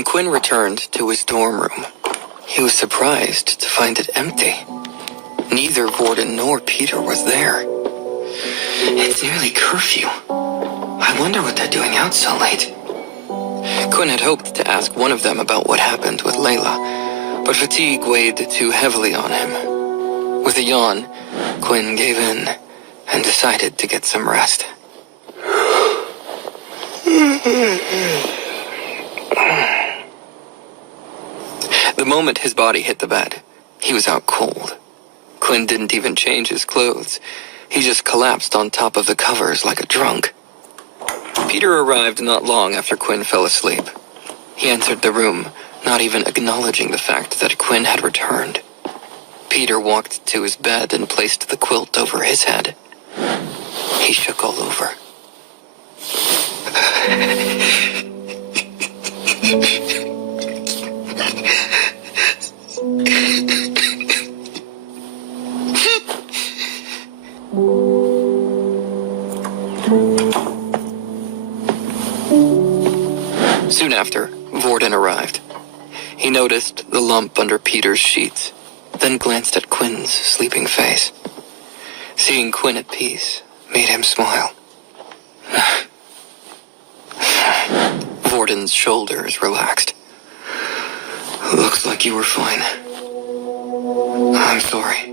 When Quinn returned to his dorm room, he was surprised to find it empty. Neither Vorden nor Peter was there. It's nearly curfew. I wonder what they're doing out so late. Quinn had hoped to ask one of them about what happened with Layla, but fatigue weighed too heavily on him. With a yawn, Quinn gave in and decided to get some rest. The moment his body hit the bed, he was out cold. Quinn didn't even change his clothes. He just collapsed on top of the covers like a drunk. Peter arrived not long after Quinn fell asleep. He entered the room, not even acknowledging the fact that Quinn had returned. Peter walked to his bed and placed the quilt over his head. He shook all over. Soon after, Vorden arrived. He noticed the lump under Peter's sheets, then glanced at Quinn's sleeping face. Seeing Quinn at peace made him smile. Vorden's shoulders relaxed. Looks like you were fine. I'm sorry.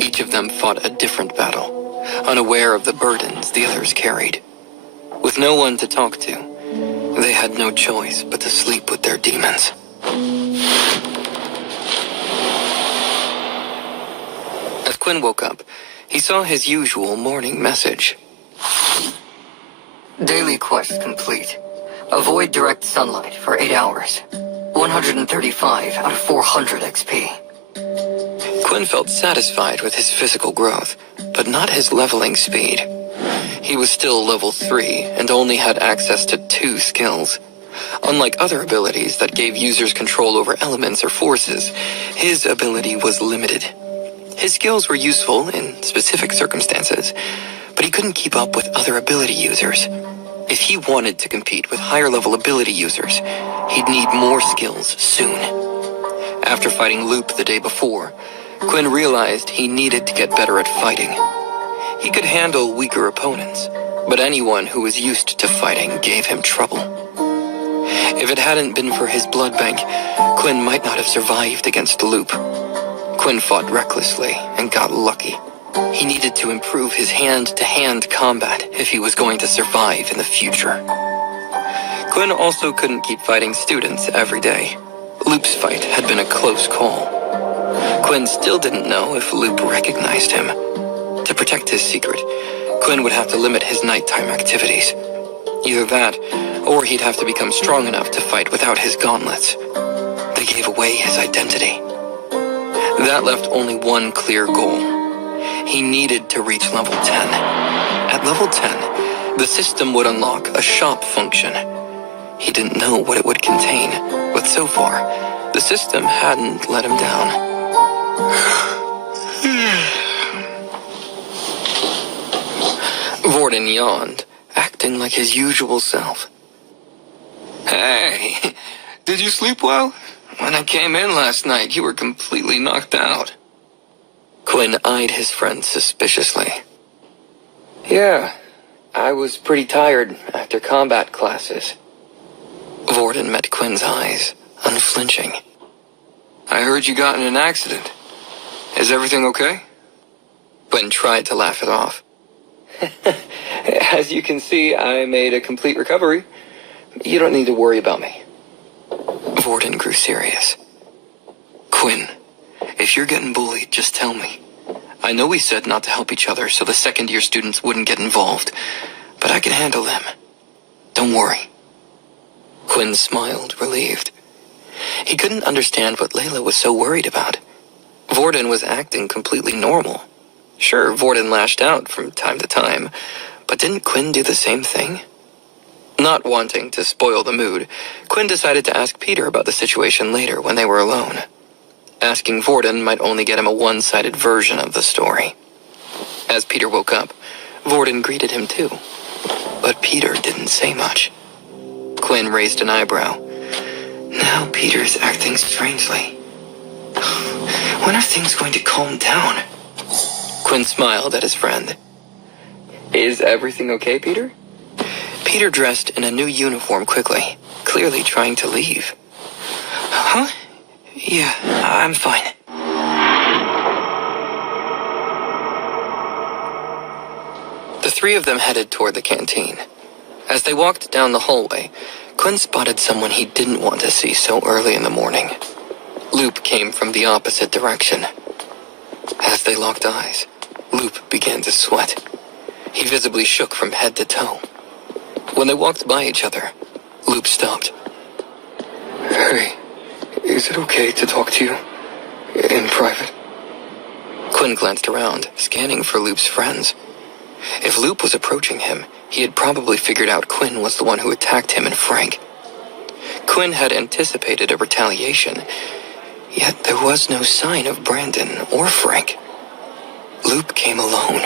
Each of them fought a different battle, unaware of the burdens the others carried. With no one to talk to, they had no choice but to sleep with their demons. As Quinn woke up, he saw his usual morning message. Daily quest complete. Avoid direct sunlight for 8 hours. 135 out of 400 XP. Quinn felt satisfied with his physical growth, but not his leveling speed. He was still level 3 and only had access to 2 skills. Unlike other abilities that gave users control over elements or forces, his ability was limited. His skills were useful in specific circumstances, but he couldn't keep up with other ability users. If he wanted to compete with higher level ability users, he'd need more skills soon. After fighting Loop the day before, Quinn realized he needed to get better at fighting. He could handle weaker opponents, but anyone who was used to fighting gave him trouble. If it hadn't been for his blood bank, Quinn might not have survived against Loop. Quinn fought recklessly and got lucky. He needed to improve his hand-to-hand combat if he was going to survive in the future. Quinn also couldn't keep fighting students every day. Loop's fight had been a close call. Quinn still didn't know if Loop recognized him. To protect his secret, Quinn would have to limit his nighttime activities. Either that, or he'd have to become strong enough to fight without his gauntlets. They gave away his identity. That left only one clear goal. He needed to reach level 10. At level 10, the system would unlock a shop function. He didn't know what it would contain, but so far, the system hadn't let him down. Vorden yawned, acting like his usual self. Hey, did you sleep well? When I came in last night, you were completely knocked out. Quinn eyed his friend suspiciously. Yeah, I was pretty tired after combat classes. Vorden met Quinn's eyes, unflinching. I heard you got in an accident. Is everything okay? Quinn tried to laugh it off. As you can see, I made a complete recovery. You don't need to worry about me. Vorden grew serious. Quinn, if you're getting bullied, just tell me. I know we said not to help each other so the second-year students wouldn't get involved, but I can handle them. Don't worry. Quinn smiled, relieved. He couldn't understand what Layla was so worried about. Vorden was acting completely normal. Sure, Vorden lashed out from time to time, but didn't Quinn do the same thing? Not wanting to spoil the mood, Quinn decided to ask Peter about the situation later when they were alone. Asking Vorden might only get him a one-sided version of the story. As Peter woke up, Vorden greeted him too, but Peter didn't say much. Quinn raised an eyebrow, Now Peter's acting strangely. When are things going to calm down? Quinn smiled at his friend. Is everything okay, Peter? Peter dressed in a new uniform quickly, clearly trying to leave. Huh? Yeah, I'm fine. The three of them headed toward the canteen. As they walked down the hallway, Quinn spotted someone he didn't want to see so early in the morning. Loop came from the opposite direction. As they locked eyes, Loop began to sweat. He visibly shook from head to toe. When they walked by each other, Loop stopped. Hey, is it okay to talk to you in private? Quinn glanced around, scanning for Loop's friends. If Loop was approaching him, he had probably figured out Quinn was the one who attacked him and Frank. Quinn had anticipated a retaliation, yet there was no sign of Brandon or Frank. Loop came alone.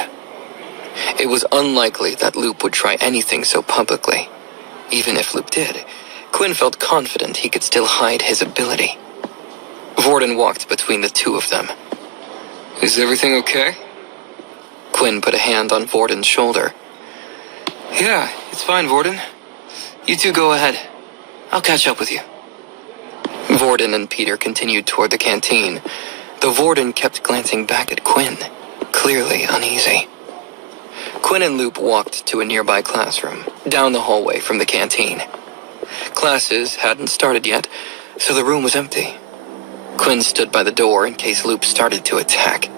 It was unlikely that Loop would try anything so publicly. Even if Loop did, Quinn felt confident he could still hide his ability. Vorden walked between the two of them. Is everything okay? Quinn put a hand on Vorden's shoulder. Yeah, it's fine, Vorden. You two go ahead. I'll catch up with you. Vorden and Peter continued toward the canteen, though Vorden kept glancing back at Quinn, clearly uneasy. Quinn and Loop walked to a nearby classroom, down the hallway from the canteen. Classes hadn't started yet, so the room was empty. Quinn stood by the door in case Loop started to attack.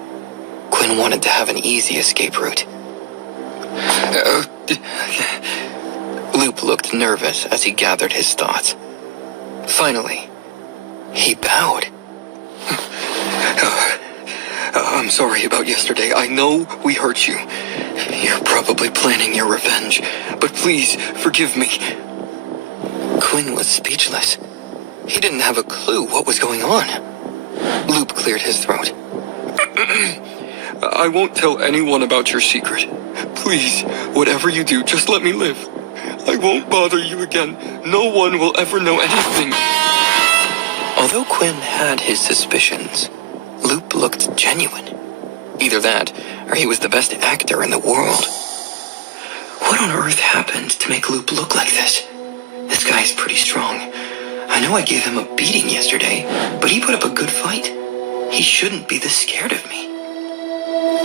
Quinn wanted to have an easy escape route. Loop looked nervous as he gathered his thoughts. Finally, he bowed. I'm sorry about yesterday. I know we hurt you. You're probably planning your revenge, but please forgive me. Quinn was speechless. He didn't have a clue what was going on. Loop cleared his throat. I won't tell anyone about your secret. Please, whatever you do, just let me live. I won't bother you again. No one will ever know anything. Although Quinn had his suspicions, Loop looked genuine. Either that, or he was the best actor in the world. What on earth happened to make Loop look like this? This guy's pretty strong. I know I gave him a beating yesterday, but he put up a good fight. He shouldn't be this scared of me.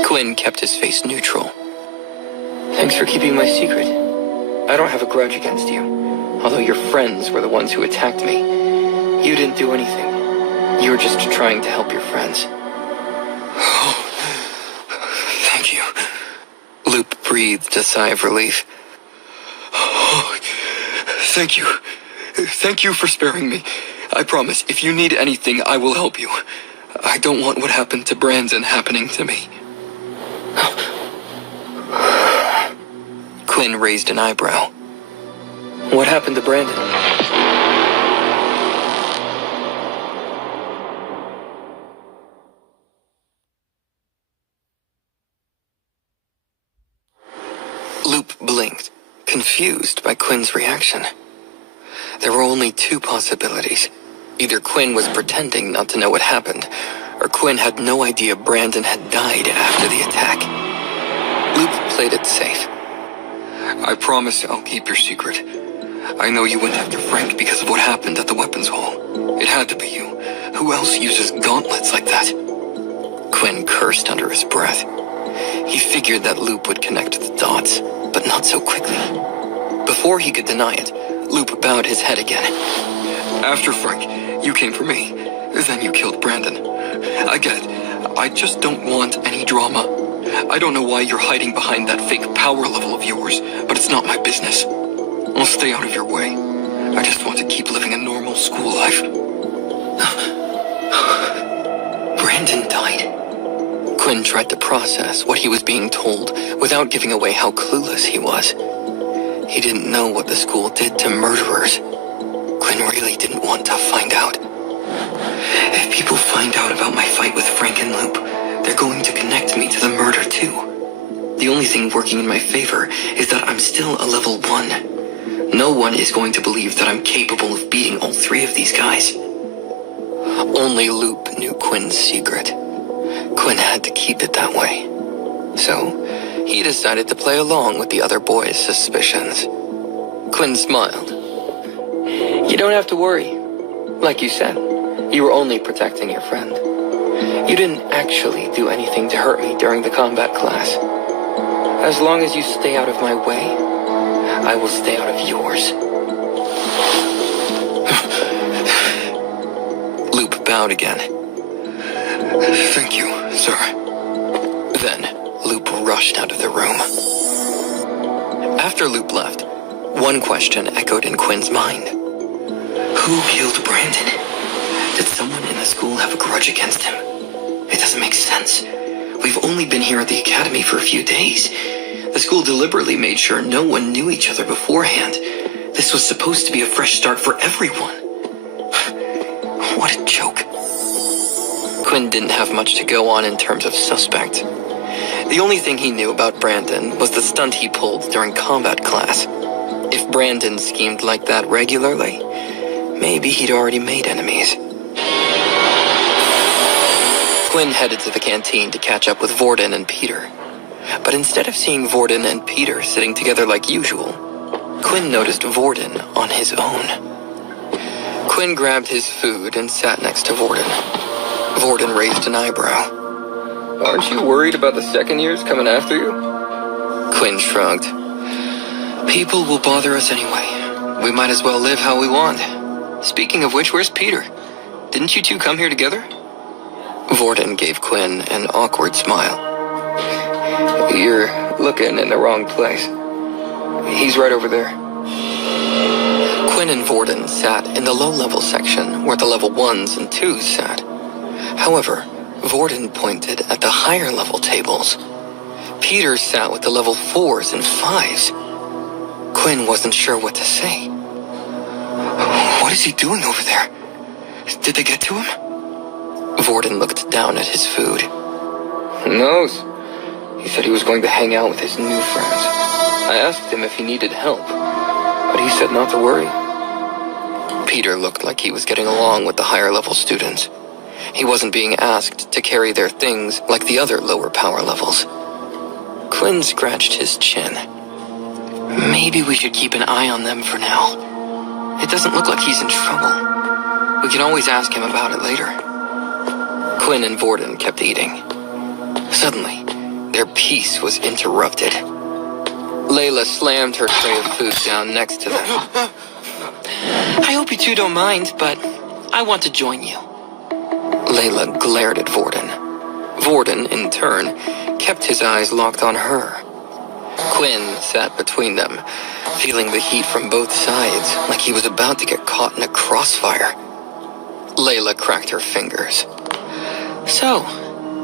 Quinn kept his face neutral. Thanks for keeping my secret. I don't have a grudge against you, although your friends were the ones who attacked me. You didn't do anything. You were just trying to help your friends. Oh, thank you. Loop breathed a sigh of relief. Oh, thank you. Thank you for sparing me. I promise, if you need anything, I will help you. I don't want what happened to Brandon happening to me. Quinn raised an eyebrow. What happened to Brandon? Loop blinked, confused by Quinn's reaction. There were only two possibilities. Either Quinn was pretending not to know what happened, or Quinn had no idea Brandon had died after the attack. Loop played it safe. I promise I'll keep your secret. I know you went after Frank because of what happened at the weapons hall. It had to be you. Who else uses gauntlets like that? Quinn cursed under his breath. He figured that Loop would connect the dots, but not so quickly. Before he could deny it, Loop bowed his head again. After Frank, you came for me. Then you killed Brandon. I get it. I just don't want any drama. I don't know why you're hiding behind that fake power level of yours, but it's not my business. I'll stay out of your way. I just want to keep living a normal school life. Brandon died. Quinn tried to process what he was being told without giving away how clueless he was. He didn't know what the school did to murderers. Quinn really didn't want to find out. If people find out about my fight with Frank and Loop, they're going to connect me to the murder too. The only thing working in my favor is that I'm still a level 1. No one is going to believe that I'm capable of beating all three of these guys. Only Loop knew Quinn's secret. Quinn had to keep it that way. So, he decided to play along with the other boys' suspicions. Quinn smiled. You don't have to worry. Like you said, you were only protecting your friend. You didn't actually do anything to hurt me during the combat class. As long as you stay out of my way, I will stay out of yours. Loop bowed again. Thank you, sir. Then, Loop rushed out of the room. After Loop left, one question echoed in Quinn's mind. Who killed Brandon? Did someone in the school have a grudge against him? It doesn't make sense. We've only been here at the academy for a few days. The school deliberately made sure no one knew each other beforehand. This was supposed to be a fresh start for everyone. What a joke. Quinn didn't have much to go on in terms of suspect. The only thing he knew about Brandon was the stunt he pulled during combat class. If Brandon schemed like that regularly, maybe he'd already made enemies. Quinn headed to the canteen to catch up with Vorden and Peter. But instead of seeing Vorden and Peter sitting together like usual, Quinn noticed Vorden on his own. Quinn grabbed his food and sat next to Vorden. Vorden raised an eyebrow. Aren't you worried about the second years coming after you? Quinn shrugged. People will bother us anyway. We might as well live how we want. Speaking of which, where's Peter? Didn't you two come here together? Vorden gave Quinn an awkward smile. You're looking in the wrong place. He's right over there. Quinn and Vorden sat in the low-level section where the level 1s and 2s sat. However, Vorden pointed at the higher-level tables. Peter sat with the level 4s and 5s. Quinn wasn't sure what to say. What is he doing over there? Did they get to him? Vorden looked down at his food. Who knows? He said he was going to hang out with his new friends. I asked him if he needed help, but he said not to worry. Peter looked like he was getting along with the higher-level students. He wasn't being asked to carry their things like the other lower power levels. Quinn scratched his chin. Maybe we should keep an eye on them for now. It doesn't look like he's in trouble. We can always ask him about it later. Quinn and Vorden kept eating. Suddenly, their peace was interrupted. Layla slammed her tray of food down next to them. I hope you two don't mind, but I want to join you. Layla glared at Vorden. Vorden, in turn, kept his eyes locked on her. Quinn sat between them, feeling the heat from both sides, like he was about to get caught in a crossfire. Layla cracked her fingers. So,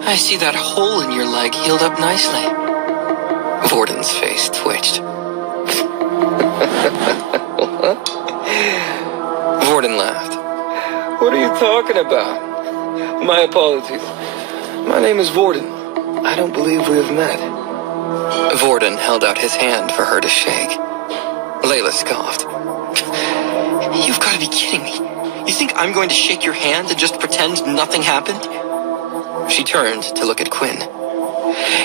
I see that hole in your leg healed up nicely. Vorden's face twitched. Vorden laughed. What are you talking about? My apologies. My name is Vorden. I don't believe we have met. Vorden held out his hand for her to shake. Layla scoffed. You've got to be kidding me. You think I'm going to shake your hand and just pretend nothing happened? She turned to look at Quinn.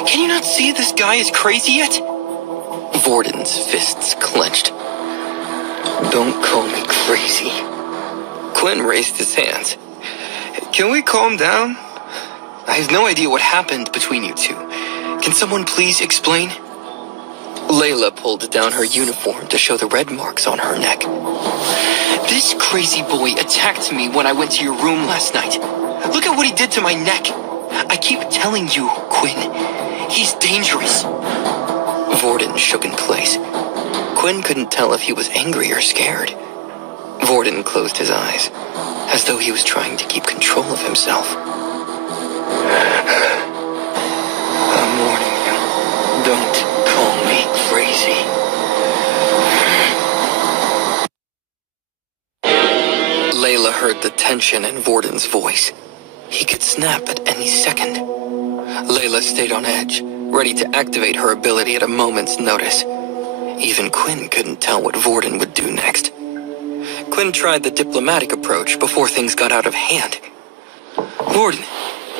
Can you not see this guy is crazy yet? Vorden's fists clenched. Don't call me crazy. Quinn raised his hands. Can we calm down? I have no idea what happened between you two. Can someone please explain? Layla pulled down her uniform to show the red marks on her neck. This crazy boy attacked me when I went to your room last night. Look at what he did to my neck. I keep telling you, Quinn, he's dangerous. Vorden shook in place. Quinn couldn't tell if he was angry or scared. Vorden closed his eyes, as though he was trying to keep control of himself. I'm warning you. Don't call me crazy. Layla heard the tension in Vorden's voice. He could snap at any second. Layla stayed on edge, ready to activate her ability at a moment's notice. Even Quinn couldn't tell what Vorden would do next. Quinn tried the diplomatic approach before things got out of hand. Vorden,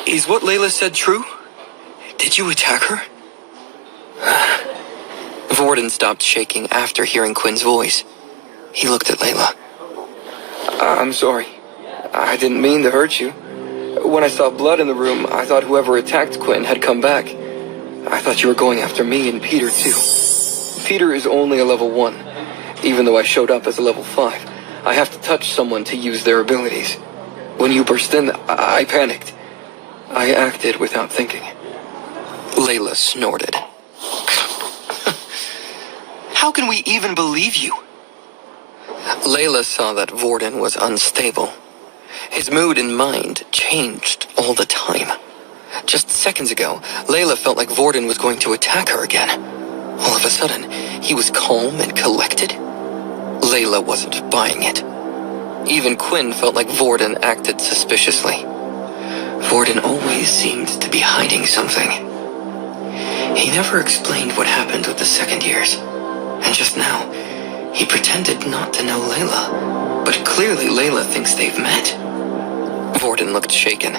is what Layla said true? Did you attack her? Vorden stopped shaking after hearing Quinn's voice. He looked at Layla. I'm sorry. I didn't mean to hurt you. When I saw blood in the room, I thought whoever attacked Quinn had come back. I thought you were going after me and Peter, too. Peter is only a level 1, even though I showed up as a level 5. I have to touch someone to use their abilities. When you burst in, I panicked. I acted without thinking. Layla snorted. How can we even believe you? Layla saw that Vorden was unstable. His mood and mind changed all the time. Just seconds ago, Layla felt like Vorden was going to attack her again. All of a sudden, he was calm and collected. Layla wasn't buying it. Even Quinn felt like Vorden acted suspiciously. Vorden always seemed to be hiding something. He never explained what happened with the second years. And just now, he pretended not to know Layla. But clearly Layla thinks they've met. Vorden looked shaken.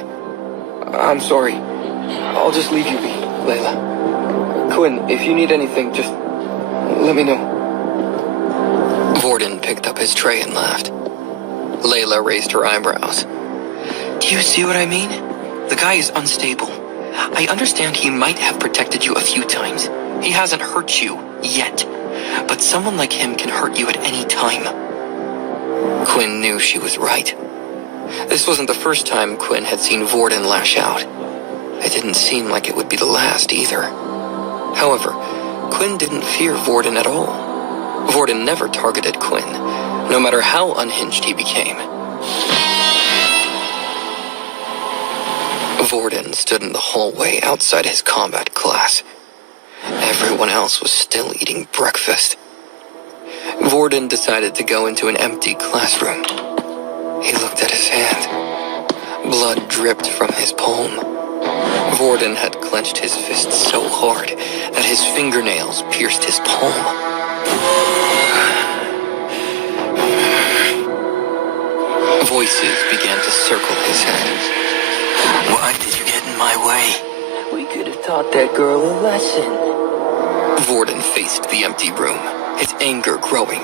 I'm sorry. I'll just leave you be, Layla. Quinn, if you need anything, just let me know. Vorden picked up his tray and laughed. Layla raised her eyebrows. Do you see what I mean? The guy is unstable. I understand he might have protected you a few times. He hasn't hurt you yet. But someone like him can hurt you at any time. Quinn knew she was right. This wasn't the first time Quinn had seen Vorden lash out. It didn't seem like it would be the last either. However, Quinn didn't fear Vorden at all. Vorden never targeted Quinn, no matter how unhinged he became. Vorden stood in the hallway outside his combat class. Everyone else was still eating breakfast. Vorden decided to go into an empty classroom. He looked at his hand. Blood dripped from his palm. Vorden had clenched his fist so hard that his fingernails pierced his palm. Voices began to circle his head. Why did you get in my way? We could have taught that girl a lesson. Vorden faced the empty room, his anger growing.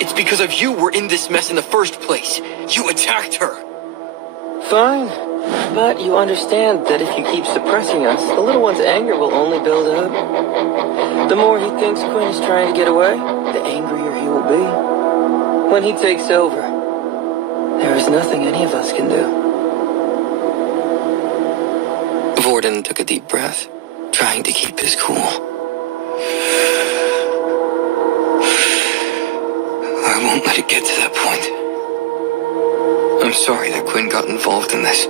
It's because of you we're in this mess in the first place. You attacked her. Fine, but you understand that if you keep suppressing us, the little one's anger will only build up. The more he thinks Quinn is trying to get away, the angrier he will be. When he takes over, there is nothing any of us can do. Vorden took a deep breath, trying to keep his cool. I won't let it get to that point. I'm sorry that Quinn got involved in this.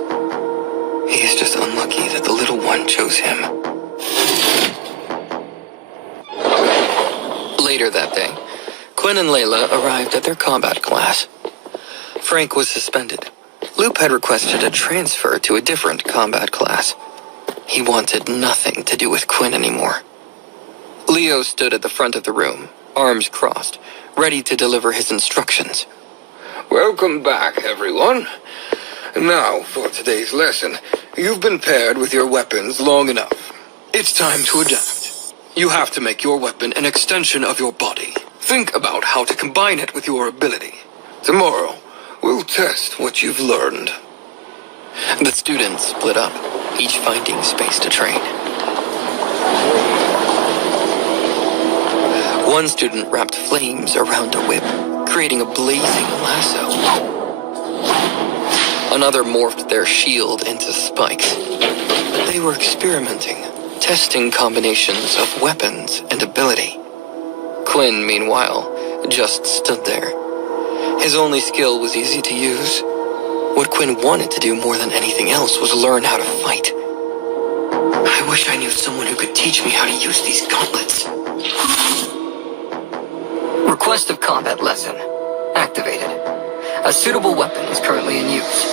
He is just unlucky that the little one chose him. Later that day, Quinn and Layla arrived at their combat class. Frank was suspended. Loop had requested a transfer to a different combat class. He wanted nothing to do with Quinn anymore. Leo stood at the front of the room, arms crossed, ready to deliver his instructions. Welcome back, everyone. Now, for today's lesson, you've been paired with your weapons long enough. It's time to adapt. You have to make your weapon an extension of your body. Think about how to combine it with your ability. Tomorrow, we'll test what you've learned. The students split up, each finding space to train. One student wrapped flames around a whip, creating a blazing lasso. Another morphed their shield into spikes. They were experimenting, testing combinations of weapons and ability. Quinn, meanwhile, just stood there. His only skill was easy to use. What Quinn wanted to do more than anything else was learn how to fight. I wish I knew someone who could teach me how to use these gauntlets. Request of combat lesson. Activated. A suitable weapon is currently in use.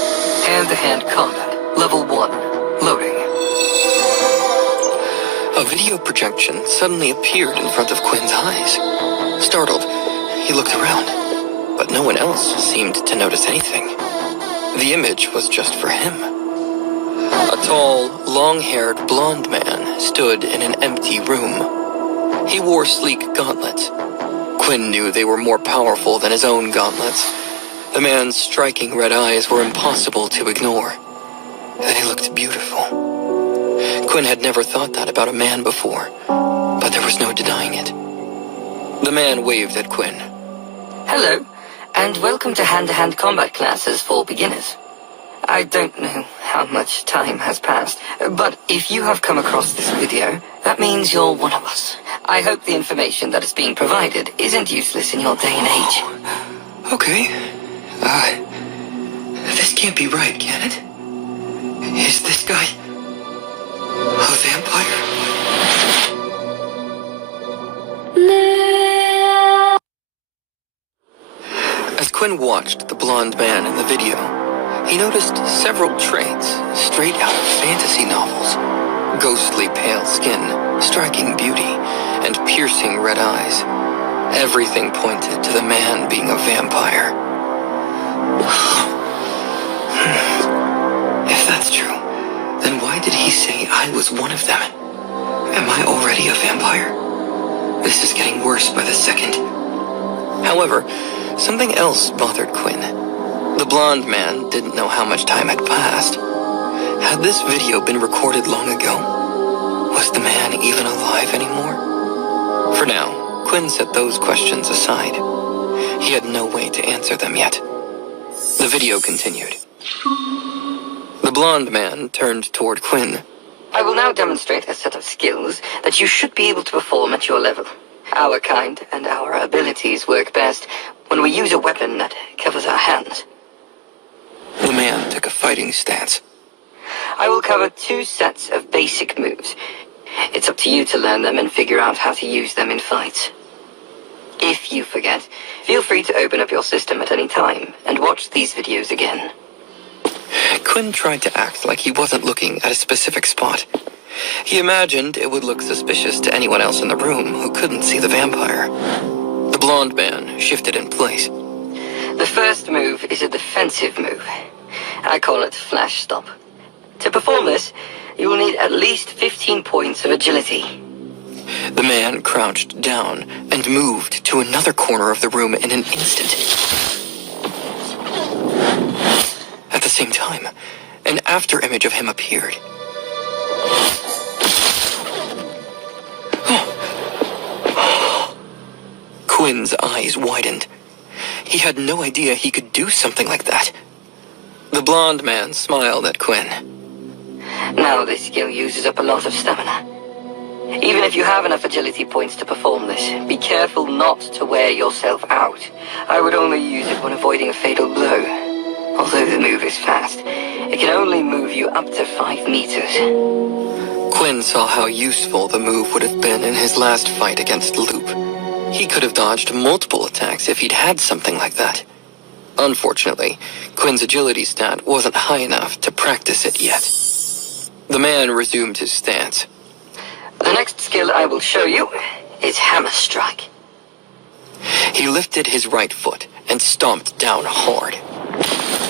Hand-to-hand combat. Level 1. Loading. A video projection suddenly appeared in front of Quinn's eyes. Startled, he looked around, but no one else seemed to notice anything. The image was just for him. A tall, long-haired blonde man stood in an empty room. He wore sleek gauntlets. Quinn knew they were more powerful than his own gauntlets. The man's striking red eyes were impossible to ignore. They looked beautiful. Quinn had never thought that about a man before, but there was no denying it. The man waved at Quinn. Hello, and welcome to hand-to-hand combat classes for beginners. I don't know how much time has passed, but if you have come across this video, that means you're one of us. I hope the information that is being provided isn't useless in your day and age. Okay. This can't be right, can it? Is this guy a vampire? As Quinn watched the blonde man in the video, he noticed several traits straight out of fantasy novels. Ghostly pale skin, striking beauty, and piercing red eyes. Everything pointed to the man being a vampire. If that's true, then why did he say I was one of them? Am I already a vampire? This is getting worse by the second. However, something else bothered Quinn. The blonde man didn't know how much time had passed. Had this video been recorded long ago? Was the man even alive anymore? For now, Quinn set those questions aside. He had no way to answer them yet. The video continued. The blonde man turned toward Quinn. I will now demonstrate a set of skills that you should be able to perform at your level. Our kind and our abilities work best when we use a weapon that covers our hands. The man took a fighting stance. I will cover 2 sets of basic moves. It's up to you to learn them and figure out how to use them in fights. If you forget, feel free to open up your system at any time and watch these videos again. Quinn tried to act like he wasn't looking at a specific spot. He imagined it would look suspicious to anyone else in the room who couldn't see the vampire. The blonde man shifted in place. The first move is a defensive move. I call it Flash Stop. To perform this, you will need at least 15 points of agility. The man crouched down and moved to another corner of the room in an instant. At the same time, an afterimage of him appeared. Quinn's eyes widened. He had no idea he could do something like that. The blonde man smiled at Quinn. Now this skill uses up a lot of stamina. Even if you have enough agility points to perform this, be careful not to wear yourself out. I would only use it when avoiding a fatal blow. Although the move is fast, it can only move you up to 5 meters. Quinn saw how useful the move would have been in his last fight against Loop. He could have dodged multiple attacks if he'd had something like that. Unfortunately, Quinn's agility stat wasn't high enough to practice it yet. The man resumed his stance. The next skill I will show you is Hammer Strike. He lifted his right foot and stomped down hard.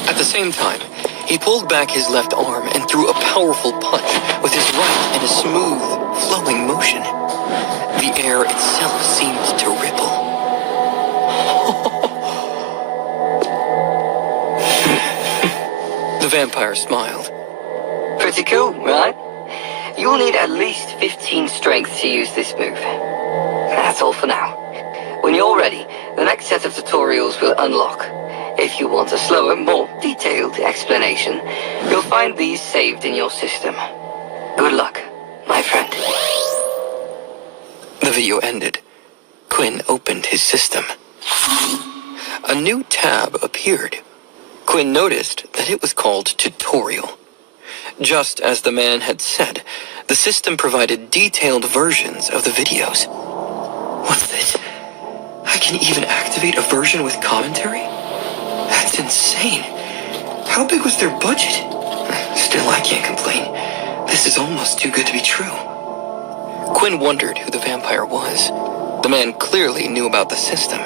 At the same time, he pulled back his left arm and threw a powerful punch with his right in a smooth, flowing motion. The air itself seemed to ripple. The vampire smiled. Pretty cool, right? You will need at least 15 strength to use this move. That's all for now. When you're ready, the next set of tutorials will unlock. If you want a slower, more detailed explanation, you'll find these saved in your system. Good luck, my friend. The video ended. Quinn opened his system. A new tab appeared. Quinn noticed that it was called Tutorial. Just as the man had said, the system provided detailed versions of the videos. What's this? I can even activate a version with commentary? That's insane. How big was their budget? Still, I can't complain. This is almost too good to be true. Quinn wondered who the vampire was. The man clearly knew about the system.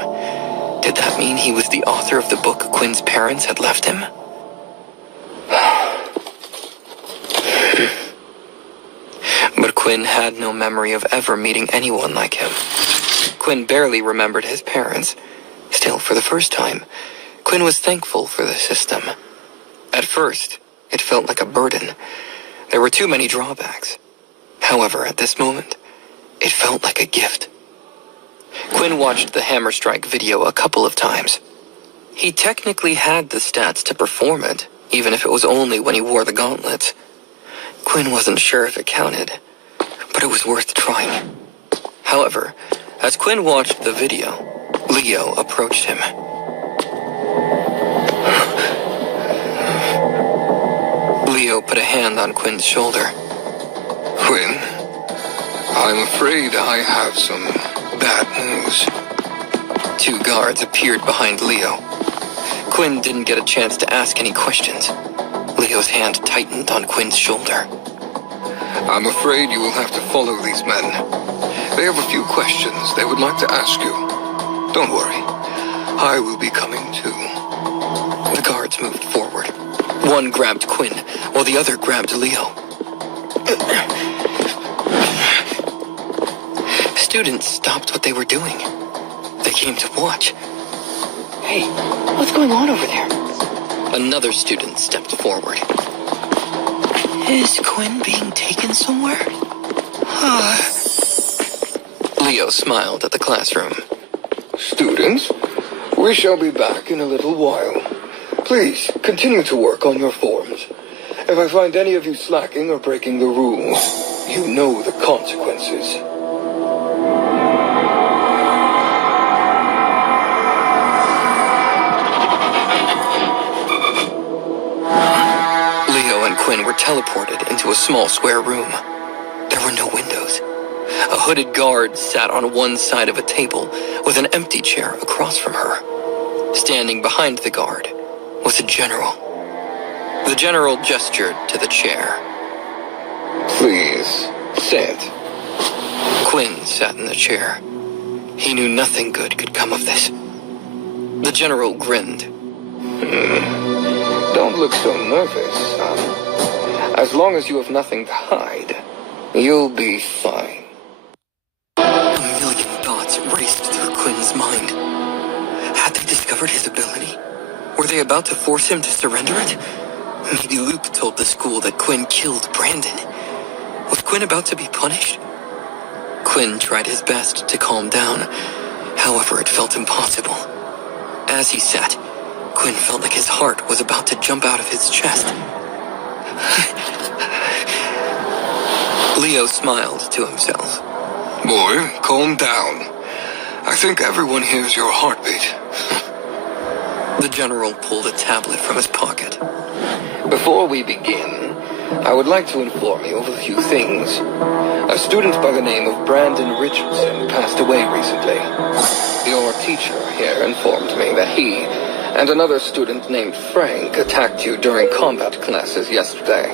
Did that mean he was the author of the book Quinn's parents had left him? But Quinn had no memory of ever meeting anyone like him. Quinn barely remembered his parents. Still, for the first time, Quinn was thankful for the system. At first, it felt like a burden. There were too many drawbacks. However, at this moment, it felt like a gift. Quinn watched the Hammer Strike video a couple of times. He technically had the stats to perform it, even if it was only when he wore the gauntlets. Quinn wasn't sure if it counted, but it was worth trying. However, as Quinn watched the video, Leo approached him. Leo put a hand on Quinn's shoulder. Quinn, I'm afraid I have some bad news. Two guards appeared behind Leo. Quinn didn't get a chance to ask any questions. Leo's hand tightened on Quinn's shoulder. I'm afraid you will have to follow these men. They have a few questions they would like to ask you. Don't worry, I will be coming too. The guards moved forward. One grabbed Quinn, while the other grabbed Leo. Students stopped what they were doing. They came to watch. Hey, what's going on over there? Another student stepped forward. Is Quinn being taken somewhere? Leo smiled at the classroom. Students, we shall be back in a little while. Please, continue to work on your forms. If I find any of you slacking or breaking the rules, you know the consequences. Leo and Quinn were teleported into a small square room. There were no windows. A hooded guard sat on one side of a table with an empty chair across from her. Standing behind the guard was a general. The general gestured to the chair. Please, sit. Quinn sat in the chair. He knew nothing good could come of this. The general grinned. Don't look so nervous, son. As long as you have nothing to hide, you'll be fine. A million thoughts raced through Quinn's mind. Had they discovered his ability? Were they about to force him to surrender it? Maybe Luke told the school that Quinn killed Brandon. Was Quinn about to be punished? Quinn tried his best to calm down. However, it felt impossible. As he sat, Quinn felt like his heart was about to jump out of his chest. Leo smiled to himself. Boy, calm down. I think everyone hears your heartbeat. The general pulled a tablet from his pocket. Before we begin, I would like to inform you of a few things. A student by the name of Brandon Richardson passed away recently. Your teacher here informed me that he and another student named Frank attacked you during combat classes yesterday.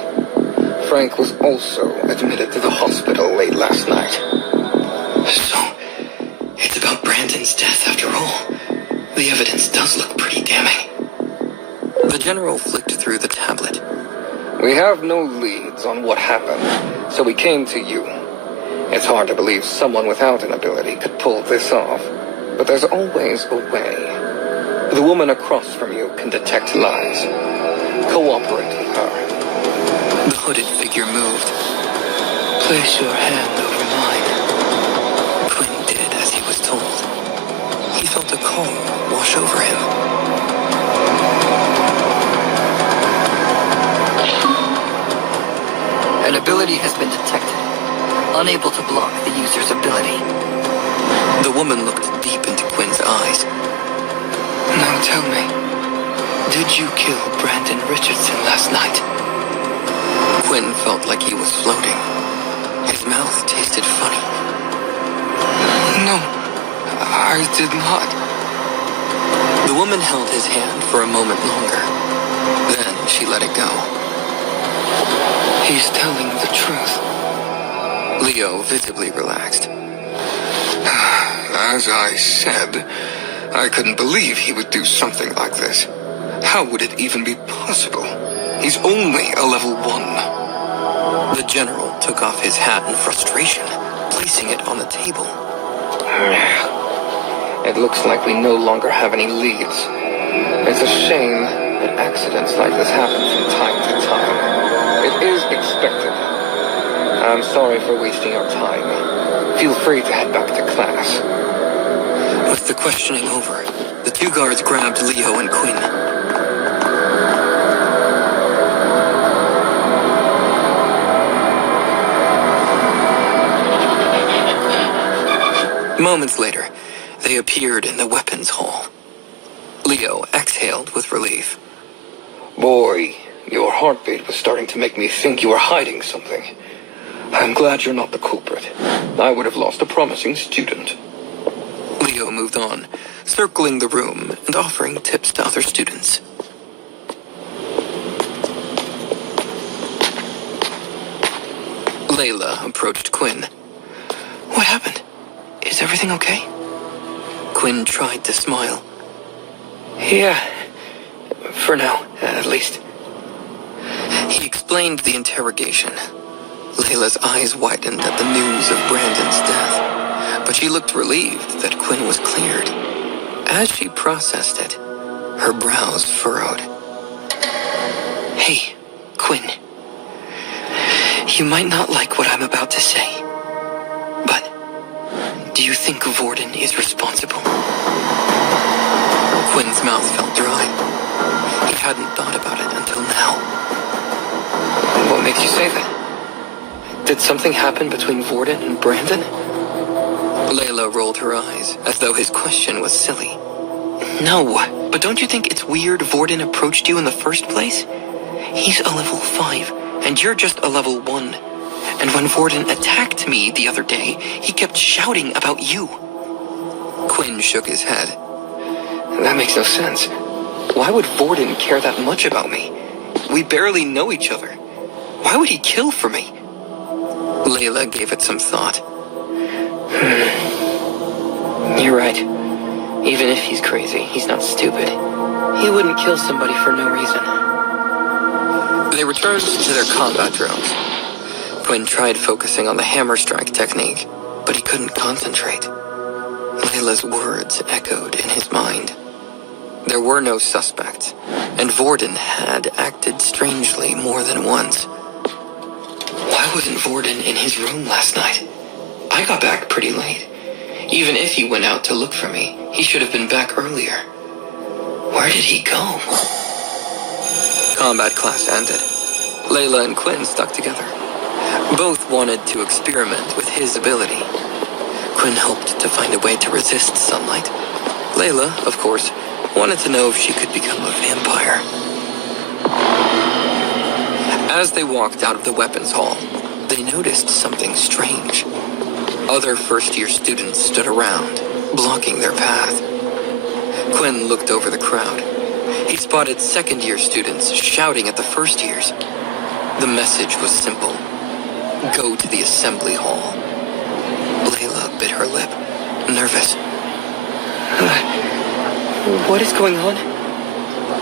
Frank was also admitted to the hospital late last night. So, it's about Brandon's death after all. The evidence does look pretty damning. The general flicked through the tablet. We have no leads on what happened, so we came to you. It's hard to believe someone without an ability could pull this off, but there's always a way. The woman across from you can detect lies. Cooperate with her. The hooded figure moved. Place your hand over mine. Quinn did as he was told. He felt a calm wash over him. An ability has been detected. Unable to block the user's ability. The woman looked deep into Quinn's eyes. Now tell me, did you kill Brandon Richardson last night? Quinn felt like he was floating. His mouth tasted funny. No, I did not. The woman held his hand for a moment longer. Then she let it go. He's telling the truth. Leo visibly relaxed. As I said, I couldn't believe he would do something like this. How would it even be possible? He's only a level 1. The general took off his hat in frustration, placing it on the table. It looks like we no longer have any leads. It's a shame that accidents like this happen from time to time. It is expected. I'm sorry for wasting your time. Feel free to head back to class. With the questioning over, the 2 guards grabbed Leo and Quinn. Moments later, they appeared in the weapons hall. Leo exhaled with relief. Boy, your heartbeat was starting to make me think you were hiding something. I'm glad you're not the culprit. I would have lost a promising student. Leo moved on, circling the room and offering tips to other students. Layla approached Quinn. What happened? Is everything okay? Quinn tried to smile. Yeah, for now, at least. He explained the interrogation. Layla's eyes widened at the news of Brandon's death, but she looked relieved that Quinn was cleared. As she processed it, her brows furrowed. Hey, Quinn. You might not like what I'm about to say, but do you think Vorden is responsible? Quinn's mouth felt dry. He hadn't thought about it until now. What makes you say that? Did something happen between Vorden and Brandon? Layla rolled her eyes, as though his question was silly. No, but don't you think it's weird Vorden approached you in the first place? He's a level 5, and you're just a level 1. And when Vorden attacked me the other day, he kept shouting about you. Quinn shook his head. That makes no sense. Why would Vorden care that much about me? We barely know each other. Why would he kill for me? Layla gave it some thought. You're right. Even if he's crazy, he's not stupid. He wouldn't kill somebody for no reason. They returned to their combat drones. Quinn tried focusing on the hammer strike technique, but he couldn't concentrate. Layla's words echoed in his mind. There were no suspects, and Vorden had acted strangely more than once. Why wasn't Vorden in his room last night? I got back pretty late. Even if he went out to look for me, he should have been back earlier. Where did he go? Combat class ended. Layla and Quinn stuck together. Both wanted to experiment with his ability. Quinn hoped to find a way to resist sunlight. Layla, of course, wanted to know if she could become a vampire. As they walked out of the weapons hall, they noticed something strange. Other first-year students stood around, blocking their path. Quinn looked over the crowd. He spotted second-year students shouting at the first-years. The message was simple. Go to the assembly hall. Layla bit her lip, nervous. What is going on?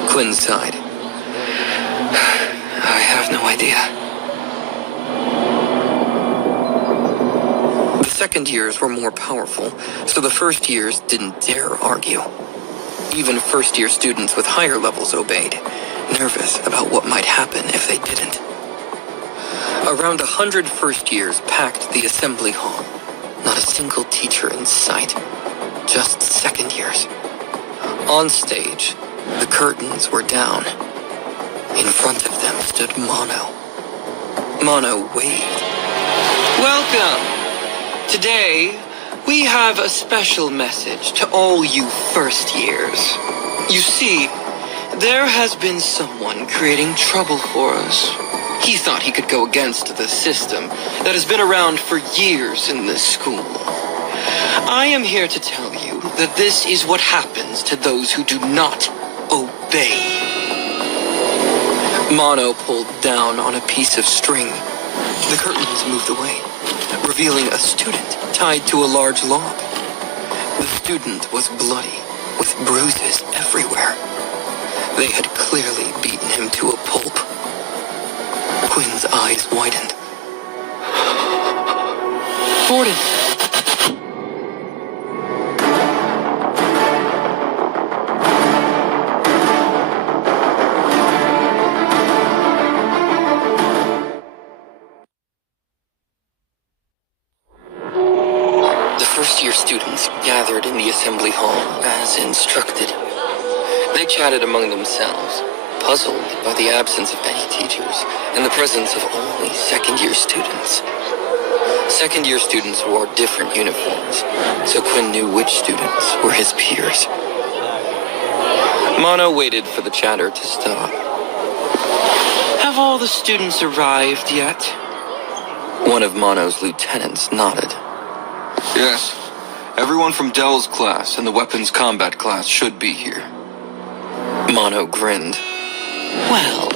Quinn sighed. I have no idea. The second years were more powerful, so the first years didn't dare argue. Even first-year students with higher levels obeyed, nervous about what might happen if they didn't. Around 100 first years packed the assembly hall. Not a single teacher in sight. Just second years. On stage, the curtains were down. In front of them stood Mono. Mono waved. Welcome! Today, we have a special message to all you first years. You see, there has been someone creating trouble for us. He thought he could go against the system that has been around for years in this school. I am here to tell you that this is what happens to those who do not obey. Mono pulled down on a piece of string. The curtains moved away. revealing a student tied to a large log. The student was bloody, with bruises everywhere. They had clearly beaten him to a pulp. Quinn's eyes widened. Vorden! The first-year students gathered in the assembly hall as instructed. They chatted among themselves, puzzled by the absence of any teachers and the presence of only second-year students. Second-year students wore different uniforms, so Quinn knew which students were his peers. Mono waited for the chatter to stop. Have all the students arrived yet? One of Mono's lieutenants nodded. Yes. Everyone from Dell's class and the weapons combat class should be here. Mono grinned. Well,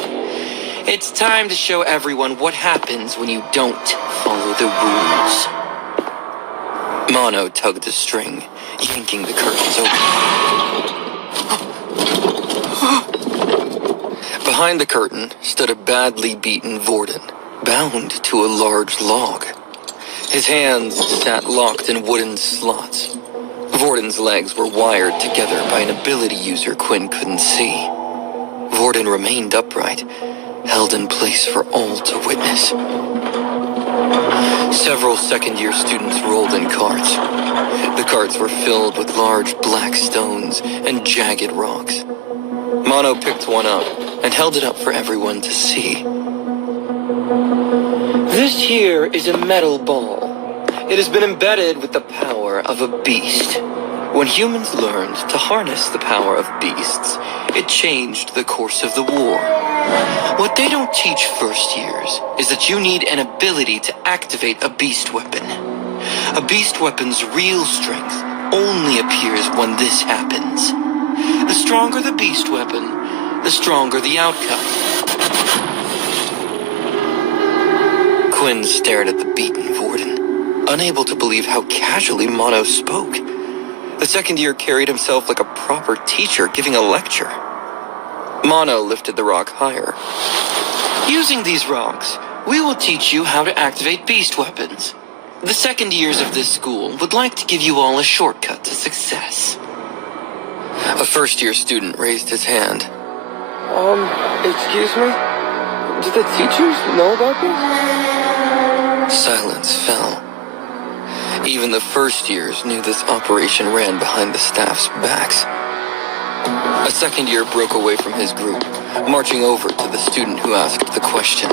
it's time to show everyone what happens when you don't follow the rules. Mono tugged a string, yanking the curtains open. Behind the curtain stood a badly beaten Vorden, bound to a large log. His hands sat locked in wooden slots. Vorden's legs were wired together by an ability user Quinn couldn't see. Vorden remained upright, held in place for all to witness. Several second-year students rolled in carts. The carts were filled with large black stones and jagged rocks. Mono picked one up and held it up for everyone to see. This here is a metal ball. It has been embedded with the power of a beast. When humans learned to harness the power of beasts, it changed the course of the war. What they don't teach first years is that you need an ability to activate a beast weapon. A beast weapon's real strength only appears when this happens. The stronger the beast weapon, the stronger the outcome. Quinn stared at the beaten Vorden, unable to believe how casually Mono spoke. The second year carried himself like a proper teacher giving a lecture. Mono lifted the rock higher. Using these rocks, we will teach you how to activate beast weapons. The second years of this school would like to give you all a shortcut to success. A first-year student raised his hand. Excuse me? Do the teachers know about this? Silence fell. Even the first years knew this operation ran behind the staff's backs. A second year broke away from his group, marching over to the student who asked the question.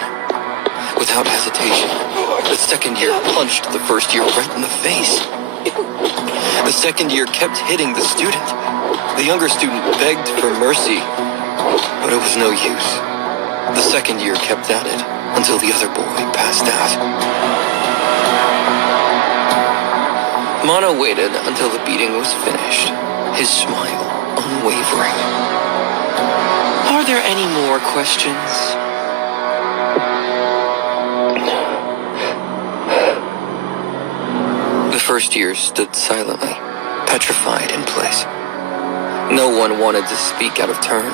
Without hesitation, the second year punched the first year right in the face. The second year kept hitting the student. The younger student begged for mercy, but it was no use. The second year kept at it until the other boy passed out. Mono waited until the beating was finished, his smile unwavering. Are there any more questions? The first year stood silently, petrified in place. No one wanted to speak out of turn.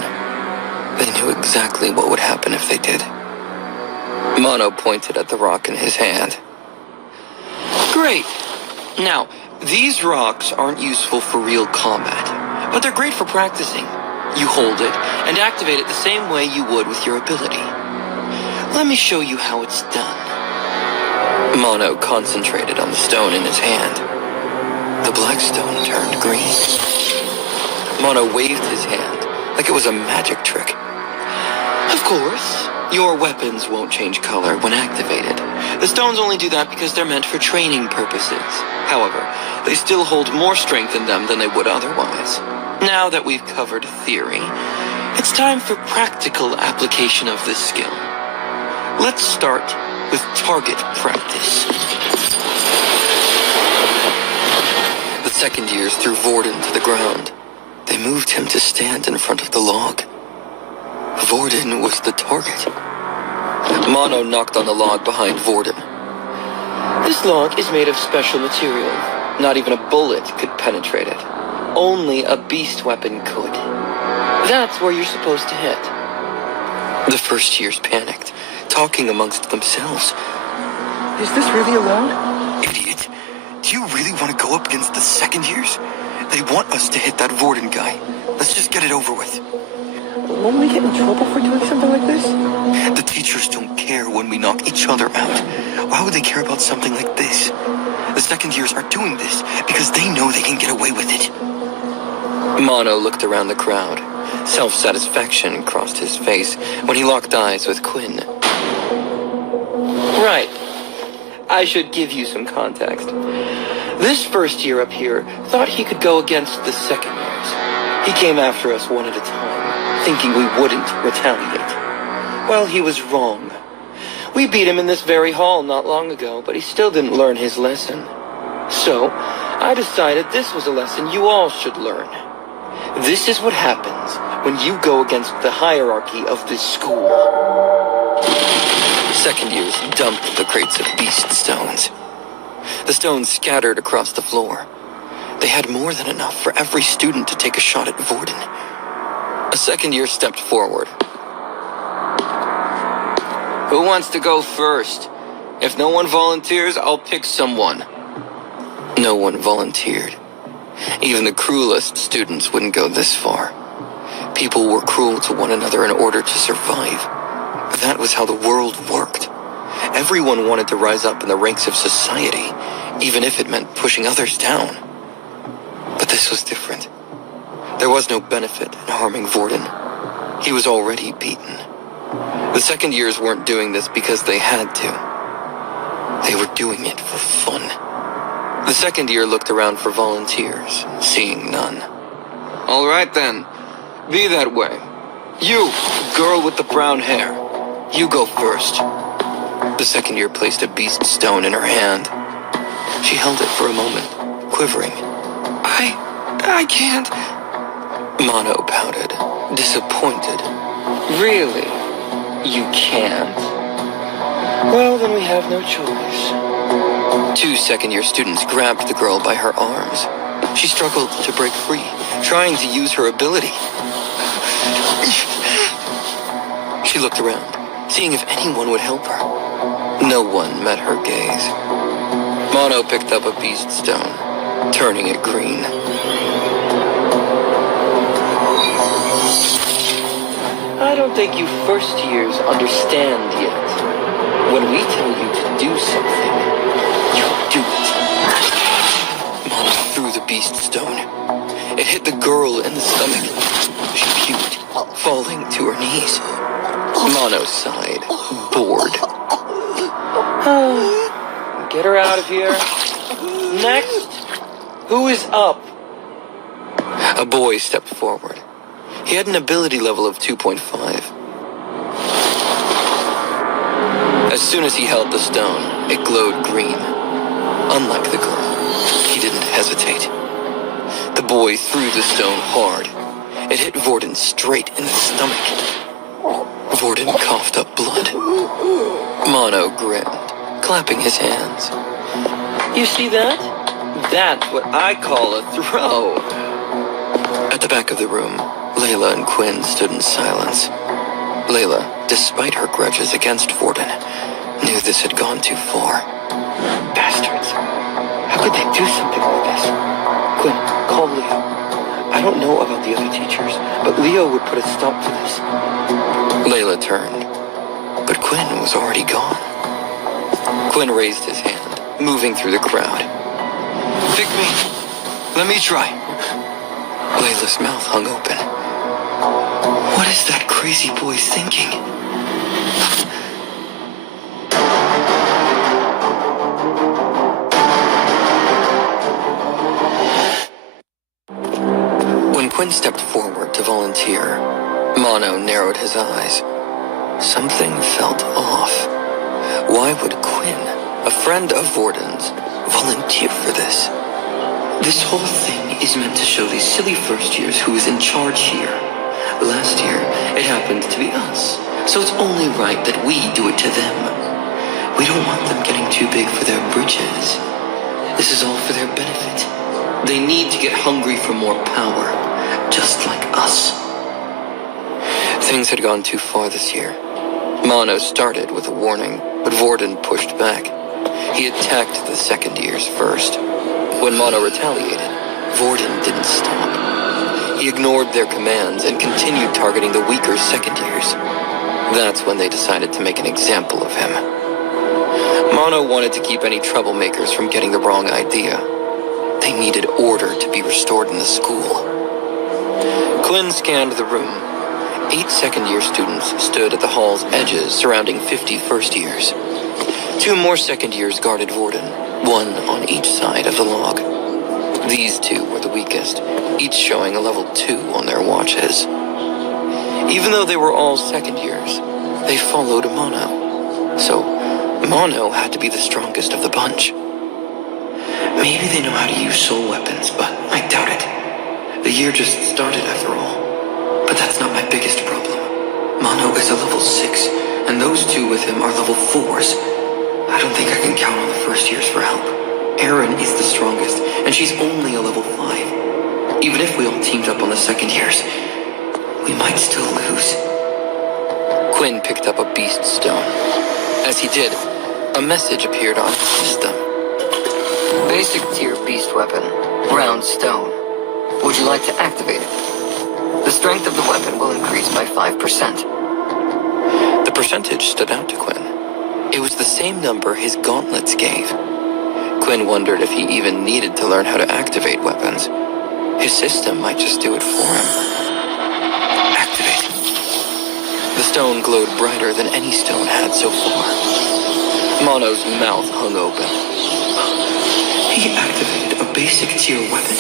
They knew exactly what would happen if they did. Mono pointed at the rock in his hand. Great! Now, these rocks aren't useful for real combat, but they're great for practicing. You hold it and activate it the same way you would with your ability. Let me show you how it's done. Mono concentrated on the stone in his hand. The black stone turned green. Mono waved his hand like it was a magic trick. Of course, your weapons won't change color when activated. The stones only do that because they're meant for training purposes. However, they still hold more strength in them than they would otherwise. Now that we've covered theory, it's time for practical application of this skill. Let's start with target practice. The second years threw Vorden to the ground. They moved him to stand in front of the log. Vorden was the target. Mono knocked on the log behind Vorden. This log is made of special material. Not even a bullet could penetrate it. Only a beast weapon could. That's where you're supposed to hit. The first years panicked, talking amongst themselves. Is this really allowed? Idiot. Do you really want to go up against the second years? They want us to hit that Vorden guy. Let's just get it over with. Won't we get in trouble for doing something like this? The teachers don't care when we knock each other out. Why would they care about something like this? The second years are doing this because they know they can get away with it. Mono looked around the crowd. Self-satisfaction crossed his face when he locked eyes with Quinn. Right. I should give you some context. This first year up here thought he could go against the second years. He came after us one at a time, thinking we wouldn't retaliate. Well, he was wrong. We beat him in this very hall not long ago, but he still didn't learn his lesson. So, I decided this was a lesson you all should learn. This is what happens when you go against the hierarchy of this school. Second years dumped the crates of beast stones. The stones scattered across the floor. They had more than enough for every student to take a shot at Vorden. A second year stepped forward. Who wants to go first? If no one volunteers, I'll pick someone. No one volunteered. Even the cruelest students wouldn't go this far. People were cruel to one another in order to survive. That was how the world worked. Everyone wanted to rise up in the ranks of society, even if it meant pushing others down. But this was different. There was no benefit in harming Vorden. He was already beaten. The second years weren't doing this because they had to. They were doing it for fun. The second year looked around for volunteers, seeing none. All right then, be that way. You, girl with the brown hair, you go first. The second year placed a beast stone in her hand. She held it for a moment, quivering. I can't. Mono pouted, disappointed. Really? You can't? Well, then we have no choice. Two second-year students grabbed the girl by her arms. She struggled to break free, trying to use her ability. She looked around, seeing if anyone would help her. No one met her gaze. Mono picked up a beast stone, turning it green. I don't think you first years understand yet. When we tell you to do something, you do it. Mono threw the beast stone. It hit the girl in the stomach. She puked, falling to her knees. Mono sighed, bored. Get her out of here. Next, who is up? A boy stepped forward. He had an ability level of 2.5. As soon as he held the stone, it glowed green. Unlike the girl, he didn't hesitate. The boy threw the stone hard. It hit Vorden straight in the stomach. Vorden coughed up blood. Mono grinned, clapping his hands. You see that? That's what I call a throw. At the back of the room, Layla and Quinn stood in silence. Layla, despite her grudges against Vorden, knew this had gone too far. Bastards. How could they do something like this? Quinn, call Leo. I don't know about the other teachers, but Leo would put a stop to this. Layla turned, but Quinn was already gone. Quinn raised his hand, moving through the crowd. Pick me. Let me try. Layla's mouth hung open. What is that crazy boy thinking? When Quinn stepped forward to volunteer, Mono narrowed his eyes. Something felt off. Why would Quinn, a friend of Vorden's, volunteer for this? This whole thing is meant to show these silly first years who is in charge here. Last year, it happened to be us, so it's only right that we do it to them. We don't want them getting too big for their britches. This is all for their benefit. They need to get hungry for more power, just like us. Things had gone too far this year. Mono started with a warning, but Vorden pushed back. He attacked the second years first. When Mono retaliated, Vorden didn't stop. He ignored their commands and continued targeting the weaker second years. That's when they decided to make an example of him. Mono wanted to keep any troublemakers from getting the wrong idea. They needed order to be restored in the school. Quinn scanned the room. 8 second-year students stood at the hall's edges surrounding 50 first-years. 2 more second-years guarded Vorden, 1 on each side of the log. These 2 were the weakest, each showing a level 2 on their watches. Even though they were all second-years, they followed Mono. So, Mono had to be the strongest of the bunch. Maybe they know how to use soul weapons, but I doubt it. The year just started after all. But that's not my biggest problem. Mono is a level 6, and those 2 with him are level 4s. I don't think I can count on the first years for help. Erin is the strongest, and she's only a level 5. Even if we all teamed up on the second years, we might still lose. Quinn picked up a beast stone. As he did, a message appeared on his system. Basic tier beast weapon, round stone. Would you like to activate it? The strength of the weapon will increase by 5%. The percentage stood out to Quinn. It was the same number his gauntlets gave. Quinn wondered if he even needed to learn how to activate weapons. His system might just do it for him. Activate. The stone glowed brighter than any stone had so far. Mono's mouth hung open. He activated a basic tier weapon.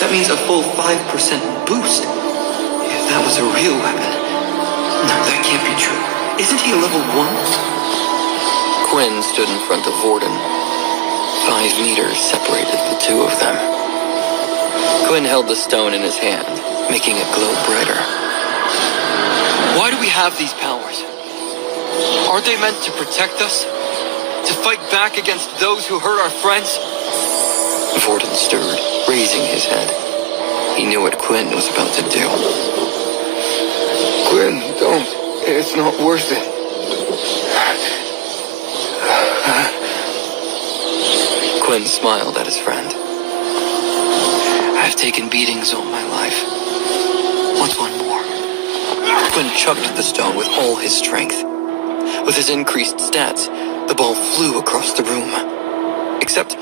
That means a full 5% boost. If that was a real weapon. No, that can't be true. Isn't he level 1? Quinn stood in front of Vorden. 5 meters separated the 2 of them. Quinn held the stone in his hand, making it glow brighter. Why do we have these powers? Aren't they meant to protect us? To fight back against those who hurt our friends? Vorden stirred, raising his head. He knew what Quinn was about to do. Quinn, don't. It's not worth it. Quinn smiled at his friend. I've taken beatings all my life. What's one more? Quinn chucked the stone with all his strength. With his increased stats, the ball flew across the room. Except,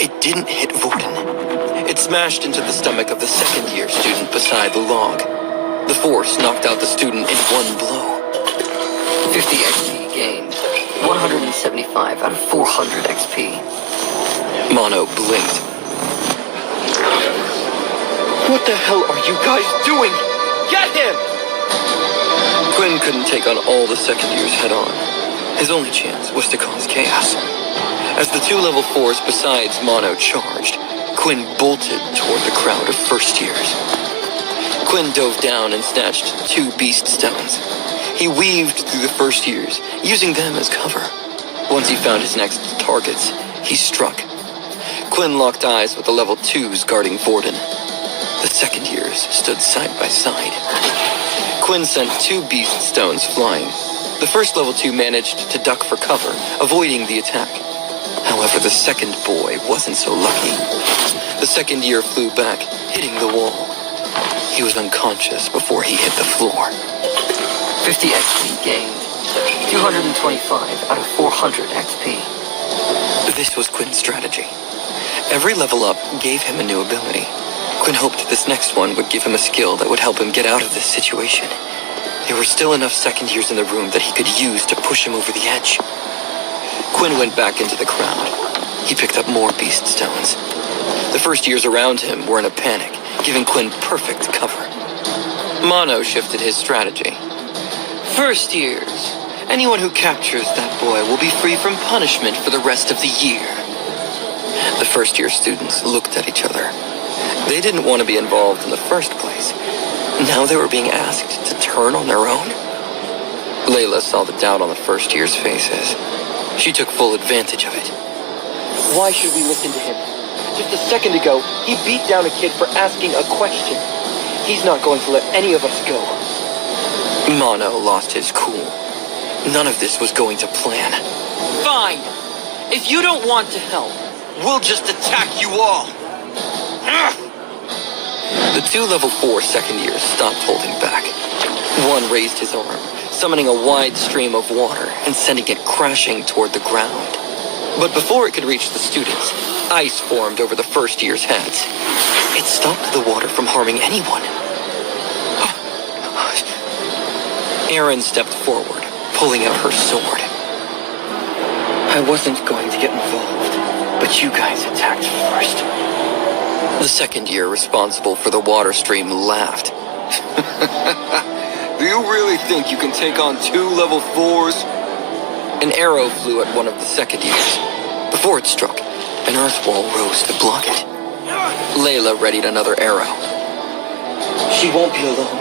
it didn't hit Vorden. It smashed into the stomach of the second-year student beside the log. The force knocked out the student in one blow. 50 XP gained. 175 out of 400 XP. Mono blinked. What the hell are you guys doing? Get him! Quinn couldn't take on all the second years head on. His only chance was to cause chaos. As the 2 level 4s besides Mono charged, Quinn bolted toward the crowd of first years. Quinn dove down and snatched 2 beast stones. He weaved through the first years, using them as cover. Once he found his next targets, he struck. Quinn locked eyes with the level 2s guarding Vorden. The second years stood side by side. Quinn sent 2 beast stones flying. The first level 2 managed to duck for cover, avoiding the attack. However, the second boy wasn't so lucky. The second year flew back, hitting the wall. He was unconscious before he hit the floor. 50 XP gained. 225 out of 400 XP. This was Quinn's strategy. Every level up gave him a new ability. Quinn hoped this next one would give him a skill that would help him get out of this situation. There were still enough second years in the room that he could use to push him over the edge. Quinn went back into the crowd. He picked up more beast stones. The first years around him were in a panic, giving Quinn perfect cover. Mono shifted his strategy. First years. Anyone who captures that boy will be free from punishment for the rest of the year. The first-year students looked at each other. They didn't want to be involved in the first place. Now they were being asked to turn on their own. Layla saw the doubt on the first year's faces. She took full advantage of it. Why should we listen to him? Just a second ago, he beat down a kid for asking a question. He's not going to let any of us go. Mono lost his cool. None of this was going to plan. Fine. If you don't want to help, we'll just attack you all. The two level 4 second years stopped holding back. One raised his arm, summoning a wide stream of water and sending it crashing toward the ground. But before it could reach the students, ice formed over the first year's heads. It stopped the water from harming anyone. Aaron stepped forward, pulling out her sword. I wasn't going to get involved, but you guys attacked first. The second year responsible for the water stream laughed. Do you really think you can take on 2 level 4s? An arrow flew at one of the second years. Before it struck, an earth wall rose to block it. Layla readied another arrow. She won't be alone.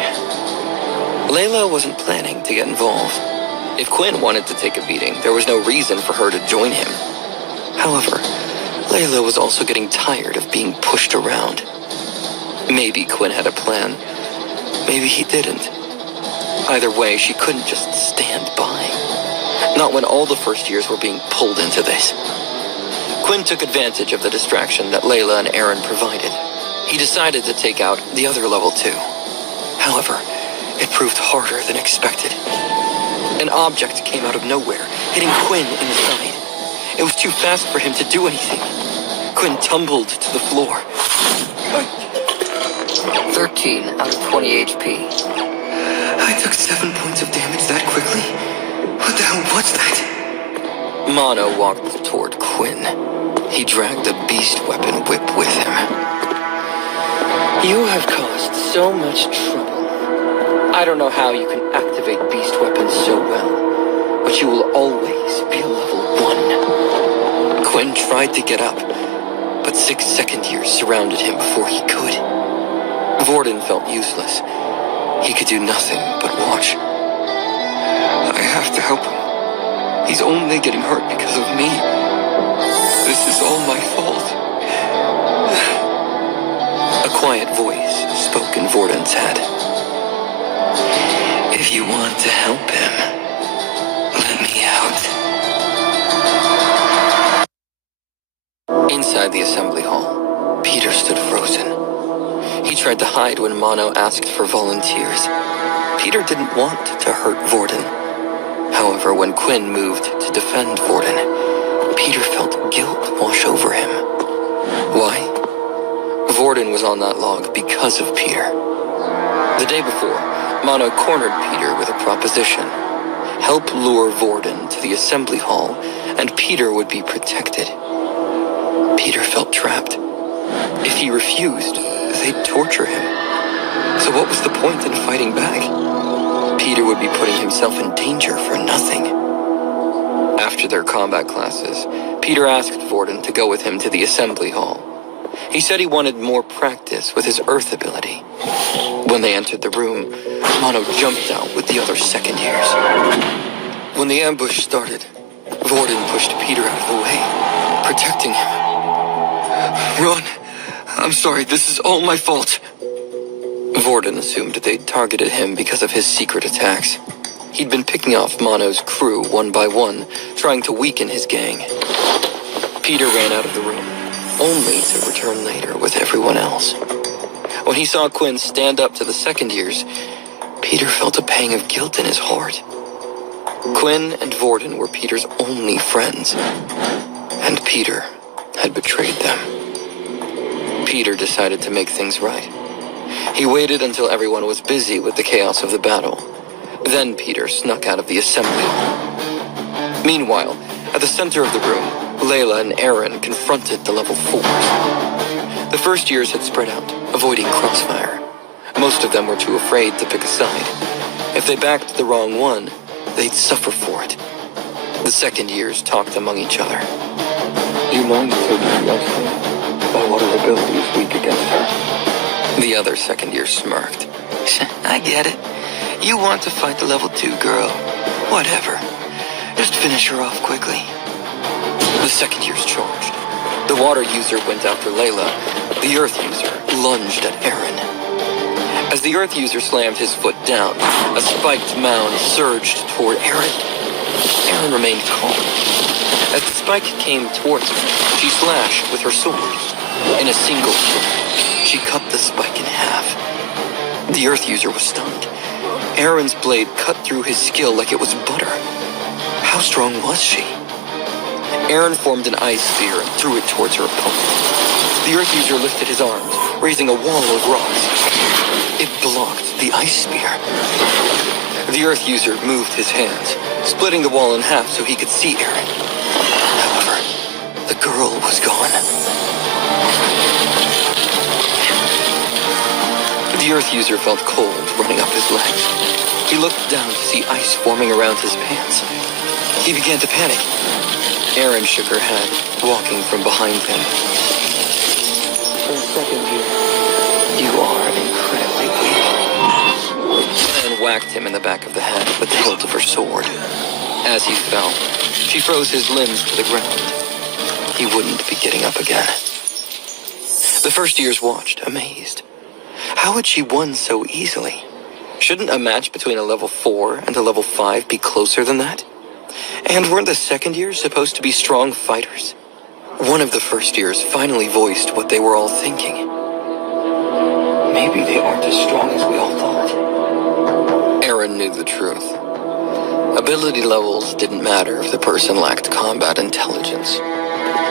Layla wasn't planning to get involved. If Quinn wanted to take a beating, there was no reason for her to join him. However, Layla was also getting tired of being pushed around. Maybe Quinn had a plan. Maybe he didn't. Either way, she couldn't just stand by. Not when all the first years were being pulled into this. Quinn took advantage of the distraction that Layla and Aaron provided. He decided to take out the other level 2. However, it proved harder than expected. An object came out of nowhere, hitting Quinn in the side. It was too fast for him to do anything. Quinn tumbled to the floor. 13 out of 20 HP. I took 7 points of damage that quickly? What the hell was that? Mono walked toward Quinn. He dragged the beast weapon whip with him. You have caused so much trouble. I don't know how you can activate beast weapons so well, but you will always be a level 1. Quinn tried to get up, but 6 second years surrounded him before he could. Vorden felt useless. He could do nothing but watch. I have to help him. He's only getting hurt because of me. This is all my fault. A quiet voice spoke in Vorden's head. If you want to help him, let me out. Inside the assembly hall, Peter stood frozen. He tried to hide when Mono asked for volunteers. Peter didn't want to hurt Vorden. However, when Quinn moved to defend Vorden, Peter felt guilt wash over him. Why? Vorden was on that log because of Peter. The day before, Mono cornered Peter with a proposition. Help lure Vorden to the assembly hall, and Peter would be protected. Peter felt trapped. If he refused, they'd torture him. So what was the point in fighting back? Peter would be putting himself in danger for nothing. After their combat classes, Peter asked Vorden to go with him to the assembly hall. He said he wanted more practice with his earth ability. When they entered the room, Mono jumped out with the other second years. When the ambush started, Vorden pushed Peter out of the way, protecting him. Run! I'm sorry, this is all my fault. Vorden assumed they'd targeted him because of his secret attacks. He'd been picking off Mono's crew one by one, trying to weaken his gang. Peter ran out of the room, only to return later with everyone else. When he saw Quinn stand up to the second years, Peter felt a pang of guilt in his heart. Quinn and Vorden were Peter's only friends, and Peter had betrayed them. Peter decided to make things right. He waited until everyone was busy with the chaos of the battle. Then Peter snuck out of the assembly hall. Meanwhile, at the center of the room, Layla and Aaron confronted the level 4s. The first years had spread out, avoiding crossfire. Most of them were too afraid to pick a side. If they backed the wrong one, they'd suffer for it. The second years talked among each other. You mind taking Leslie? My water ability is weak against her. The other second year smirked. I get it. You want to fight the level 2 girl. Whatever. Just finish her off quickly. The second year's charged. The water user went after Layla. The earth user lunged at Aaron. As the earth user slammed his foot down, a spiked mound surged toward Aaron. Aaron remained calm. As the spike came towards her, she slashed with her sword. In a single stroke, she cut the spike in half. The earth user was stunned. Aaron's blade cut through his skill like it was butter. How strong was she? Aaron formed an ice spear and threw it towards her opponent. The earth user lifted his arms, raising a wall of rocks. It blocked the ice spear. The earth user moved his hands, splitting the wall in half so he could see Aaron. However, the girl was gone. The earth user felt cold running up his legs. He looked down to see ice forming around his pants. He began to panic. Aaron shook her head, walking from behind him. For a second year, you are incredibly weak. And whacked him in the back of the head with the hilt of her sword. As he fell, she froze his limbs to the ground. He wouldn't be getting up again. The first years watched, amazed. How had she won so easily? Shouldn't a match between a level 4 and a level 5 be closer than that? And weren't the second years supposed to be strong fighters? One of the first years finally voiced what they were all thinking. Maybe they aren't as strong as we all thought. Aaron knew the truth. Ability levels didn't matter if the person lacked combat intelligence.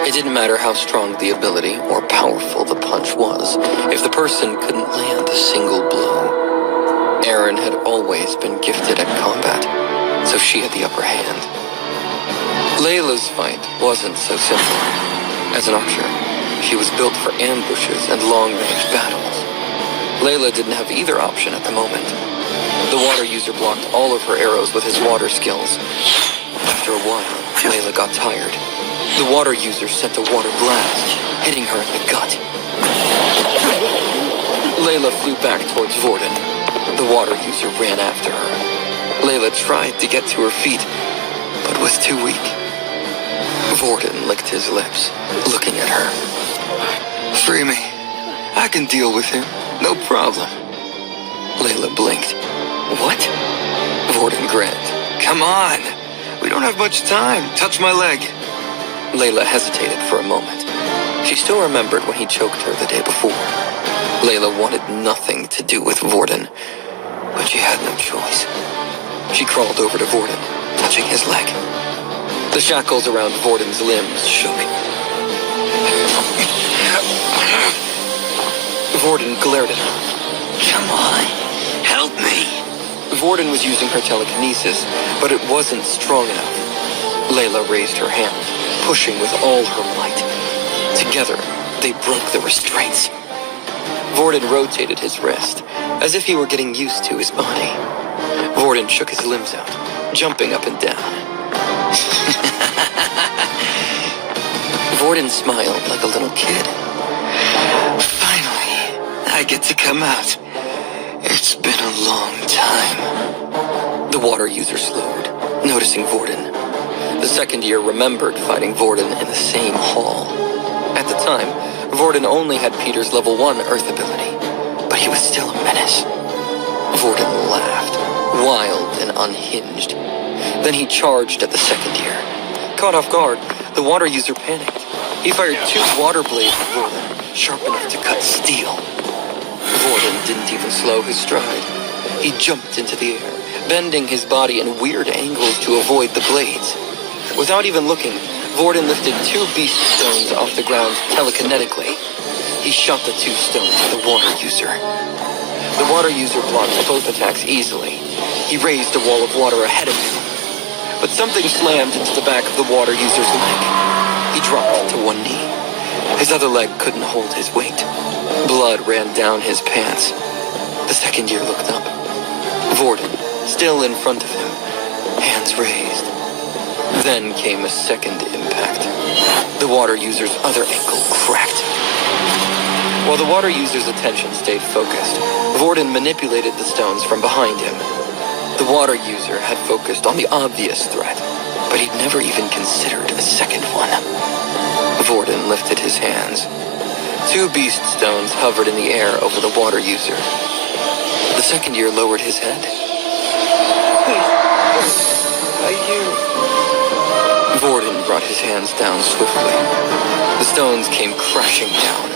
It didn't matter how strong the ability or powerful the punch was if the person couldn't land a single blow. Aaron had always been gifted at combat, so she had the upper hand. Layla's fight wasn't so simple. As an archer, she was built for ambushes and long-range battles. Layla didn't have either option at the moment. The water user blocked all of her arrows with his water skills. After a while, Layla got tired. The water user sent a water blast, hitting her in the gut. Layla flew back towards Vorden. The water user ran after her. Layla tried to get to her feet, but was too weak. Vorden licked his lips, looking at her. Free me. I can deal with him. No problem. Layla blinked. What? Vorden grinned. Come on. We don't have much time. Touch my leg. Layla hesitated for a moment. She still remembered when he choked her the day before. Layla wanted nothing to do with Vorden, but she had no choice. She crawled over to Vorden, touching his leg. The shackles around Vorden's limbs shook. Vorden glared at her. Come on. Help me. Vorden was using her telekinesis, but it wasn't strong enough. Layla raised her hand, pushing with all her might. Together, they broke the restraints. Vorden rotated his wrist, as if he were getting used to his body. Vorden shook his limbs out, jumping up and down. Vorden smiled like a little kid. Finally, I get to come out. It's been a long time. The water user slowed, noticing Vorden. The second year remembered fighting Vorden in the same hall. At the time, Vorden only had Peter's level 1 Earth ability, but he was still a menace. Vorden laughed, wild and unhinged. Then he charged at the second year. Caught off guard, the water user panicked. He fired 2 water blades at Vorden, sharp enough to cut steel. Vorden didn't even slow his stride. He jumped into the air, bending his body in weird angles to avoid the blades. Without even looking, Vorden lifted 2 beast stones off the ground telekinetically. He shot the 2 stones at the water user. The water user blocked both attacks easily. He raised a wall of water ahead of him. But something slammed into the back of the water user's leg. He dropped to one knee. His other leg couldn't hold his weight. Blood ran down his pants. The second year looked up. Vorden, still in front of him, hands raised. Then came a second impact. The water user's other ankle cracked. While the water user's attention stayed focused, Vorden manipulated the stones from behind him. The water user had focused on the obvious threat, but he'd never even considered a second one. Vorden lifted his hands. 2 beast stones hovered in the air over the water user. The second year lowered his head. Vorden brought his hands down swiftly. The stones came crashing down,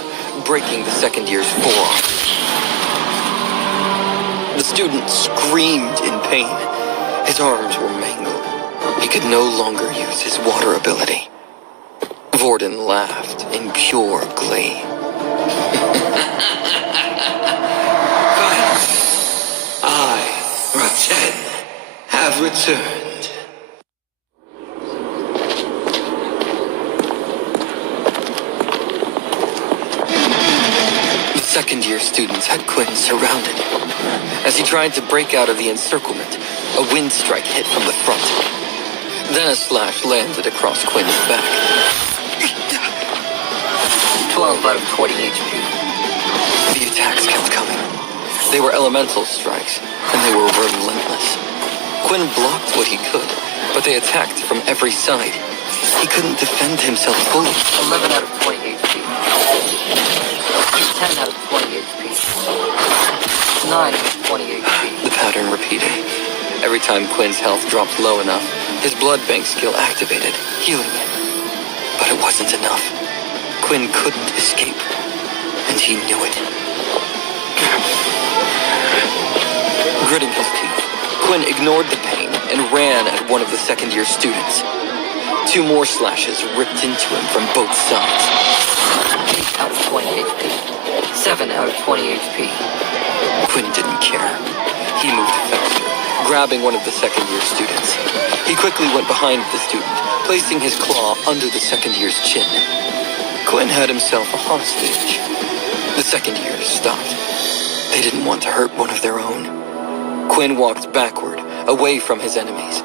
breaking the second year's forearm. The student screamed in pain. His arms were mangled. He could no longer use his water ability. Vorden laughed in pure glee. I, Raten, have returned. The second-year students had Quinn surrounded. As he tried to break out of the encirclement, a wind strike hit from the front. Then a slash landed across Quinn's back. 12 out of 20 HP. The attacks kept coming. They were elemental strikes, and they were relentless. Quinn blocked what he could, but they attacked from every side. He couldn't defend himself fully. 11 out of 20 HP. 10 out of 20 HP. 9 out of 20 HP. The pattern repeated. Every time Quinn's health dropped low enough, his blood bank skill activated, healing him. But it wasn't enough. Quinn couldn't escape, and he knew it. Gritting his teeth, Quinn ignored the pain and ran at one of the second-year students. 2 more slashes ripped into him from both sides. 8 out of 20 HP. 7 out of 20 HP. Quinn didn't care. He moved faster, grabbing one of the second-year students. He quickly went behind the student, placing his claw under the second-year's chin. Quinn had himself a hostage. The second years stopped. They didn't want to hurt one of their own. Quinn walked backward, away from his enemies.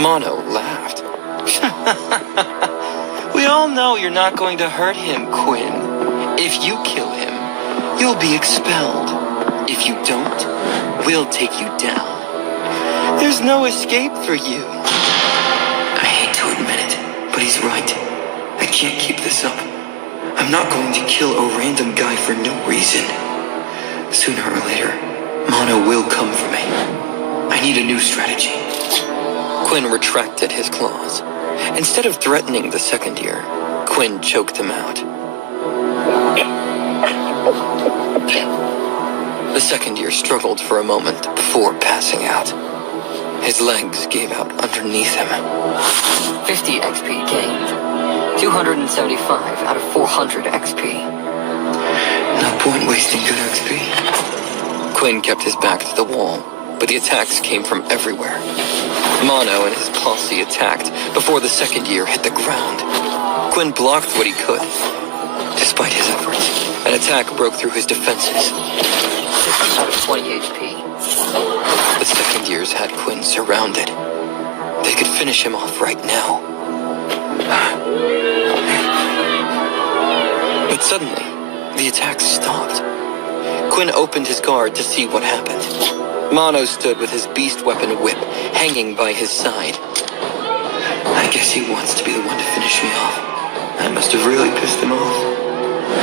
Mono laughed. We all know you're not going to hurt him, Quinn. If you kill him, you'll be expelled. If you don't, we'll take you down. There's no escape for you. I hate to admit it, but he's right. I can't keep this up. I'm not going to kill a random guy for no reason. Sooner or later, Mono will come for me. I need a new strategy. Quinn retracted his claws. Instead of threatening the second year, Quinn choked him out. The second year struggled for a moment before passing out. His legs gave out underneath him. 50 XP gained. 275 out of 400 XP. No point wasting good XP. Quinn kept his back to the wall, but the attacks came from everywhere. Mono and his posse attacked before the second year hit the ground. Quinn blocked what he could. Despite his efforts, an attack broke through his defenses. 6 out of 20 HP. The second years had Quinn surrounded. They could finish him off right now. But suddenly, the attacks stopped. Quinn opened his guard to see what happened. Mono stood with his beast weapon whip hanging by his side. I guess he wants to be the one to finish me off. I must have really pissed him off.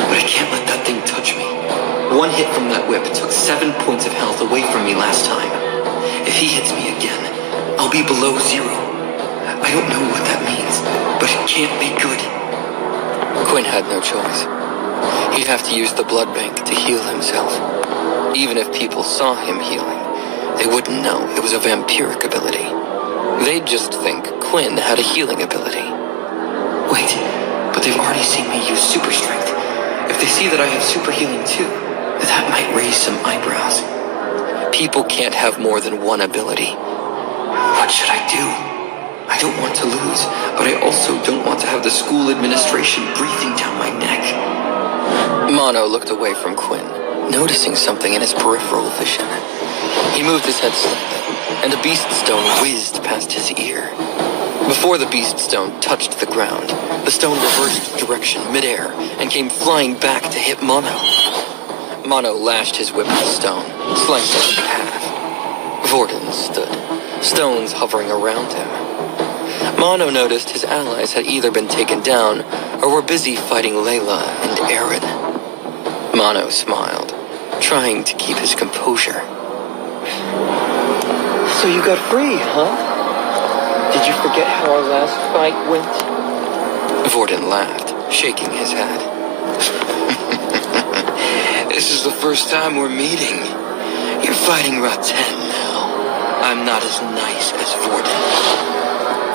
But I can't let that thing touch me. One hit from that whip took 7 points of health away from me last time. If he hits me again, I'll be below 0. I don't know what that means, but it can't be good. Quinn had no choice. He'd have to use the blood bank to heal himself. Even if people saw him healing, they wouldn't know it was a vampiric ability. They'd just think Quinn had a healing ability. Wait, but they've already seen me use super strength. If they see that I have super healing too, that might raise some eyebrows. People can't have more than one ability. What should I do? I don't want to lose, but I also don't want to have the school administration breathing down my neck. Mono looked away from Quinn, noticing something in his peripheral vision. He moved his head slightly, and a beast stone whizzed past his ear. Before the beast stone touched the ground, the stone reversed direction midair and came flying back to hit Mono. Mono lashed his whip at the stone, slicing it in half. Vorden stood, stones hovering around him. Mono noticed his allies had either been taken down or were busy fighting Layla and Eren. Mono smiled, trying to keep his composure. So you got free, huh? Did you forget how our last fight went? Vorden laughed, shaking his head. This is the first time we're meeting. You're fighting Raten now. I'm not as nice as Vorden.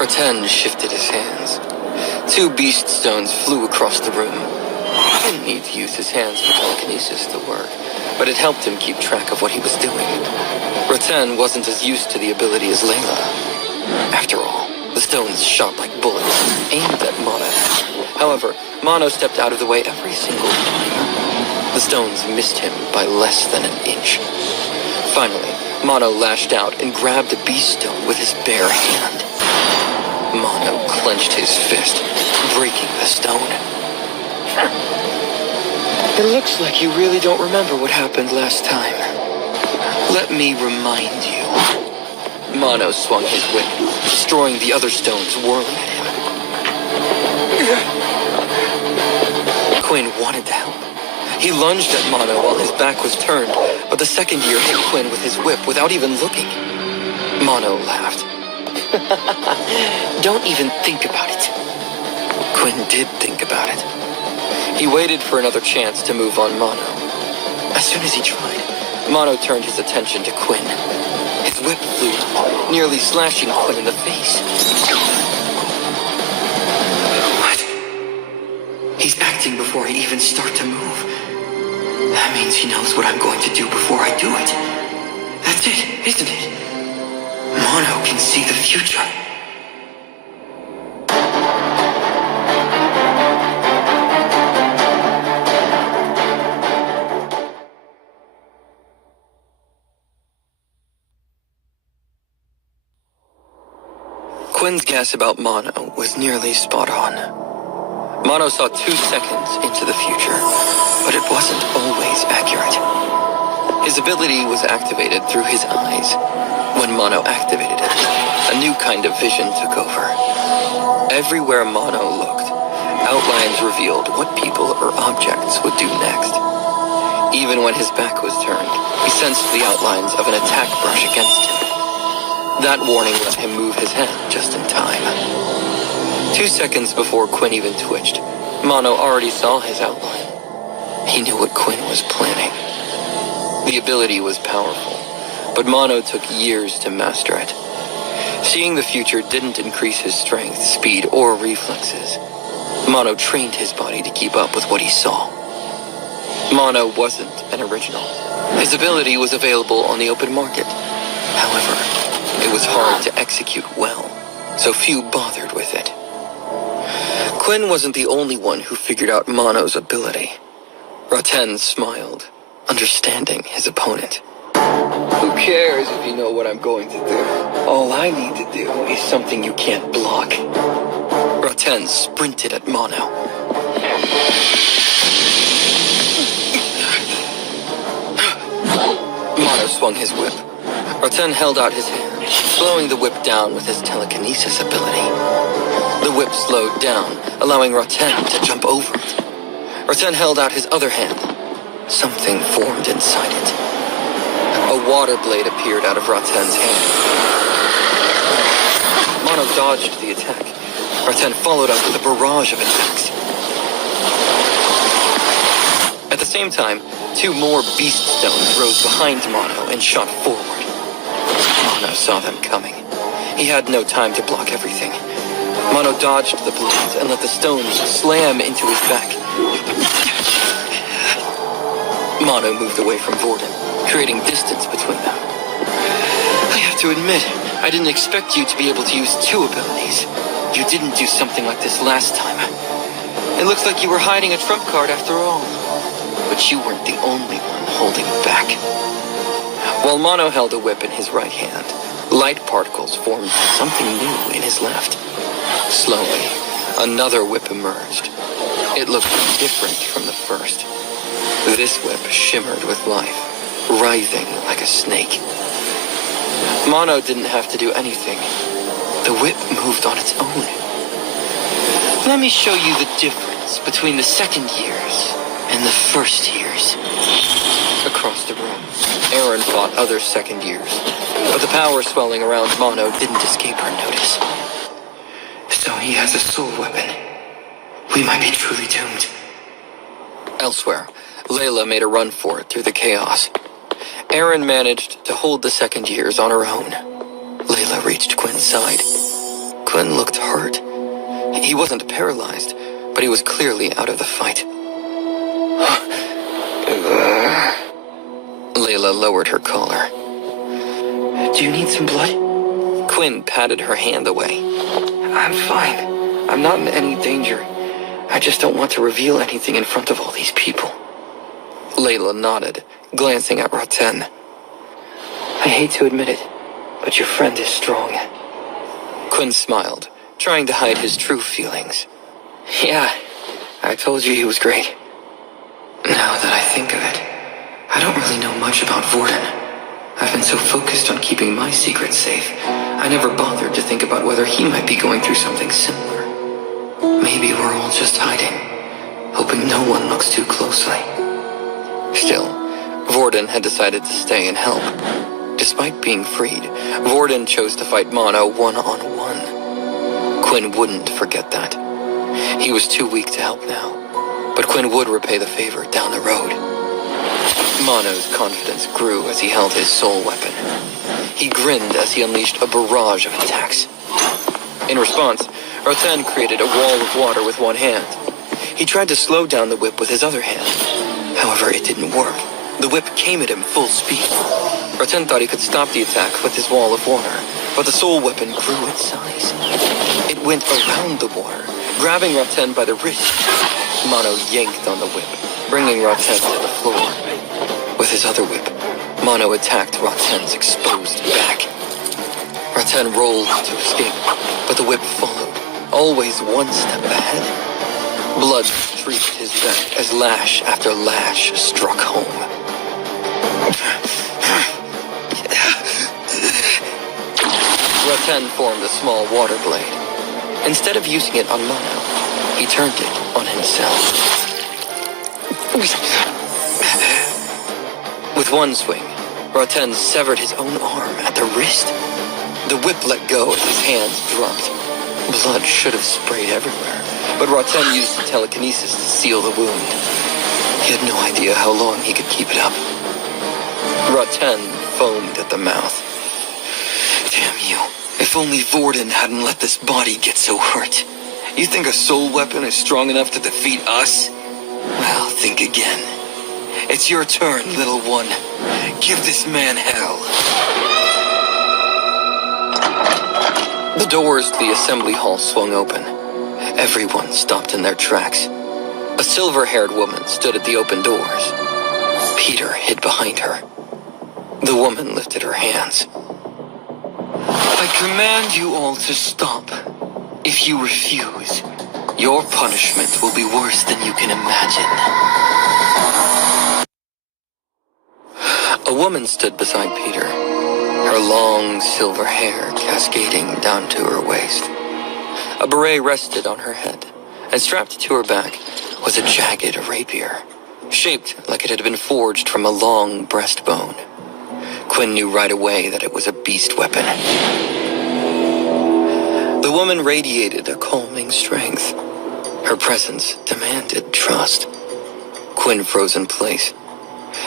Raten shifted his hands. 2 beast stones flew across the room. He didn't need to use his hands for telekinesis to work, but it helped him keep track of what he was doing. Raten wasn't as used to the ability as Layla. After all, the stones shot like bullets, aimed at Mono. However, Mono stepped out of the way every single time. The stones missed him by less than an inch. Finally, Mono lashed out and grabbed a beast stone with his bare hand. Mono clenched his fist, breaking the stone. It looks like you really don't remember what happened Last time. Let me remind you. Mono swung his whip, destroying the other stones whirling at him. Quinn wanted to help. He lunged at Mono while his back was turned, but the second year hit Quinn with his whip without even looking. Mono laughed. Don't even think about it. Quinn did think about it. He waited for another chance to move on Mono. As soon as he tried, Mono turned his attention to Quinn. His whip flew up, nearly slashing Quinn in the face. What? He's acting before I even start to move. That means he knows what I'm going to do before I do it. That's it, isn't it? Mono can see the future. Quinn's guess about Mono was nearly spot on. Mono saw 2 seconds into the future, but it wasn't always accurate. His ability was activated through his eyes. When Mono activated it, a new kind of vision took over. Everywhere Mono looked, outlines revealed what people or objects would do next. Even when his back was turned, he sensed the outlines of an attack brush against him. That warning let him move his head just in time. 2 seconds before Quinn even twitched, Mono already saw his outline. He knew what Quinn was planning. The ability was powerful, but Mono took years to master it. Seeing the future didn't increase his strength, speed, or reflexes. Mono trained his body to keep up with what he saw. Mono wasn't an original. His ability was available on the open market. However, it was hard to execute well, so few bothered with it. Quinn wasn't the only one who figured out Mono's ability. Raten smiled, understanding his opponent. Who cares if you know what I'm going to do? All I need to do is something you can't block. Raten sprinted at Mono. Mono swung his whip. Raten held out his hand, slowing the whip down with his telekinesis ability. The whip slowed down, allowing Raten to jump over it. Raten held out his other hand. Something formed inside it. A water blade appeared out of Raten's hand. Mono dodged the attack. Raten followed up with a barrage of attacks. At the same time, 2 more beast stones rose behind Mono and shot forward. Mono saw them coming. He had no time to block everything. Mono dodged the blades and let the stones slam into his back. Mono moved away from Vorden, creating distance between them. I have to admit, I didn't expect you to be able to use 2 abilities. You didn't do something like this last time. It looks like you were hiding a trump card after all. But you weren't the only one holding back. While Mono held a whip in his right hand, light particles formed something new in his left. Slowly, another whip emerged. It looked different from the first. This whip shimmered with life, writhing like a snake. Mono didn't have to do anything. The whip moved on its own. Let me show you the difference between the second years and the first years. Across the room, Aaron fought other second years, but the power swelling around Mono didn't escape her notice. So he has a soul weapon. We might be truly doomed. Elsewhere, Layla made a run for it through the chaos. Aaron managed to hold the second years on her own. Layla reached Quinn's side. Quinn looked hurt. He wasn't paralyzed, but he was clearly out of the fight. Layla lowered her collar. Do you need some blood? Quinn patted her hand away. I'm fine. I'm not in any danger. I just don't want to reveal anything in front of all these people. Layla nodded, glancing at Raten. I hate to admit it, but your friend is strong. Quinn smiled, trying to hide his true feelings. Yeah, I told you he was great. Now that I think of it, I don't really know much about Vorden. I've been so focused on keeping my secret safe, I never bothered to think about whether he might be going through something similar. Maybe we're all just hiding, hoping no one looks too closely. Still, Vorden had decided to stay and help. Despite being freed, Vorden chose to fight Mono one-on-one. Quinn wouldn't forget that. He was too weak to help now, but Quinn would repay the favor down the road. Mono's confidence grew as he held his soul weapon. He grinned as he unleashed a barrage of attacks. In response, Raten created a wall of water with one hand. He tried to slow down the whip with his other hand. However, it didn't work. The whip came at him full speed. Raten thought he could stop the attack with his wall of water, but the soul weapon grew in size. It went around the water, grabbing Raten by the wrist. Mono yanked on the whip, bringing Raten to the floor. With his other whip, Mono attacked Raten's exposed back. Raten rolled to escape, but the whip followed, always one step ahead. Blood streaked his back as lash after lash struck home. Raten formed a small water blade. Instead of using it on Mono, he turned it on himself. With one swing, Raten severed his own arm at the wrist. The whip let go as his hands dropped. Blood should have sprayed everywhere, but Raten used telekinesis to seal the wound. He had no idea how long he could keep it up. Raten foamed at the mouth. Damn you. If only Vorden hadn't let this body get so hurt. You think a soul weapon is strong enough to defeat us? Well, think again. It's your turn, little one. Give this man hell. The doors to the assembly hall swung open. Everyone stopped in their tracks. A silver-haired woman stood at the open doors. Peter hid behind her. The woman lifted her hands. I command you all to stop. If you refuse, your punishment will be worse than you can imagine. A woman stood beside Peter, her long silver hair cascading down to her waist. A beret rested on her head, and strapped to her back was a jagged rapier, shaped like it had been forged from a long breastbone. Quinn knew right away that it was a beast weapon. The woman radiated a calming strength. Her presence demanded trust. Quinn froze in place.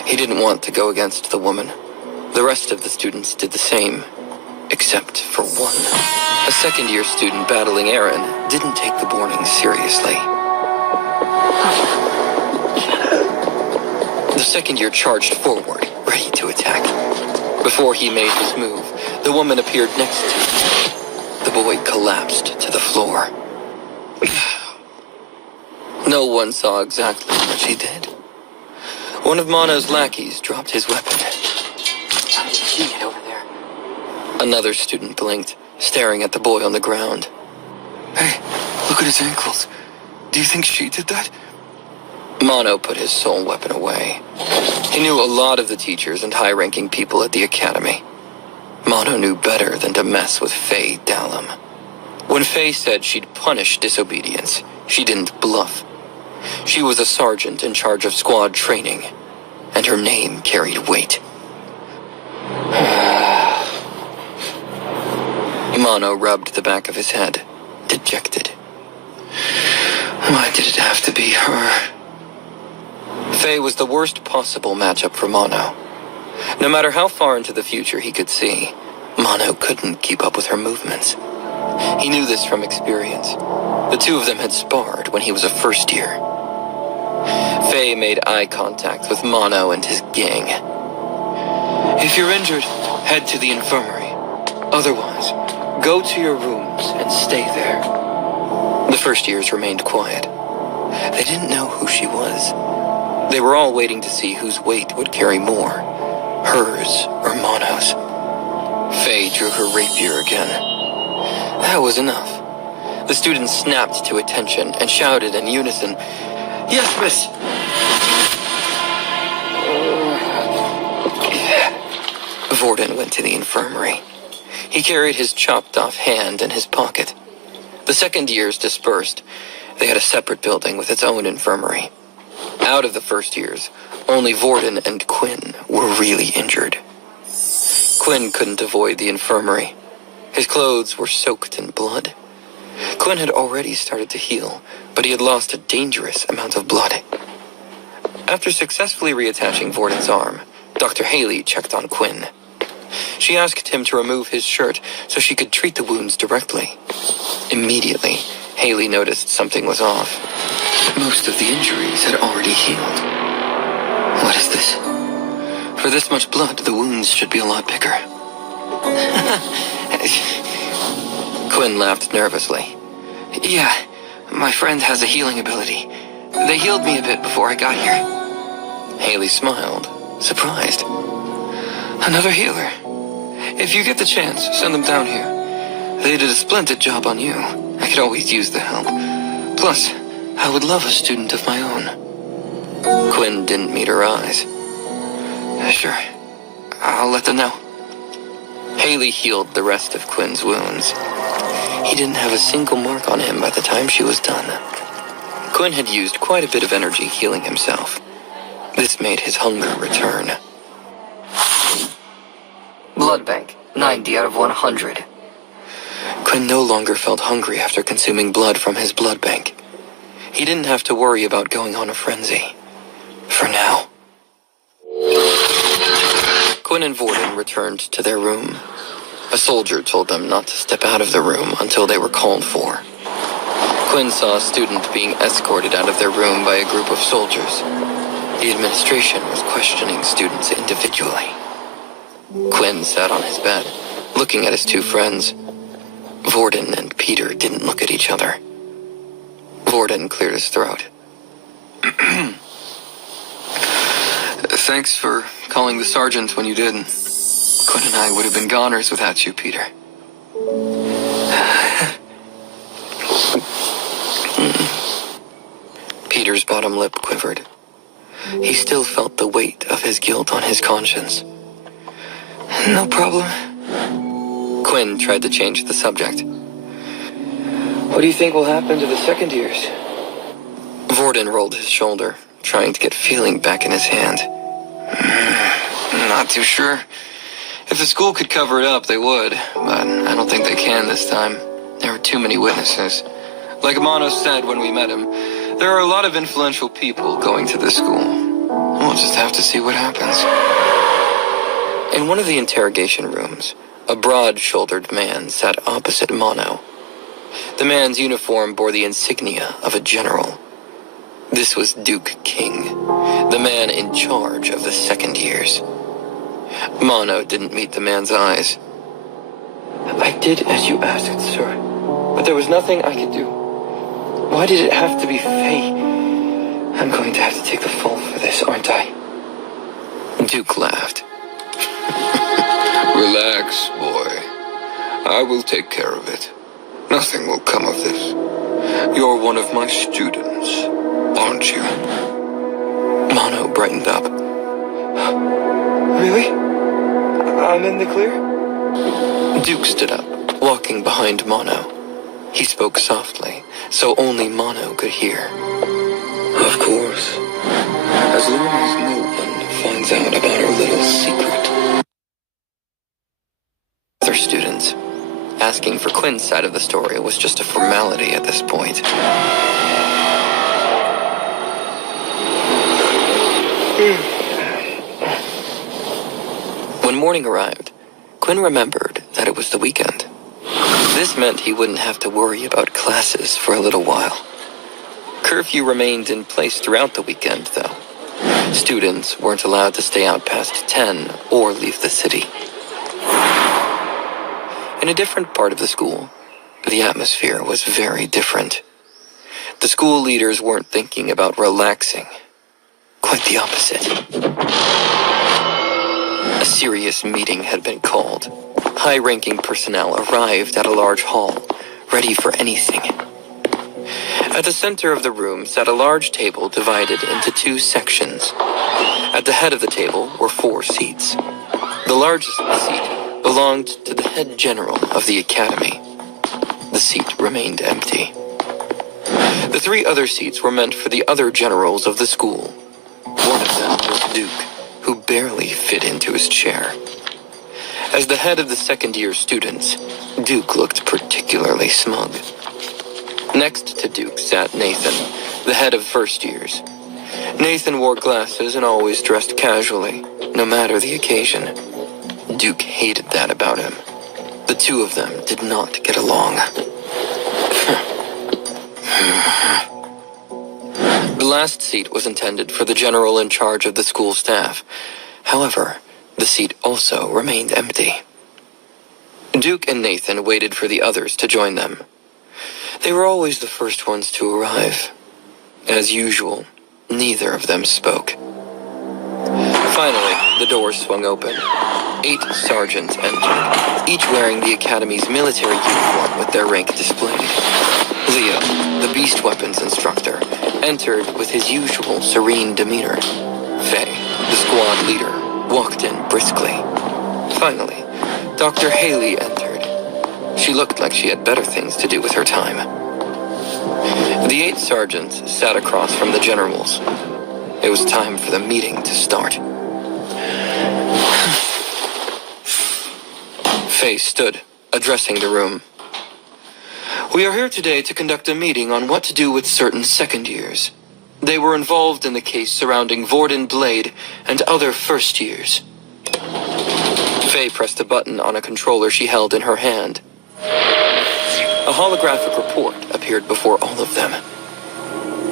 He didn't want to go against the woman. The rest of the students did the same, except for one. A second-year student battling Aaron didn't take the warning seriously. The second year charged forward, ready to attack. Before he made his move, the woman appeared next to him. The boy collapsed to the floor. No one saw exactly what she did. One of Mono's lackeys dropped his weapon. See it over there. Another student blinked, staring at the boy on the ground. Hey, look at his ankles. Do you think she did that? Mono put his soul weapon away. He knew a lot of the teachers and high-ranking people at the academy. Mono knew better than to mess with Faye Dallum. When Faye said she'd punish disobedience, she didn't bluff. She was a sergeant in charge of squad training, and her name carried weight. Mono rubbed the back of his head, dejected. Why did it have to be her? Faye was the worst possible matchup for Mono. No matter how far into the future he could see, Mono couldn't keep up with her movements. He knew this from experience. The two of them had sparred when he was a first year. Faye made eye contact with Mono and his gang. If you're injured, head to the infirmary. Otherwise, go to your rooms and stay there. The first years remained quiet. They didn't know who she was. They were all waiting to see whose weight would carry more, hers or Mono's. Faye drew her rapier again. That was enough. The students snapped to attention and shouted in unison, Yes, miss. Vorden went to the infirmary. He carried his chopped-off hand in his pocket. The second years dispersed. They had a separate building with its own infirmary. Out of the first years, only Vorden and Quinn were really injured. Quinn couldn't avoid the infirmary. His clothes were soaked in blood. Quinn had already started to heal, but he had lost a dangerous amount of blood. After successfully reattaching Vorden's arm, Dr. Haley checked on Quinn. She asked him to remove his shirt so she could treat the wounds directly. Immediately, Haley noticed something was off. Most of the injuries had already healed. What is this? For this much blood, the wounds should be a lot bigger. Quinn laughed nervously. Yeah, my friend has a healing ability. They healed me a bit before I got here. Haley smiled, surprised. Another healer. If you get the chance, send them down here. They did a splendid job on you. I could always use the help. Plus, I would love a student of my own. Quinn didn't meet her eyes. Sure, I'll let them know. Haley healed the rest of Quinn's wounds. He didn't have a single mark on him by the time she was done. Quinn had used quite a bit of energy healing himself. This made his hunger return. Blood bank, 90 out of 100. Quinn no longer felt hungry after consuming blood from his blood bank. He didn't have to worry about going on a frenzy. For now. Quinn and Vorden returned to their room. A soldier told them not to step out of the room until they were called for. Quinn saw a student being escorted out of their room by a group of soldiers. The administration was questioning students individually. Quinn sat on his bed, looking at his two friends. Vorden and Peter didn't look at each other. Vorden cleared his throat. Thanks for calling the sergeant when you did. Quinn and I would have been goners without you, Peter. Peter's bottom lip quivered. He still felt the weight of his guilt on his conscience. No problem. Quinn tried to change the subject. What do you think will happen to the second years? Vorden rolled his shoulder, trying to get feeling back in his hand. Not too sure. If the school could cover it up, they would, but I don't think they can this time. There were too many witnesses. Like Mono said when we met him, there are a lot of influential people going to this school. We'll just have to see what happens. In one of the interrogation rooms, a broad-shouldered man sat opposite Mono. The man's uniform bore the insignia of a general. This was Duke King, the man in charge of the second years. Mono didn't meet the man's eyes. I did as you asked, sir. But there was nothing I could do. Why did it have to be Faye? I'm going to have to take the fall for this, aren't I? Duke laughed. Relax, boy. I will take care of it. Nothing will come of this. You're one of my students, aren't you? Mono brightened up. Really? I'm in the clear? Duke stood up, walking behind Mono. He spoke softly, so only Mono could hear. Of course. As long as no one finds out about our little secret. Other students. Asking for Quinn's side of the story was just a formality at this point. When morning arrived, Quinn remembered that it was the weekend. This meant he wouldn't have to worry about classes for a little while. Curfew remained in place throughout the weekend, though. Students weren't allowed to stay out past 10 or leave the city. In a different part of the school, the atmosphere was very different. The school leaders weren't thinking about relaxing. Quite the opposite. A serious meeting had been called. High-ranking personnel arrived at a large hall, ready for anything. At the center of the room sat a large table divided into 2 sections. At the head of the table were 4 seats. The largest seat belonged to the head general of the academy. The seat remained empty. The 3 other seats were meant for the other generals of the school. One of them was Duke, who barely fit into his chair. As the head of the second-year students, Duke looked particularly smug. Next to Duke sat Nathan, the head of first years. Nathan wore glasses and always dressed casually, no matter the occasion. Duke hated that about him. The 2 of them did not get along. The last seat was intended for the general in charge of the school staff. However, the seat also remained empty. Duke and Nathan waited for the others to join them. They were always the first ones to arrive. As usual, neither of them spoke. Finally, the doors swung open. 8 sergeants entered, each wearing the Academy's military uniform with their rank displayed. Leo, the beast weapons instructor, entered with his usual serene demeanor. Faye, the squad leader, walked in briskly. Finally, Dr. Haley entered. She looked like she had better things to do with her time. The 8 sergeants sat across from the generals. It was time for the meeting to start. Faye stood, addressing the room. We are here today to conduct a meeting on what to do with certain second years. They were involved in the case surrounding Vorden Blade and other first years. Faye pressed a button on a controller she held in her hand. A holographic report appeared before all of them.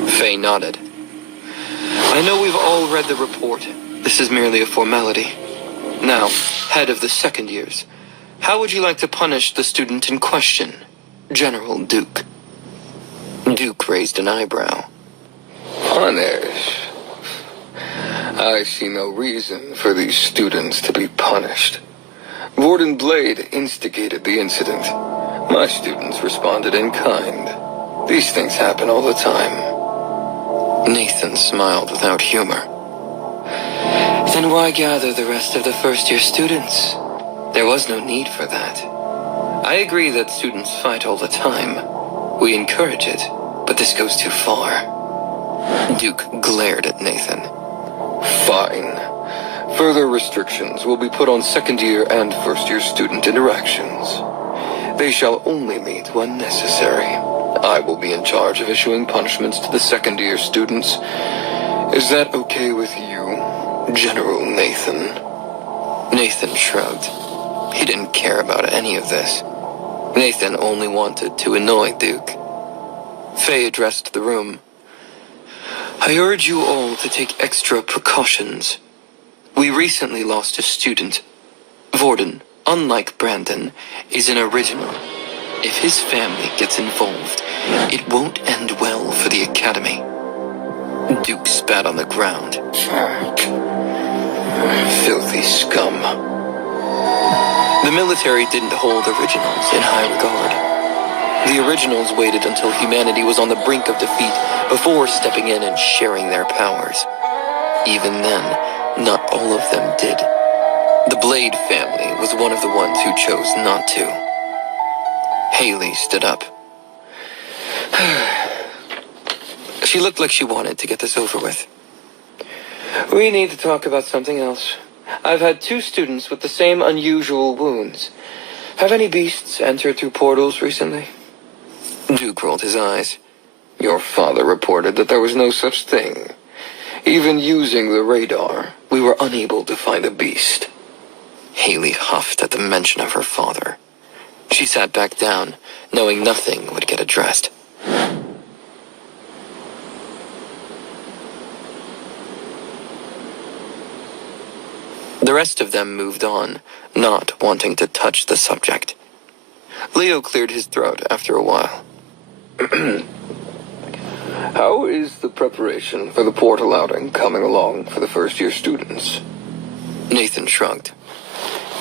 Faye nodded. I know we've all read the report. This is merely a formality. Now, head of the second years, how would you like to punish the student in question, General Duke? Duke raised an eyebrow. Punish? I see no reason for these students to be punished. Vorden Blade instigated the incident. My students responded in kind. These things happen all the time. Nathan smiled without humor. Then why gather the rest of the first-year students? There was no need for that. I agree that students fight all the time. We encourage it, but this goes too far. Duke glared at Nathan. Fine. Further restrictions will be put on second-year and first-year student interactions. They shall only meet when necessary. I will be in charge of issuing punishments to the second-year students. Is that okay with you, General Nathan? Nathan shrugged. He didn't care about any of this. Nathan only wanted to annoy Duke. Faye addressed the room. I urge you all to take extra precautions. We recently lost a student. Vorden, unlike Brandon, is an original. If his family gets involved, it won't end well for the Academy. Duke spat on the ground. Filthy scum. The military didn't hold originals in high regard. The originals waited until humanity was on the brink of defeat before stepping in and sharing their powers. Even then, not all of them did. The Blade family was one of the ones who chose not to. Haley stood up. She looked like she wanted to get this over with. We need to talk about something else. I've had 2 students with the same unusual wounds. Have any beasts entered through portals recently? Duke rolled his eyes. Your father reported that there was no such thing. Even using the radar, we were unable to find a beast. Haley huffed at the mention of her father. She sat back down, knowing nothing would get addressed. The rest of them moved on, not wanting to touch the subject. Leo cleared his throat after a while. How is the preparation for the portal outing coming along for the first-year students? Nathan shrugged.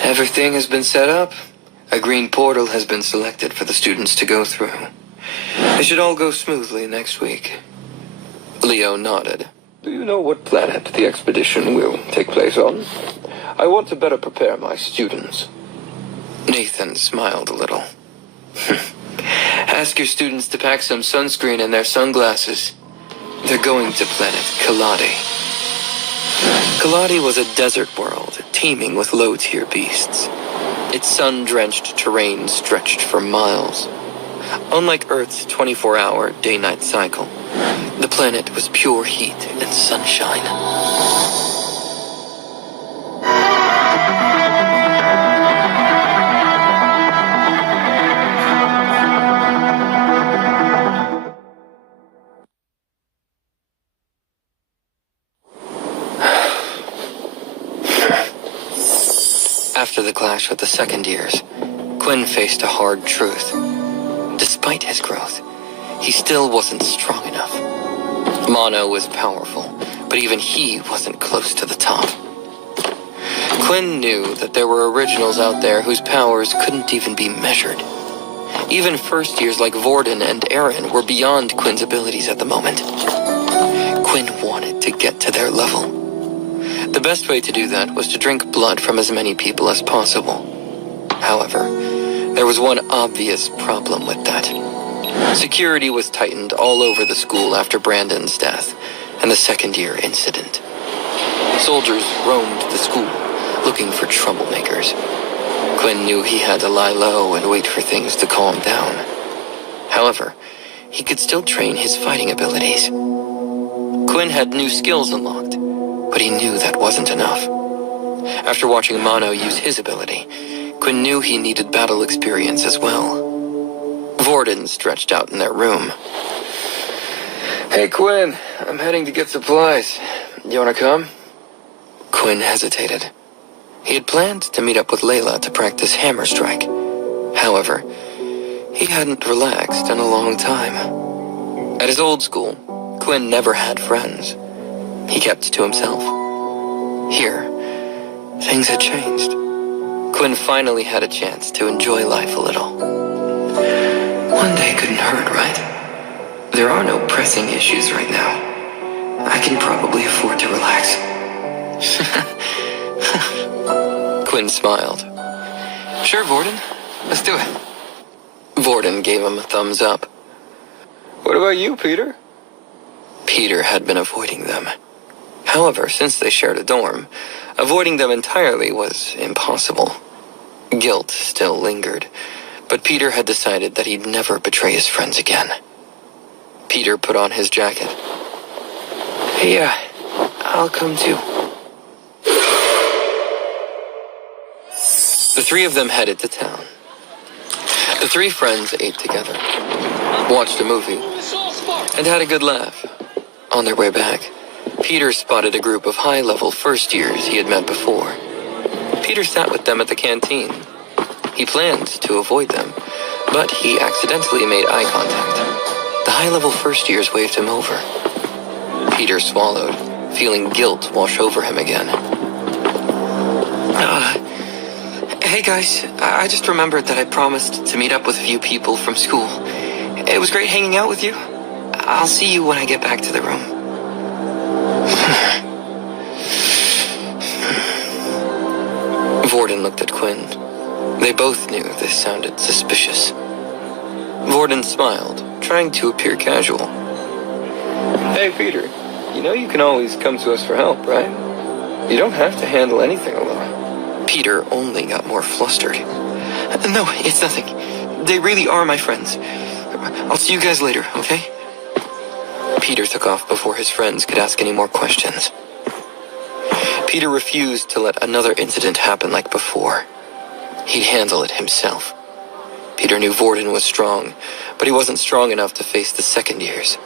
Everything has been set up. A green portal has been selected for the students to go through. It should all go smoothly next week. Leo nodded. Do you know what planet the expedition will take place on? I want to better prepare my students. Nathan smiled a little. Ask your students to pack some sunscreen and their sunglasses. They're going to planet Kaladi. Kaladi was a desert world teeming with low-tier beasts. Its sun-drenched terrain stretched for miles. Unlike Earth's 24-hour day-night cycle, the planet was pure heat and sunshine. After the clash with the second years, Quinn faced a hard truth. Despite his growth, he still wasn't strong enough. Mono was powerful, but even he wasn't close to the top. Quinn knew that there were originals out there whose powers couldn't even be measured. Even first years like Vorden and Aaron were beyond Quinn's abilities at the moment. Quinn wanted to get to their level. The best way to do that was to drink blood from as many people as possible. However, there was one obvious problem with that. Security was tightened all over the school after Brandon's death and the second-year incident. Soldiers roamed the school, looking for troublemakers. Quinn knew he had to lie low and wait for things to calm down. However, he could still train his fighting abilities. Quinn had new skills unlocked, but he knew that wasn't enough. After watching Mono use his ability, Quinn knew he needed battle experience as well. Vorden stretched out in their room. Hey, Quinn, I'm heading to get supplies. You wanna come? Quinn hesitated. He had planned to meet up with Layla to practice Hammer Strike. However, he hadn't relaxed in a long time. At his old school, Quinn never had friends. He kept to himself. Here, things had changed. Quinn finally had a chance to enjoy life a little. One day couldn't hurt, right? There are no pressing issues right now. I can probably afford to relax. Quinn smiled. Sure, Vorden. Let's do it. Vorden gave him a thumbs up. What about you, Peter? Peter had been avoiding them. However, since they shared a dorm, avoiding them entirely was impossible. Guilt still lingered, but Peter had decided that he'd never betray his friends again. Peter put on his jacket. Hey, I'll come too. The three of them headed to town. The three friends ate together, watched a movie, and had a good laugh. On their way back, Peter spotted a group of high-level first-years he had met before. Peter sat with them at the canteen. He planned to avoid them, but he accidentally made eye contact. The high-level first-years waved him over. Peter swallowed, feeling guilt wash over him again. Hey guys, I just remembered that I promised to meet up with a few people from school. It was great hanging out with you. I'll see you when I get back to the room. Vorden looked at Quinn. They both knew this sounded suspicious. Vorden smiled, trying to appear casual. Hey, Peter. You know you can always come to us for help, right? You don't have to handle anything alone. Peter only got more flustered. No, it's nothing. They really are my friends. I'll see you guys later, okay? Peter took off before his friends could ask any more questions. Peter refused to let another incident happen like before. He'd handle it himself. Peter knew Vorden was strong, but he wasn't strong enough to face the second years.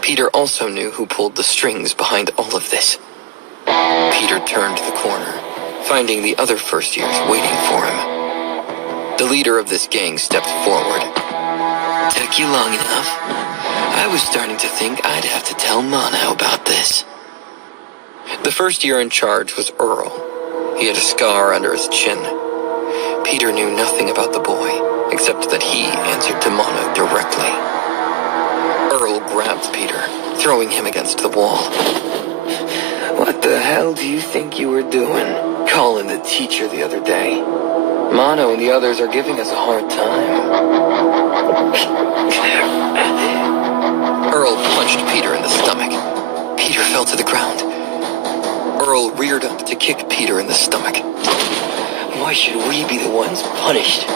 Peter also knew who pulled the strings behind all of this. Peter turned the corner, finding the other first years waiting for him. The leader of this gang stepped forward. Took you long enough. I was starting to think I'd have to tell Mono about this. The first year in charge was Earl. He had a scar under his chin. Peter knew nothing about the boy, except that he answered to Mono directly. Earl grabbed Peter, throwing him against the wall. What the hell do you think you were doing, calling the teacher the other day? Mono and the others are giving us a hard time. Earl punched Peter in the stomach. Peter fell to the ground. Earl reared up to kick Peter in the stomach. Why should we be the ones punished?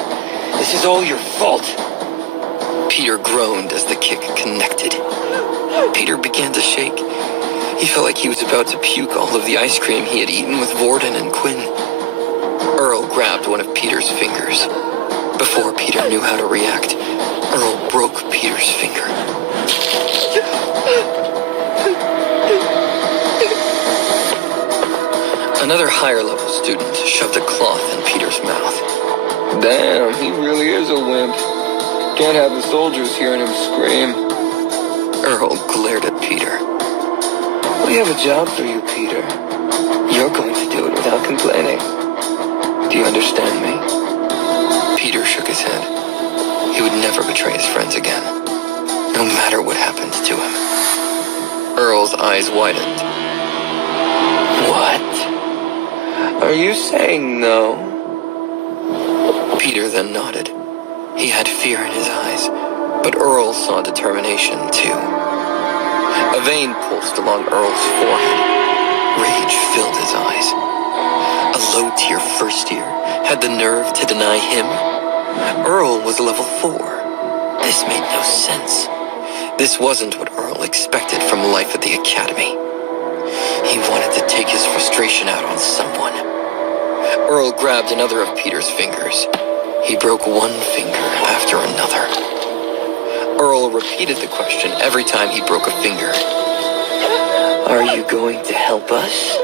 This is all your fault. Peter groaned as the kick connected. Peter began to shake. He felt like he was about to puke all of the ice cream he had eaten with Vorden and Quinn. Earl grabbed one of Peter's fingers. Before Peter knew how to react, Earl broke Peter's finger. Another higher-level student shoved a cloth in Peter's mouth. Damn, he really is a wimp. Can't have the soldiers hearing him scream. Earl glared at Peter. We have a job for you, Peter. You're going to do it without complaining. Do you understand me? Peter shook his head. He would never betray his friends again, no matter what happened to him. Earl's eyes widened. What? Are you saying no? Peter then nodded. He had fear in his eyes, but Earl saw determination too. A vein pulsed along Earl's forehead. Rage filled his eyes. A low-tier first year had the nerve to deny him? Earl was level 4. This made no sense. This wasn't what Earl expected from life at the academy. He wanted to take his frustration out on someone. Earl grabbed another of Peter's fingers. He broke one finger after another. Earl repeated the question every time he broke a finger. Are you going to help us?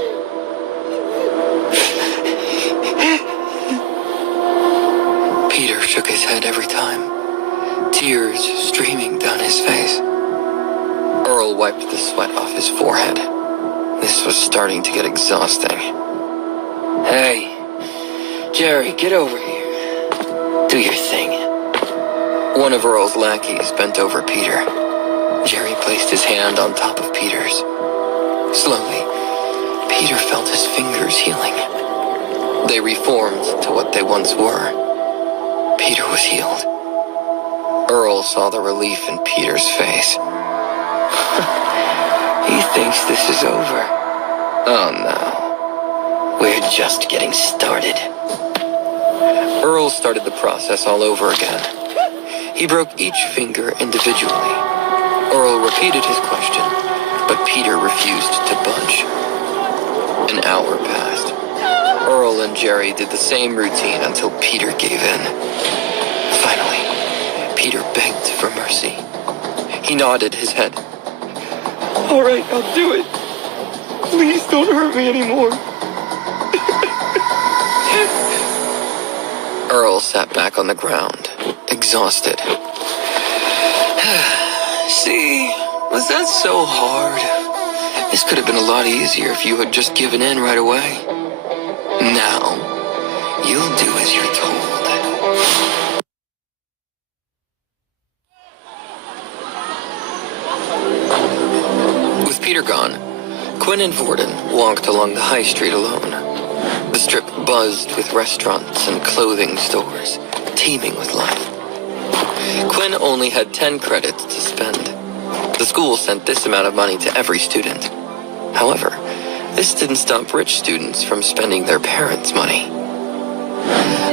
Peter shook his head every time, tears streaming down his face. Earl wiped the sweat off his forehead. This was starting to get exhausting. Hey, Jerry, get over here. Do your thing. One of Earl's lackeys bent over Peter. Jerry placed his hand on top of Peter's. Slowly, Peter felt his fingers healing. They reformed to what they once were. Peter was healed. Earl saw the relief in Peter's face. He thinks this is over. Oh no. We're just getting started. Earl started the process all over again. He broke each finger individually. Earl repeated his question, but Peter refused to budge. An hour passed. Earl and Jerry did the same routine until Peter gave in. Finally, Peter begged for mercy. He nodded his head. All right, I'll do it. Please don't hurt me anymore. Earl sat back on the ground, exhausted. See, was that so hard? This could have been a lot easier if you had just given in right away. Now, you'll do as you're told. With Peter gone, Quinn and Vorden walked along the high street alone. The strip buzzed with restaurants and clothing stores, teeming with life. Quinn Quinn only had 10 credits to spend. The school sent this amount of money to every student. However, this didn't stop rich students from spending their parents' money.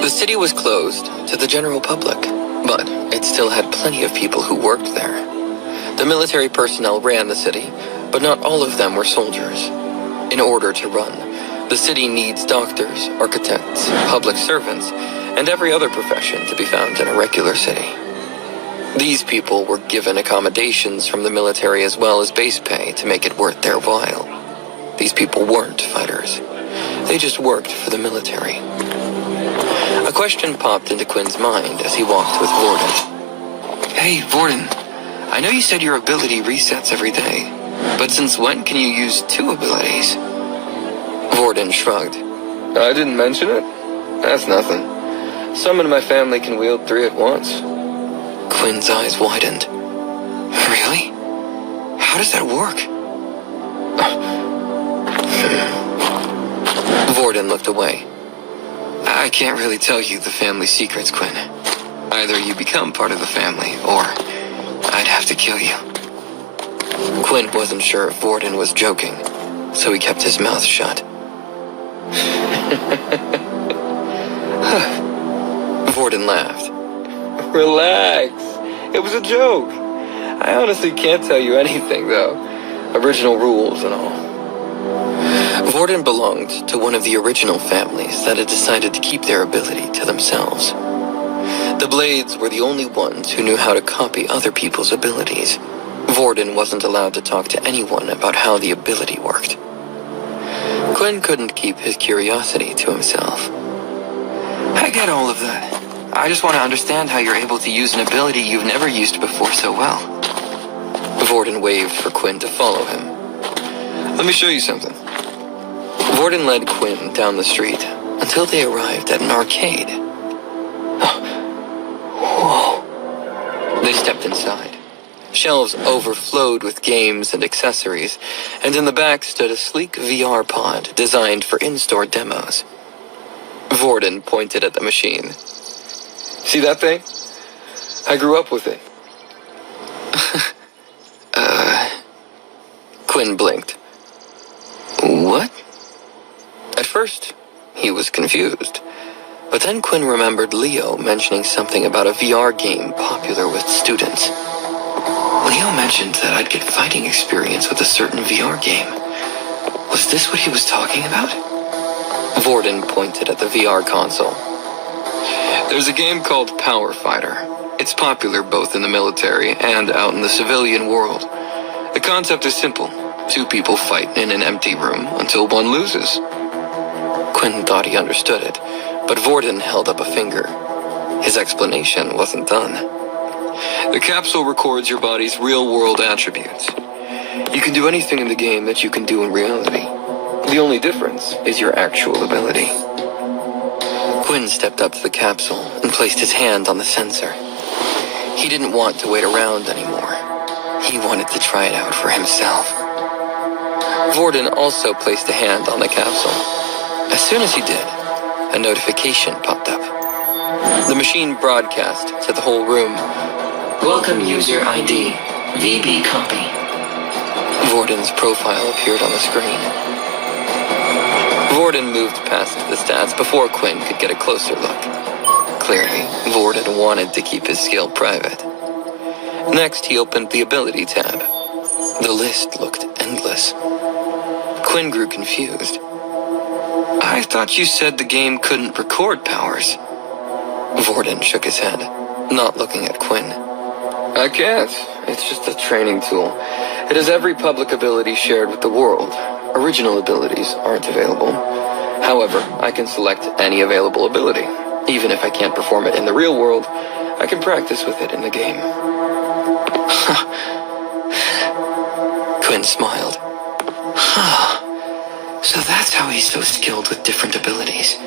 The city was closed to the general public, but it still had plenty of people who worked there. The military personnel ran the city, but not all of them were soldiers. In order to run, the city needs doctors, architects, public servants, and every other profession to be found in a regular city. These people were given accommodations from the military as well as base pay to make it worth their while. These people weren't fighters. They just worked for the military. A question popped into Quinn's mind as he walked with Vorden. Hey, Vorden, I know you said your ability resets every day, but since when can you use 2 abilities? Vorden shrugged. I didn't mention it. That's nothing. Some in my family can wield 3 at once. Quinn's eyes widened. Really? How does that work? Vorden looked away. I can't really tell you the family secrets, Quinn. Either you become part of the family, or I'd have to kill you. Quinn wasn't sure if Vorden was joking, so he kept his mouth shut. Vorden laughed. Relax. It was a joke. I honestly can't tell you anything, though. Original rules and all. Vorden belonged to one of the original families that had decided to keep their ability to themselves. The Blades were the only ones who knew how to copy other people's abilities. Vorden wasn't allowed to talk to anyone about how the ability worked. Quinn couldn't keep his curiosity to himself. I get all of that. I just want to understand how you're able to use an ability you've never used before so well. Vorden waved for Quinn to follow him. Let me show you something. Vorden led Quinn down the street until they arrived at an arcade. Whoa. They stepped inside. Shelves overflowed with games and accessories, and in the back stood a sleek VR pod designed for in-store demos. Vorden pointed at the machine. See that thing? I grew up with it. Quinn blinked. What? At first, he was confused. But then Quinn remembered Leo mentioning something about a VR game popular with students. Leo mentioned that I'd get fighting experience with a certain VR game. Was this what he was talking about? Vorden pointed at the VR console. There's a game called Power Fighter. It's popular both in the military and out in the civilian world. The concept is simple. 2 people fight in an empty room until one loses. Quinn thought he understood it, but Vorden held up a finger. His explanation wasn't done. The capsule records your body's real-world attributes. You can do anything in the game that you can do in reality. The only difference is your actual ability. Quinn stepped up to the capsule and placed his hand on the sensor. He didn't want to wait around anymore. He wanted to try it out for himself. Vorden also placed a hand on the capsule. As soon as he did, a notification popped up. The machine broadcast to the whole room. Welcome user ID, VB copy. Vorden's profile appeared on the screen. Vorden moved past the stats before Quinn could get a closer look. Clearly, Vorden wanted to keep his skill private. Next, he opened the ability tab. The list looked endless. Quinn grew confused. I thought you said the game couldn't record powers. Vorden shook his head, not looking at Quinn. I can't. It's just a training tool. It has every public ability shared with the world. Original abilities aren't available. However, I can select any available ability. Even if I can't perform it in the real world, I can practice with it in the game. Quinn smiled. So that's how he's so skilled with different abilities.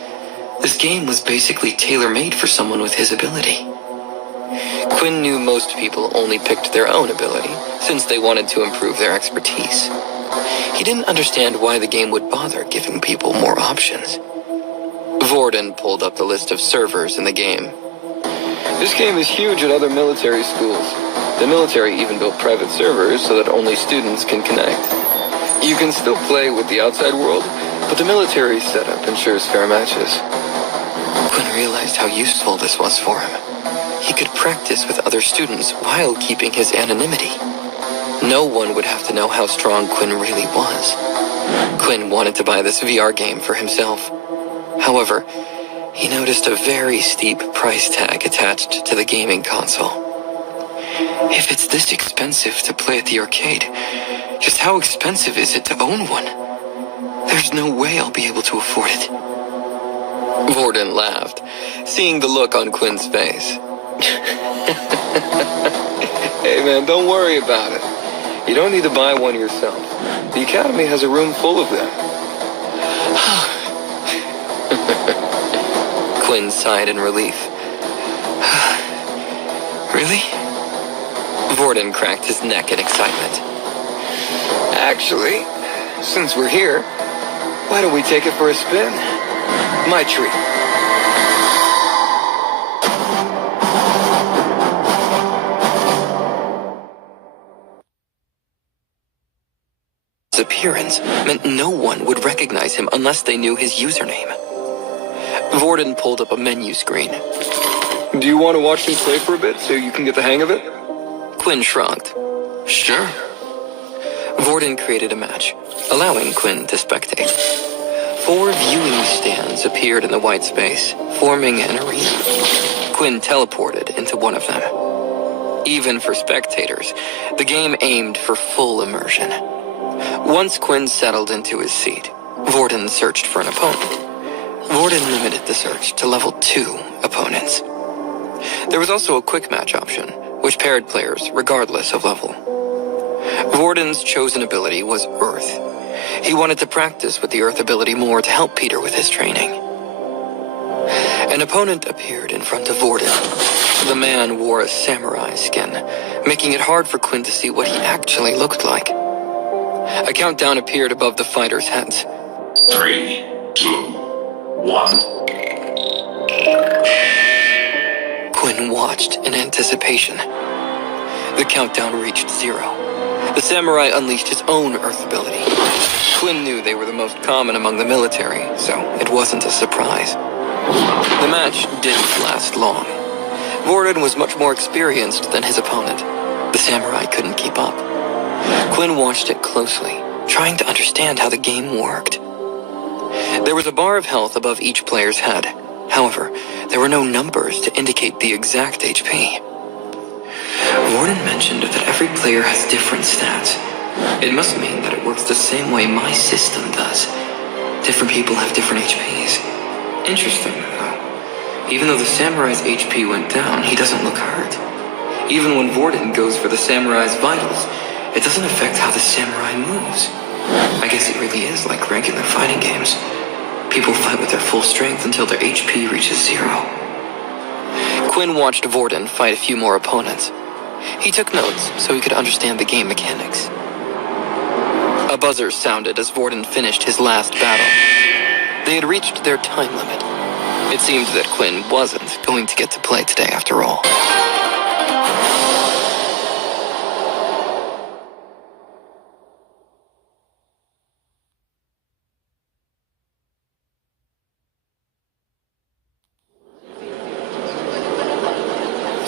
This game was basically tailor-made for someone with his ability. Quinn knew most people only picked their own ability, since they wanted to improve their expertise. He didn't understand why the game would bother giving people more options. Vorden pulled up the list of servers in the game. This game is huge at other military schools. The military even built private servers so that only students can connect. You can still play with the outside world, but the military setup ensures fair matches. Quinn realized how useful this was for him. He could practice with other students while keeping his anonymity. No one would have to know how strong Quinn really was. Quinn wanted to buy this VR game for himself. However, he noticed a very steep price tag attached to the gaming console. If it's this expensive to play at the arcade, just how expensive is it to own one? There's no way I'll be able to afford it. Vorden laughed, seeing the look on Quinn's face. Hey man, don't worry about it. You don't need to buy one yourself. The Academy has a room full of them. Quinn sighed in relief. Really? Vorden cracked his neck in excitement. Actually, since we're here, why don't we take it for a spin? My treat. His appearance meant no one would recognize him unless they knew his username. Vorden pulled up a menu screen. Do you want to watch me play for a bit so you can get the hang of it? Quinn shrugged. Sure. Vorden created a match, allowing Quinn to spectate. 4 viewing stands appeared in the white space, forming an arena. Quinn teleported into one of them. Even for spectators, the game aimed for full immersion. Once Quinn settled into his seat, Vorden searched for an opponent. Vorden limited the search to level 2 opponents. There was also a quick match option, which paired players regardless of level. Vorden's chosen ability was Earth. He wanted to practice with the Earth ability more to help Peter with his training. An opponent appeared in front of Vorden. The man wore a samurai skin, making it hard for Quinn to see what he actually looked like. A countdown appeared above the fighters' heads. 3, 2, 1. Quinn watched in anticipation. The countdown reached 0. The samurai unleashed his own Earth ability. Quinn knew they were the most common among the military, so it wasn't a surprise. The match didn't last long. Vorden was much more experienced than his opponent. The samurai couldn't keep up. Quinn watched it closely, trying to understand how the game worked. There was a bar of health above each player's head. However, there were no numbers to indicate the exact HP. Vorden mentioned that every player has different stats. It must mean that it works the same way my system does. Different people have different HPs. Interesting, though. Even though the samurai's HP went down, he doesn't look hurt. Even when Vorden goes for the samurai's vitals, it doesn't affect how the samurai moves. I guess it really is like regular fighting games. People fight with their full strength until their HP reaches 0. Quinn watched Vorden fight a few more opponents. He took notes so he could understand the game mechanics. A buzzer sounded as Vorden finished his last battle. They had reached their time limit. It seemed that Quinn wasn't going to get to play today after all.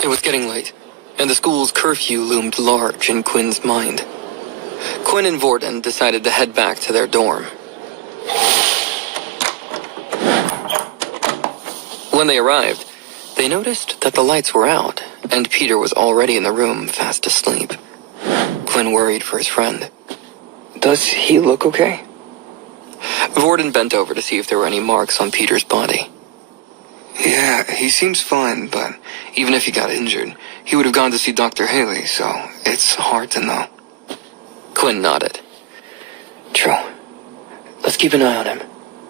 It was getting late, and the school's curfew loomed large in Quinn's mind. Quinn and Vorden decided to head back to their dorm. When they arrived, they noticed that the lights were out, and Peter was already in the room, fast asleep. Quinn worried for his friend. Does he look okay? Vorden bent over to see if there were any marks on Peter's body. Yeah, he seems fine, but even if he got injured, he would have gone to see Dr. Haley, so it's hard to know. Quinn nodded. True. Let's keep an eye on him.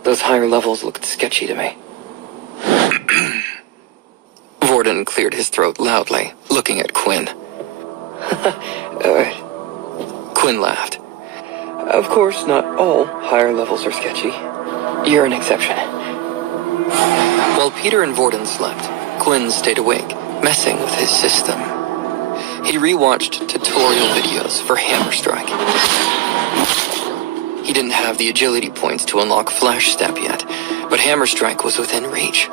Those higher levels looked sketchy to me. Vorden cleared his throat loudly, looking at Quinn. Quinn laughed. Of course, not all higher levels are sketchy. You're an exception. While Peter and Vorden slept, Quinn stayed awake, messing with his system. He rewatched tutorial videos for Hammer Strike. He didn't have the agility points to unlock Flash Step yet, but Hammer Strike was within reach.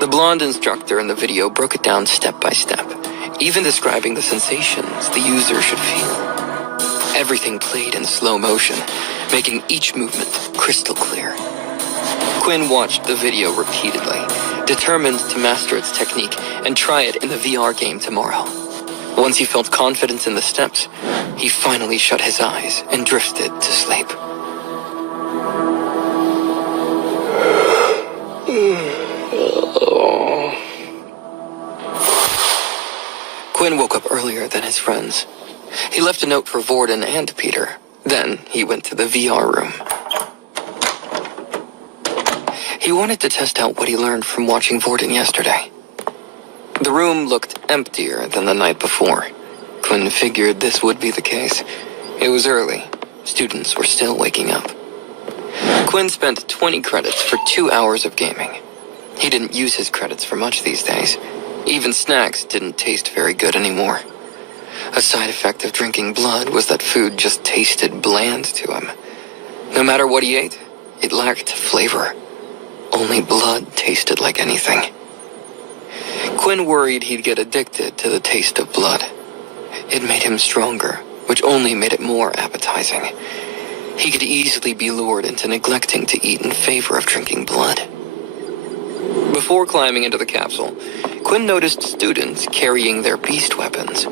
The blonde instructor in the video broke it down step by step, even describing the sensations the user should feel. Everything played in slow motion, making each movement crystal clear. Quinn watched the video repeatedly, determined to master its technique and try it in the VR game tomorrow. Once he felt confidence in the steps, he finally shut his eyes and drifted to sleep. Quinn woke up earlier than his friends. He left a note for Vorden and Peter. Then he went to the VR room. He wanted to test out what he learned from watching Vorden yesterday. The room looked emptier than the night before. Quinn figured this would be the case. It was early. Students were still waking up. Quinn spent 20 credits for 2 hours of gaming. He didn't use his credits for much these days. Even snacks didn't taste very good anymore. A side effect of drinking blood was that food just tasted bland to him. No matter what he ate, it lacked flavor. Only blood tasted like anything. Quinn worried he'd get addicted to the taste of blood. It made him stronger, which only made it more appetizing. He could easily be lured into neglecting to eat in favor of drinking blood. Before climbing into the capsule, Quinn noticed students carrying their beast weapons.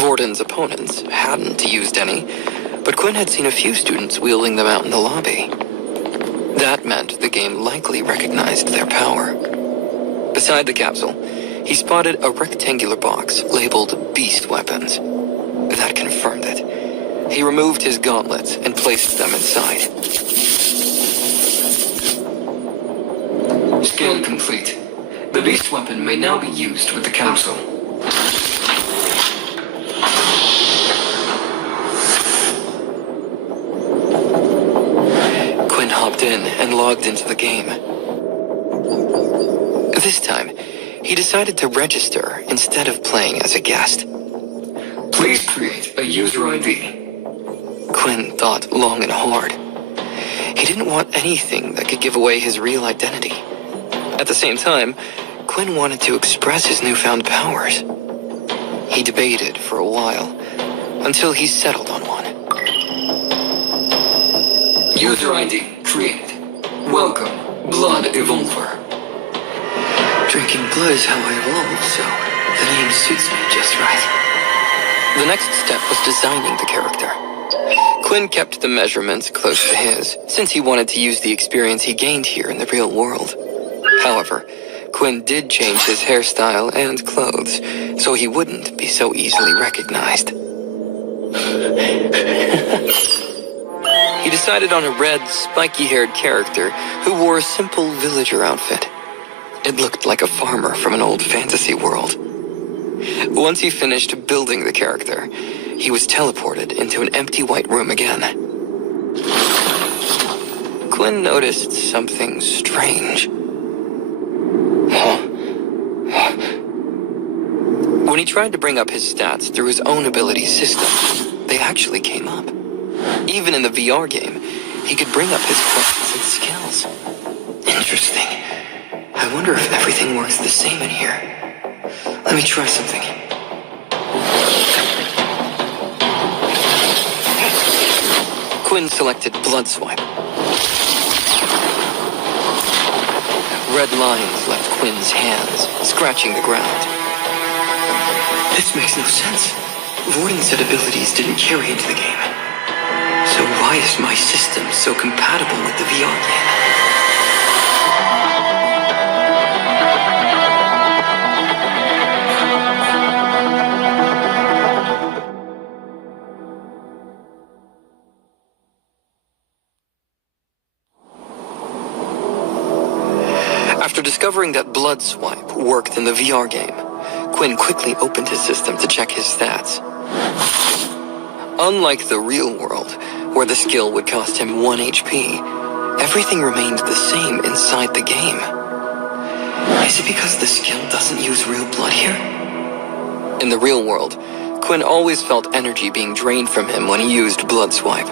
Vorden's opponents hadn't used any, but Quinn had seen a few students wielding them out in the lobby. That meant the game likely recognized their power. Beside the capsule, he spotted a rectangular box labeled Beast Weapons. That confirmed it. He removed his gauntlets and placed them inside. Scan complete. The beast weapon may now be used with the capsule. Quinn hopped in and logged into the game. This time, he decided to register instead of playing as a guest. Please create a user ID. Quinn thought long and hard. He didn't want anything that could give away his real identity. At the same time, Quinn wanted to express his newfound powers. He debated for a while, until he settled on one. User ID created. Welcome, Blood Evolver. Drinking blood is how I evolve, so the name suits me just right. The next step was designing the character. Quinn kept the measurements close to his, since he wanted to use the experience he gained here in the real world. However, Quinn did change his hairstyle and clothes, so he wouldn't be so easily recognized. He decided on a red, spiky-haired character who wore a simple villager outfit. It looked like a farmer from an old fantasy world. Once he finished building the character, he was teleported into an empty white room again. Quinn noticed something strange. When he tried to bring up his stats through his own ability system, they actually came up. Even in the VR game, he could bring up his quests and skills. Interesting. I wonder if everything works the same in here. Let me try something. Quinn selected Blood Swipe. Red lines left Quinn's hands, scratching the ground. This makes no sense. Vorden said abilities didn't carry into the game. So why is my system so compatible with the VR game? After discovering that Blood Swipe worked in the VR game, Quinn quickly opened his system to check his stats. Unlike the real world, where the skill would cost him 1 HP, everything remained the same inside the game. Is it because the skill doesn't use real blood here? In the real world, Quinn always felt energy being drained from him when he used Blood Swipe.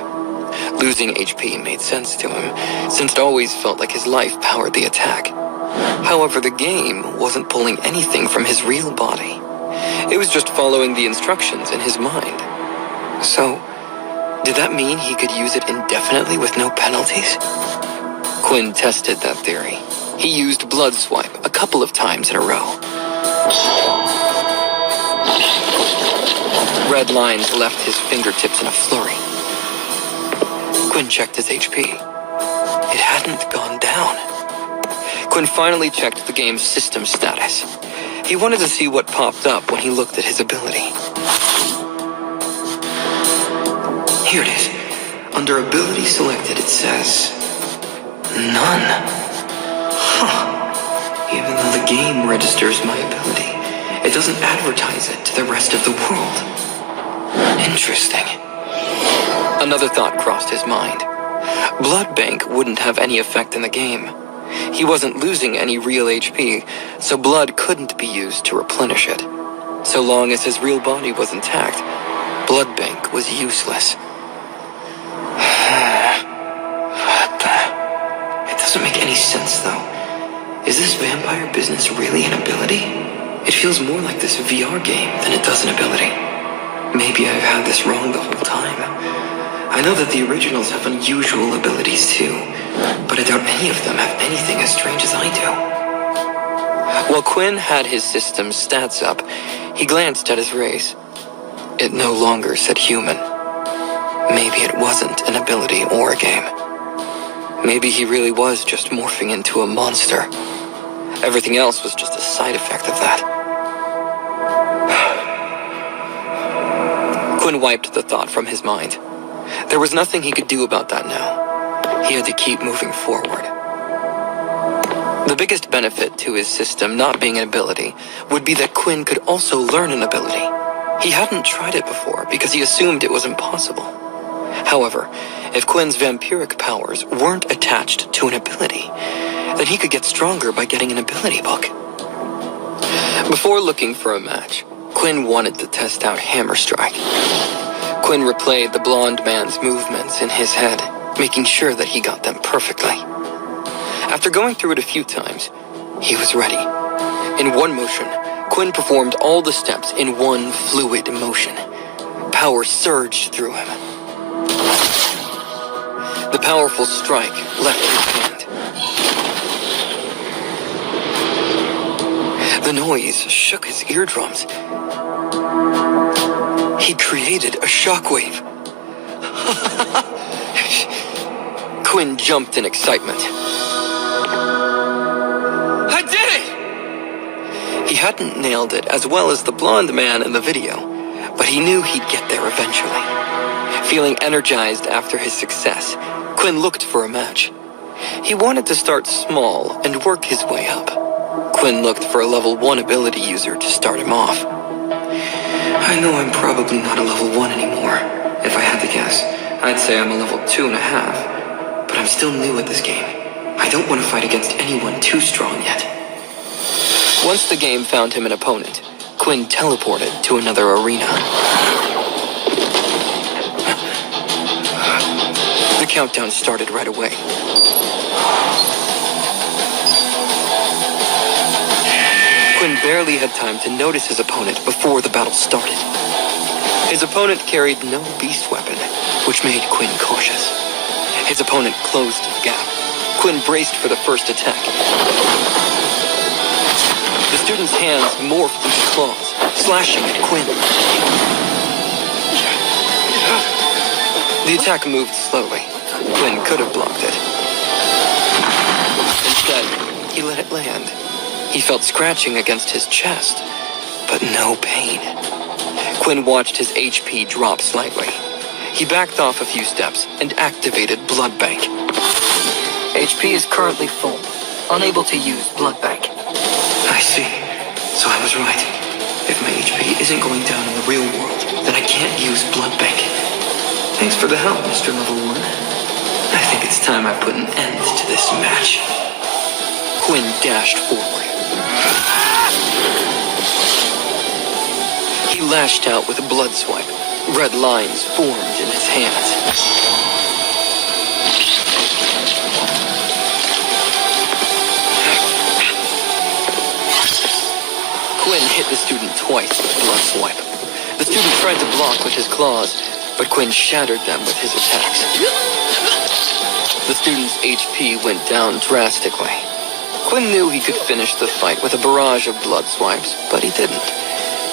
Losing HP made sense to him, since it always felt like his life powered the attack. However, the game wasn't pulling anything from his real body. It was just following the instructions in his mind. So, did that mean he could use it indefinitely with no penalties? Quinn tested that theory. He used Blood Swipe a couple of times in a row. Red lines left his fingertips in a flurry. Quinn checked his HP. It hadn't gone down. Quinn finally checked the game's system status. He wanted to see what popped up when he looked at his ability. Here it is. Under ability selected, it says... none. Huh. Even though the game registers my ability, it doesn't advertise it to the rest of the world. Interesting. Another thought crossed his mind. Blood Bank wouldn't have any effect in the game. He wasn't losing any real HP, so blood couldn't be used to replenish it. So long as his real body was intact, Blood Bank was useless. It doesn't make any sense, though. Is this vampire business really an ability? It feels more like this VR game than it does an ability. Maybe I've had this wrong the whole time. I know that the originals have unusual abilities too, but I doubt any of them have anything as strange as I do. While Quinn had his system stats up, he glanced at his race. It no longer said human. Maybe it wasn't an ability or a game. Maybe he really was just morphing into a monster. Everything else was just a side effect of that. Quinn wiped the thought from his mind. There was nothing he could do about that now. He had to keep moving forward. The biggest benefit to his system not being an ability would be that Quinn could also learn an ability. He hadn't tried it before because he assumed it was impossible. However, if Quinn's vampiric powers weren't attached to an ability, then he could get stronger by getting an ability book. Before looking for a match, Quinn wanted to test out Hammer Strike. Quinn replayed the blonde man's movements in his head, making sure that he got them perfectly. After going through it a few times, he was ready. In one motion, Quinn performed all the steps in one fluid motion. Power surged through him. The powerful strike left his hand. The noise shook his eardrums. He created a shockwave. Quinn jumped in excitement. I did it! He hadn't nailed it as well as the blonde man in the video, but he knew he'd get there eventually. Feeling energized after his success, Quinn looked for a match. He wanted to start small and work his way up. Quinn looked for a level 1 ability user to start him off. I know I'm probably not a level 1 anymore. If I had to guess, I'd say I'm a level 2.5. But I'm still new at this game. I don't want to fight against anyone too strong yet. Once the game found him an opponent, Quinn teleported to another arena. The countdown started right away. Quinn barely had time to notice his opponent before the battle started. His opponent carried no beast weapon, which made Quinn cautious. His opponent closed the gap. Quinn braced for the first attack. The student's hands morphed into claws, slashing at Quinn. The attack moved slowly. Quinn could have blocked it. Instead, he let it land. He felt scratching against his chest, but no pain. Quinn watched his HP drop slightly. He backed off a few steps and activated Blood Bank. HP is currently full. Unable to use Blood Bank. I see. So I was right. If my HP isn't going down in the real world, then I can't use Blood Bank. Thanks for the help, Mr. Level 1. I think it's time I put an end to this match. Quinn dashed forward, He lashed out with a blood swipe. Red lines formed in his hands. Quinn hit the student twice with a blood swipe. The student tried to block with his claws, but Quinn shattered them with his attacks. The student's HP went down drastically. Quinn knew he could finish the fight with a barrage of blood swipes, but he didn't.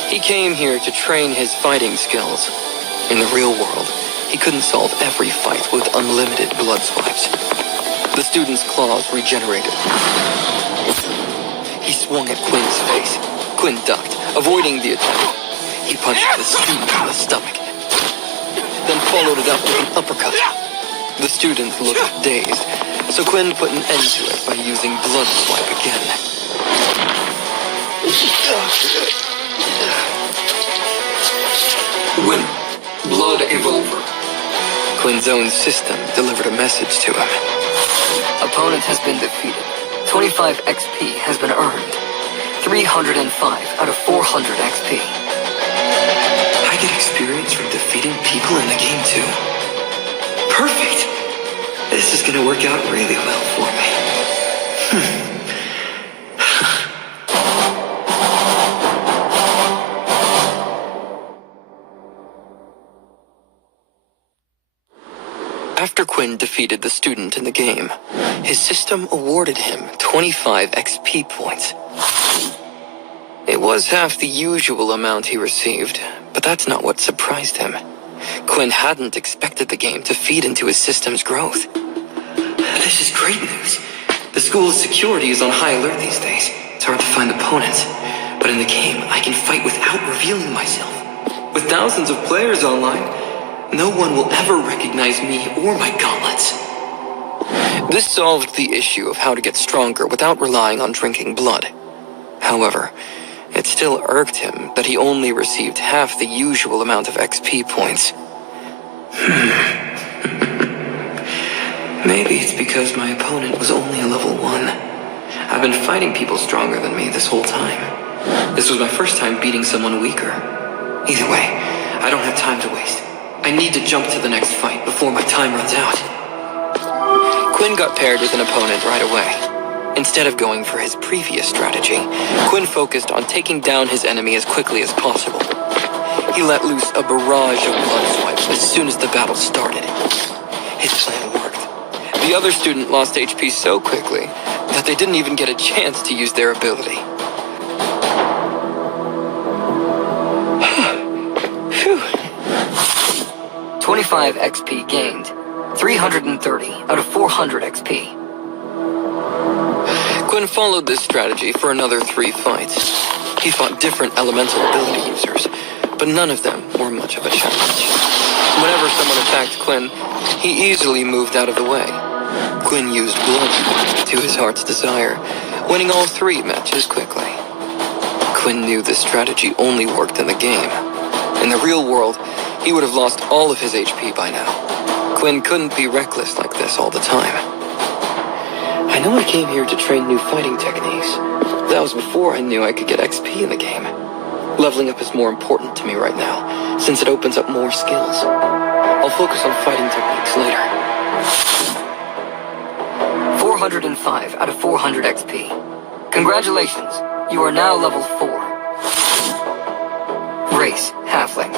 He came here to train his fighting skills. In the real world, he couldn't solve every fight with unlimited blood swipes. The student's claws regenerated. He swung at Quinn's face. Quinn ducked, avoiding the attack. He punched the student in the stomach, then followed it up with an uppercut. The student looked dazed, so Quinn put an end to it by using blood swipe again. Winner. Blood Evolver. Quinn's own system delivered a message to him. Opponent has been defeated. 25 XP has been earned. 305 out of 400 XP. I get experience from defeating people in the game too. Perfect! This is gonna work out really well for me. After Quinn defeated the student in the game, his system awarded him 25 XP points. It was half the usual amount he received, but that's not what surprised him. Quinn hadn't expected the game to feed into his system's growth. This is great news. The school's security is on high alert these days. It's hard to find opponents, but in the game, I can fight without revealing myself. With thousands of players online, no one will ever recognize me or my gauntlets. This solved the issue of how to get stronger without relying on drinking blood. However, it still irked him that he only received half the usual amount of XP points. Maybe it's because my opponent was only a level 1. I've been fighting people stronger than me this whole time. This was my first time beating someone weaker. Either way, I don't have time to waste. I need to jump to the next fight before my time runs out. Quinn got paired with an opponent right away. Instead of going for his previous strategy, Quinn focused on taking down his enemy as quickly as possible. He let loose a barrage of blood swipes as soon as the battle started. His plan worked. The other student lost HP so quickly that they didn't even get a chance to use their ability. Phew. 25 XP gained. 330 out of 400 XP. Quinn followed this strategy for another 3 fights. He fought different elemental ability users, but none of them were much of a challenge. Whenever someone attacked Quinn, he easily moved out of the way. Quinn used blood to his heart's desire, winning all 3 matches quickly. Quinn knew this strategy only worked in the game. In the real world, he would have lost all of his HP by now. Quinn couldn't be reckless like this all the time. I know I came here to train new fighting techniques. That was before I knew I could get XP in the game. Leveling up is more important to me right now, since it opens up more skills. I'll focus on fighting techniques later. 405 out of 400 XP. Congratulations, you are now level 4. Race, Halfling.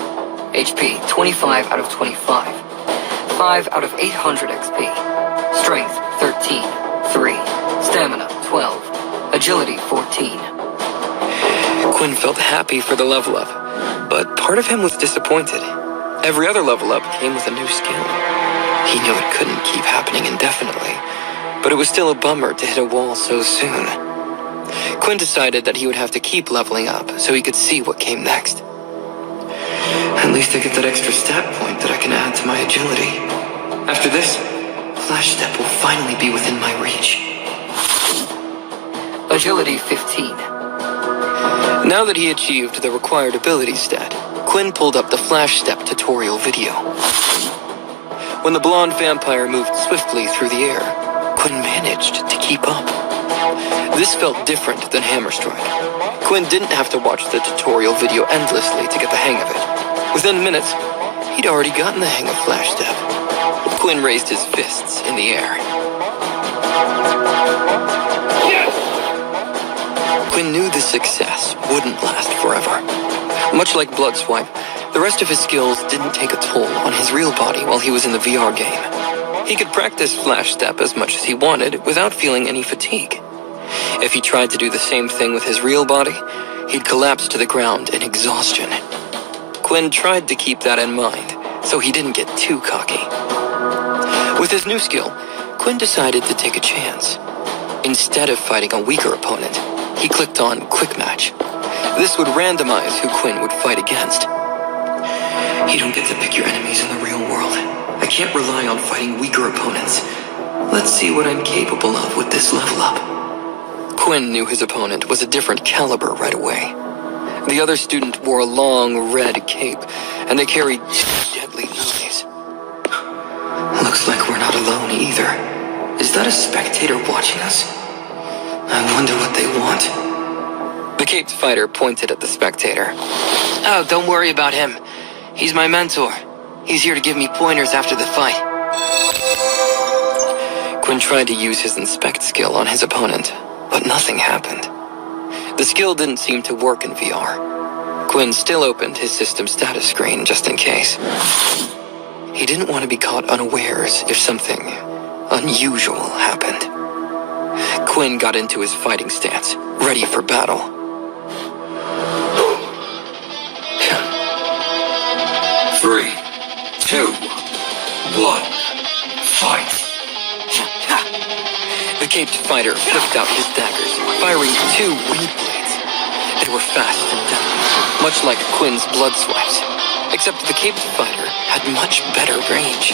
HP, 25 out of 25. 5 out of 800 XP. Strength, 13. 3. Stamina, 12. Agility, 14. Quinn felt happy for the level up, but part of him was disappointed. Every other level up came with a new skill. He knew it couldn't keep happening indefinitely, but it was still a bummer to hit a wall so soon. Quinn decided that he would have to keep leveling up so he could see what came next. At least I get that extra stat point that I can add to my agility. After this, Flash Step will finally be within my reach. Agility, 15. Now that he achieved the required ability stat, Quinn pulled up the Flash Step tutorial video. When the blonde vampire moved swiftly through the air, Quinn managed to keep up. This felt different than Hammer Strike. Quinn didn't have to watch the tutorial video endlessly to get the hang of it. Within minutes, he'd already gotten the hang of Flash Step. Quinn raised his fists in the air. Quinn knew the success wouldn't last forever. Much like Blood Swipe, the rest of his skills didn't take a toll on his real body while he was in the VR game. He could practice Flash Step as much as he wanted without feeling any fatigue. If he tried to do the same thing with his real body, he'd collapse to the ground in exhaustion. Quinn tried to keep that in mind, so he didn't get too cocky. With his new skill, Quinn decided to take a chance. Instead of fighting a weaker opponent, he clicked on Quick Match. This would randomize who Quinn would fight against. You don't get to pick your enemies in the real world. I can't rely on fighting weaker opponents. Let's see what I'm capable of with this level up. Quinn knew his opponent was a different caliber right away. The other student wore a long red cape, and they carried two deadly knives. Looks like we're not alone either. Is that a spectator watching us? I wonder what they want. The caped fighter pointed at the spectator. Oh, don't worry about him. He's my mentor. He's here to give me pointers after the fight. Quinn tried to use his inspect skill on his opponent, but nothing happened. The skill didn't seem to work in VR. Quinn still opened his system status screen just in case. He didn't want to be caught unawares if something unusual happened. Quinn got into his fighting stance, ready for battle. 3, 2, 1, fight. The caped fighter flipped out his daggers, firing 2 wind blades. They were fast and deadly, much like Quinn's blood swipes, except the caped fighter had much better range.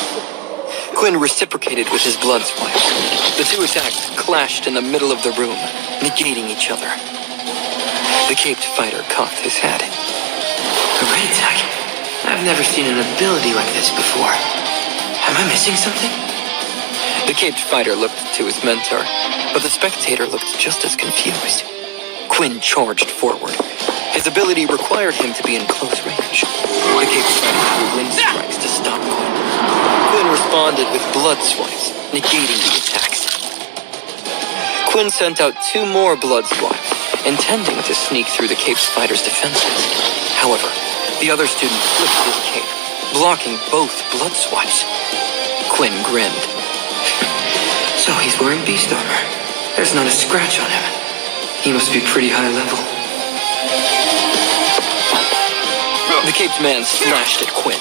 Quinn reciprocated with his blood swipes. The 2 attacks clashed in the middle of the room, negating each other. The caped fighter cocked his head. A red attack? I've never seen an ability like this before. Am I missing something? The caped fighter looked to his mentor, but the spectator looked just as confused. Quinn charged forward. His ability required him to be in close range. The caped fighter threw wind strikes to stop Quinn. Quinn responded with blood swipes, negating the attacks. Quinn sent out 2 more blood swipes, intending to sneak through the caped fighter's defenses. However, the other student flipped his cape, blocking both blood swipes. Quinn grinned. So he's wearing beast armor. There's not a scratch on him. He must be pretty high level. The caped man slashed at Quinn.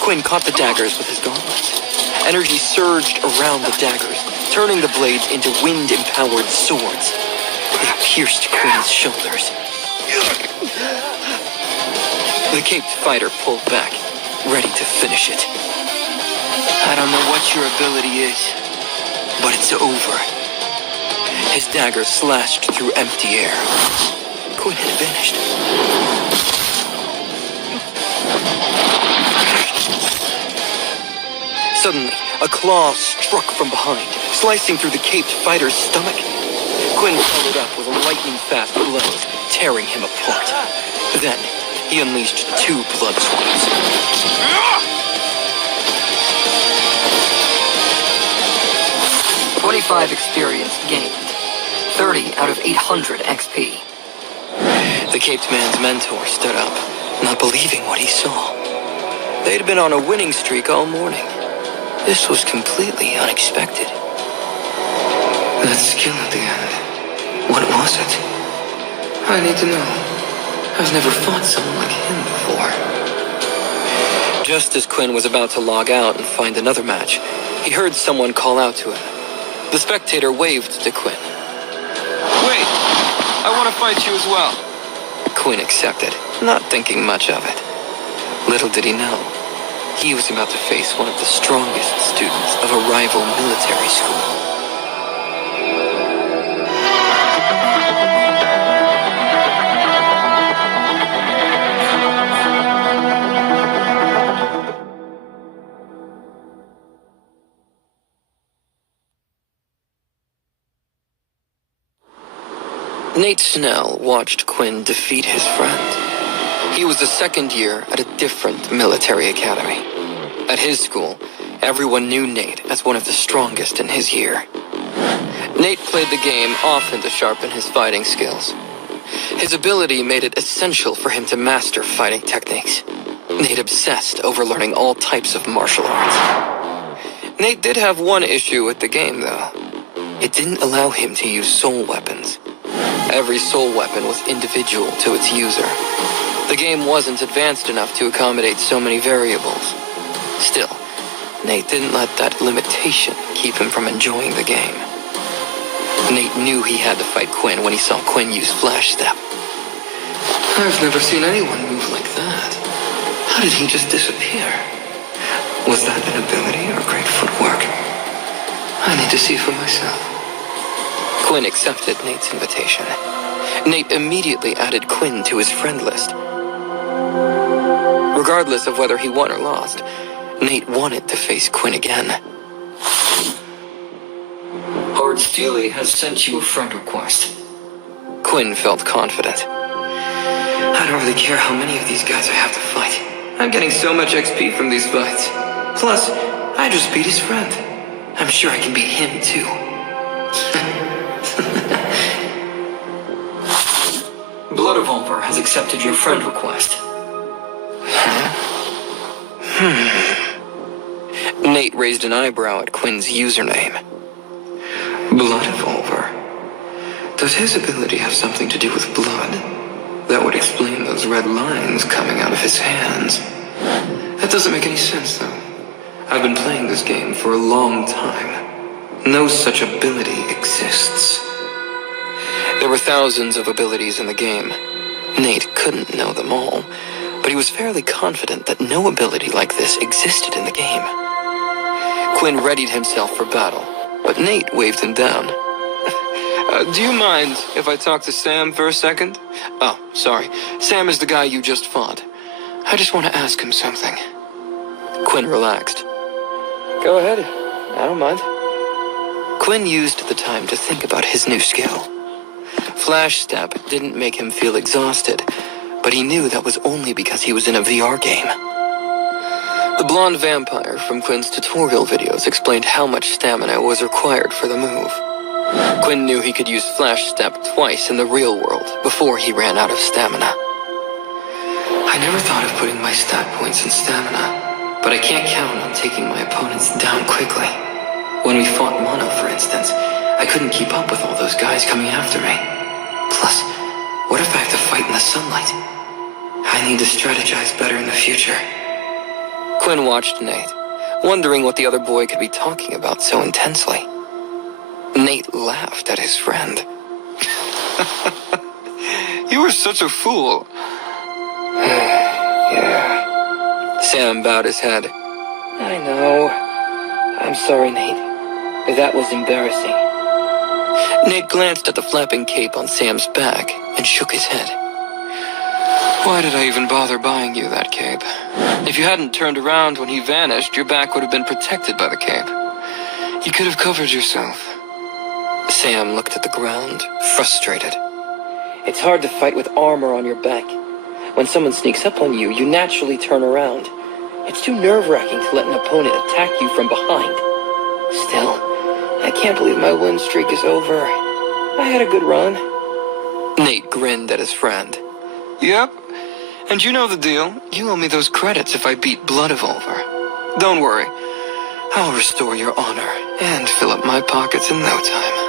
Quinn caught the daggers with his gauntlets. Energy surged around the daggers, turning the blades into wind-empowered swords. They pierced Quinn's shoulders. The caped fighter pulled back, ready to finish it. I don't know what your ability is, but it's over. His dagger slashed through empty air. Quinn had vanished. Suddenly, a claw struck from behind, slicing through the caped fighter's stomach. Quinn followed up with lightning-fast blows, tearing him apart. Then, he unleashed 2 blood swipes. 25 experience gained. 30 out of 800 XP. The caped man's mentor stood up, not believing what he saw. They'd been on a winning streak all morning. This was completely unexpected. That skill at the end. What was it? I need to know. I've never fought someone like him before. Just as Quinn was about to log out and find another match, he heard someone call out to him. The spectator waved to Quinn. Wait, I want to fight you as well. Quinn accepted, not thinking much of it. Little did he know, he was about to face one of the strongest students of a rival military school. Nate Snell watched Quinn defeat his friend. He was a second year at a different military academy. At his school, everyone knew Nate as one of the strongest in his year. Nate played the game often to sharpen his fighting skills. His ability made it essential for him to master fighting techniques. Nate obsessed over learning all types of martial arts. Nate did have one issue with the game, though. It didn't allow him to use soul weapons. Every soul weapon was individual to its user. The game wasn't advanced enough to accommodate so many variables. Still, Nate didn't let that limitation keep him from enjoying the game. Nate knew he had to fight Quinn when he saw Quinn use Flash Step. I've never seen anyone move like that. How did he just disappear? Was that an ability or great footwork? I need to see for myself. Quinn accepted Nate's invitation. Nate immediately added Quinn to his friend list. Regardless of whether he won or lost, Nate wanted to face Quinn again. Howard Steely has sent you a friend request. Quinn felt confident. I don't really care how many of these guys I have to fight. I'm getting so much XP from these fights. Plus, I just beat his friend. I'm sure I can beat him too. Blood Revolver has accepted your friend request. Nate raised an eyebrow at Quinn's username. Blood Evolver. Does his ability have something to do with blood? That would explain those red lines coming out of his hands. That doesn't make any sense, though. I've been playing this game for a long time. No such ability exists. There were thousands of abilities in the game. Nate couldn't know them all, but he was fairly confident that no ability like this existed in the game. Quinn readied himself for battle, but Nate waved him down. Do you mind if I talk to Sam for a second? Oh, sorry. Sam is the guy you just fought. I just want to ask him something. Quinn relaxed. Go ahead. I don't mind. Quinn used the time to think about his new skill. Flash Step didn't make him feel exhausted, but he knew that was only because he was in a VR game. The blonde vampire from Quinn's tutorial videos explained how much stamina was required for the move. Quinn knew he could use Flash Step twice in the real world before he ran out of stamina. I never thought of putting my stat points in stamina, but I can't count on taking my opponents down quickly. When we fought Mono, for instance, I couldn't keep up with all those guys coming after me. Plus, what if I have to fight in the sunlight? I need to strategize better in the future. Quinn watched Nate, wondering what the other boy could be talking about so intensely. Nate laughed at his friend. You were such a fool. Yeah. Sam bowed his head. I know. I'm sorry, Nate. That was embarrassing. Nate glanced at the flapping cape on Sam's back and shook his head. Why did I even bother buying you that cape? If you hadn't turned around when he vanished, your back would have been protected by the cape. You could have covered yourself. Sam looked at the ground, frustrated. It's hard to fight with armor on your back. When someone sneaks up on you, you naturally turn around. It's too nerve-wracking to let an opponent attack you from behind. Still, I can't believe my win streak is over. I had a good run. Nate grinned at his friend. Yep. And you know the deal. You owe me those credits if I beat Blood Evolver. Don't worry. I'll restore your honor and fill up my pockets in no time.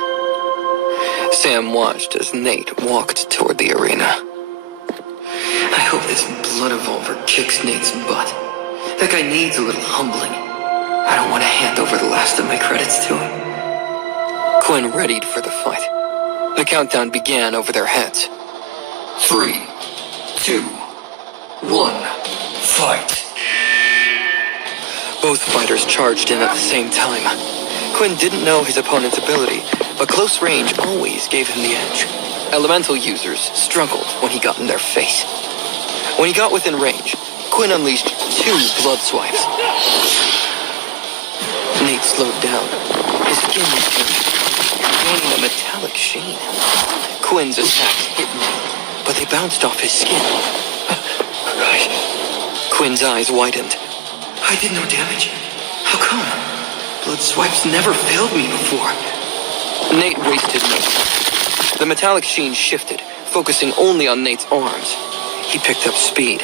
Sam watched as Nate walked toward the arena. I hope this Blood Evolver kicks Nate's butt. That guy needs a little humbling. I don't want to hand over the last of my credits to him. Quinn readied for the fight. The countdown began over their heads. 3, 2, 1, fight. Both fighters charged in at the same time. Quinn didn't know his opponent's ability, but close range always gave him the edge. Elemental users struggled when he got in their face. When he got within range, Quinn unleashed 2 blood swipes. Nate slowed down. His skin was turning, gaining a metallic sheen. Quinn's attacks hit Nate, but they bounced off his skin. Quinn's eyes widened. I did no damage. How come? Blood swipes never failed me before. Nate raced his move. The metallic sheen shifted, focusing only on Nate's arms. He picked up speed.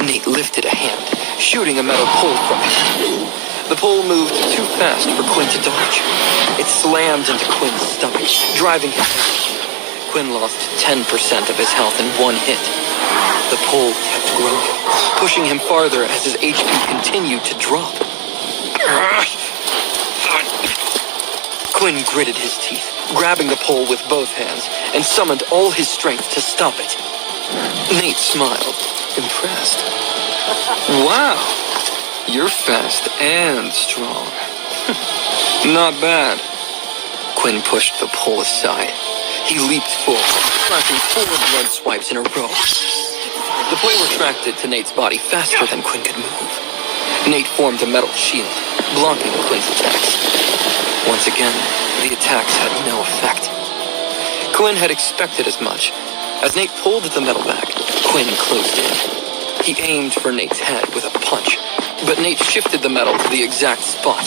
Nate lifted a hand, shooting a metal pole from him. The pole moved too fast for Quinn to dodge. It slammed into Quinn's stomach, driving him back. Quinn lost 10% of his health in one hit. The pole kept growing, pushing him farther as his HP continued to drop. Quinn gritted his teeth, grabbing the pole with both hands, and summoned all his strength to stop it. Nate smiled, impressed. Wow, you're fast and strong. Not bad. Quinn pushed the pole aside. He leaped forward, slashing 4 blood swipes in a row. The pole retracted to Nate's body faster than Quinn could move. Nate formed a metal shield, blocking Quinn's attacks. Once again, the attacks had no effect. Quinn had expected as much. As Nate pulled the metal back, Quinn closed in. He aimed for Nate's head with a punch, but Nate shifted the metal to the exact spot.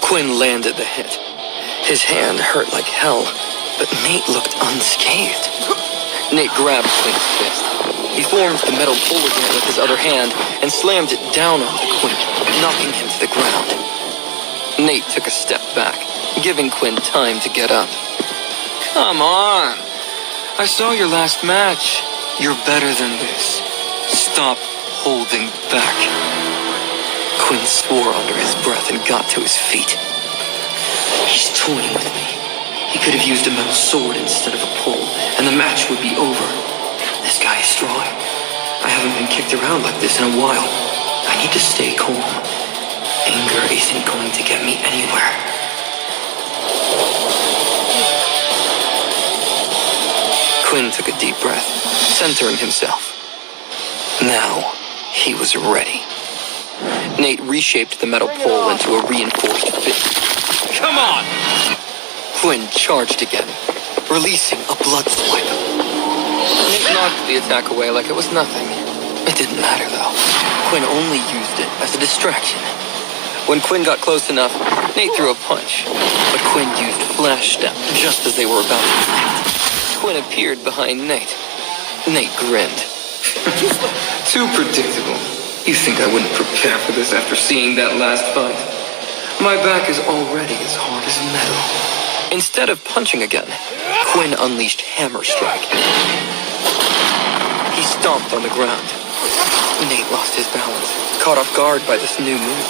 Quinn landed the hit. His hand hurt like hell, but Nate looked unscathed. Nate grabbed Quinn's fist. He formed the metal pole again with his other hand and slammed it down onto Quinn, knocking him to the ground. Nate took a step back, giving Quinn time to get up. Come on. I saw your last match. You're better than this. Stop holding back. Quinn swore under his breath and got to his feet. He's toying with me. He could have used a metal sword instead of a pole, and the match would be over. This guy is strong. I haven't been kicked around like this in a while. I need to stay calm. Anger isn't going to get me anywhere. Quinn took a deep breath, centering himself. Now, he was ready. Nate reshaped the metal pole into a reinforced fist. Come on! Quinn charged again, releasing a blood swipe. Nate knocked the attack away like it was nothing. It didn't matter, though. Quinn only used it as a distraction. When Quinn got close enough, Nate threw a punch, but Quinn used Flash Step just as they were about to connect. Quinn appeared behind Nate. Nate grinned. Too predictable. You think I wouldn't prepare for this after seeing that last fight? My back is already as hard as metal. Instead of punching again, Quinn unleashed Hammer Strike. He stomped on the ground. Nate lost his balance, caught off guard by this new move.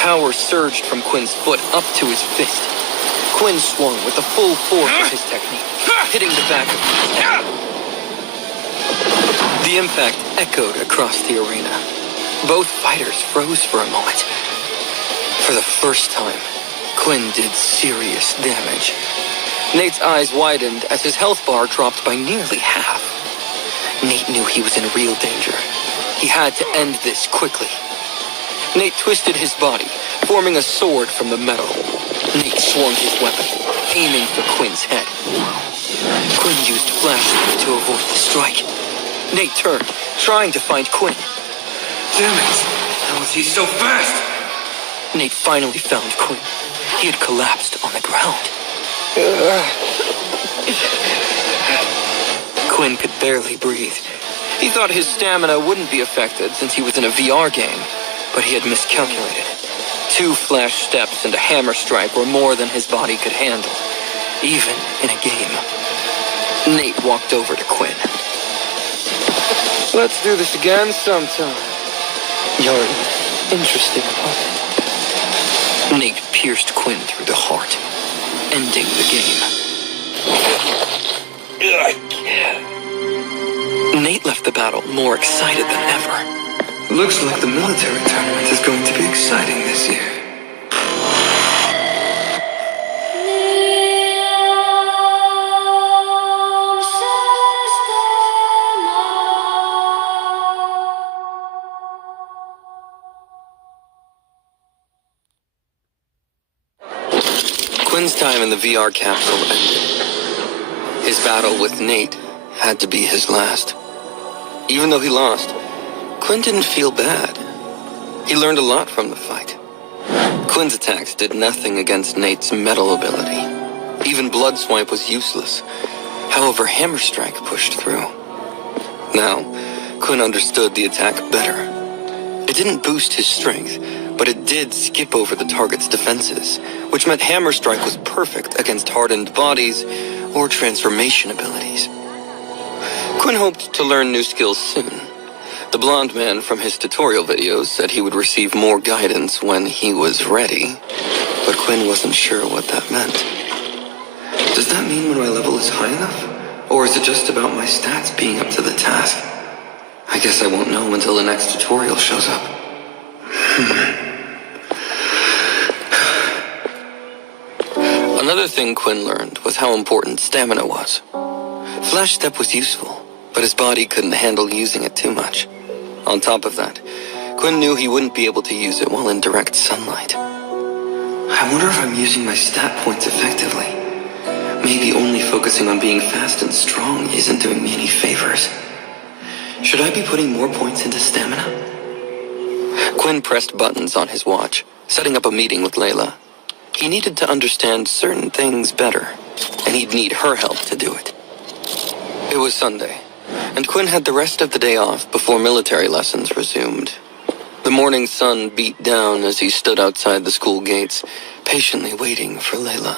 Power surged from Quinn's foot up to his fist. Quinn swung with the full force of his technique, hitting the back of his head. The impact echoed across the arena. Both fighters froze for a moment. For the first time, Quinn did serious damage. Nate's eyes widened as his health bar dropped by nearly half. Nate knew he was in real danger. He had to end this quickly. Nate twisted his body, forming a sword from the metal. Nate swung his weapon, aiming for Quinn's head. Quinn used Flash to avoid the strike. Nate turned, trying to find Quinn. Damn it! How was he so fast? Nate finally found Quinn. He had collapsed on the ground. Quinn could barely breathe. He thought his stamina wouldn't be affected since he was in a VR game, but he had miscalculated. 2 Flash Steps and a Hammer Strike were more than his body could handle, even in a game. Nate walked over to Quinn. Let's do this again sometime. You're an interesting opponent. Nate pierced Quinn through the heart, ending the game. Nate left the battle more excited than ever. Looks like the military tournament is going to be exciting this year. Quinn's time in the VR capsule ended. His battle with Nate had to be his last. Even though he lost, Quinn didn't feel bad. He learned a lot from the fight. Quinn's attacks did nothing against Nate's metal ability. Even Blood Swipe was useless. However, Hammer Strike pushed through. Now, Quinn understood the attack better. It didn't boost his strength, but it did skip over the target's defenses, which meant Hammer Strike was perfect against hardened bodies or transformation abilities. Quinn hoped to learn new skills soon. The blonde man from his tutorial videos said he would receive more guidance when he was ready, but Quinn wasn't sure what that meant. Does that mean when my level is high enough? Or is it just about my stats being up to the task? I guess I won't know until the next tutorial shows up. Another thing Quinn learned was how important stamina was. Flash Step was useful, but his body couldn't handle using it too much. On top of that, Quinn knew he wouldn't be able to use it while in direct sunlight. I wonder if I'm using my stat points effectively. Maybe only focusing on being fast and strong isn't doing me any favors. Should I be putting more points into stamina? Quinn pressed buttons on his watch, setting up a meeting with Layla. He needed to understand certain things better, and he'd need her help to do it. It was Sunday, and Quinn had the rest of the day off before military lessons resumed. The morning sun beat down as he stood outside the school gates, patiently waiting for Layla.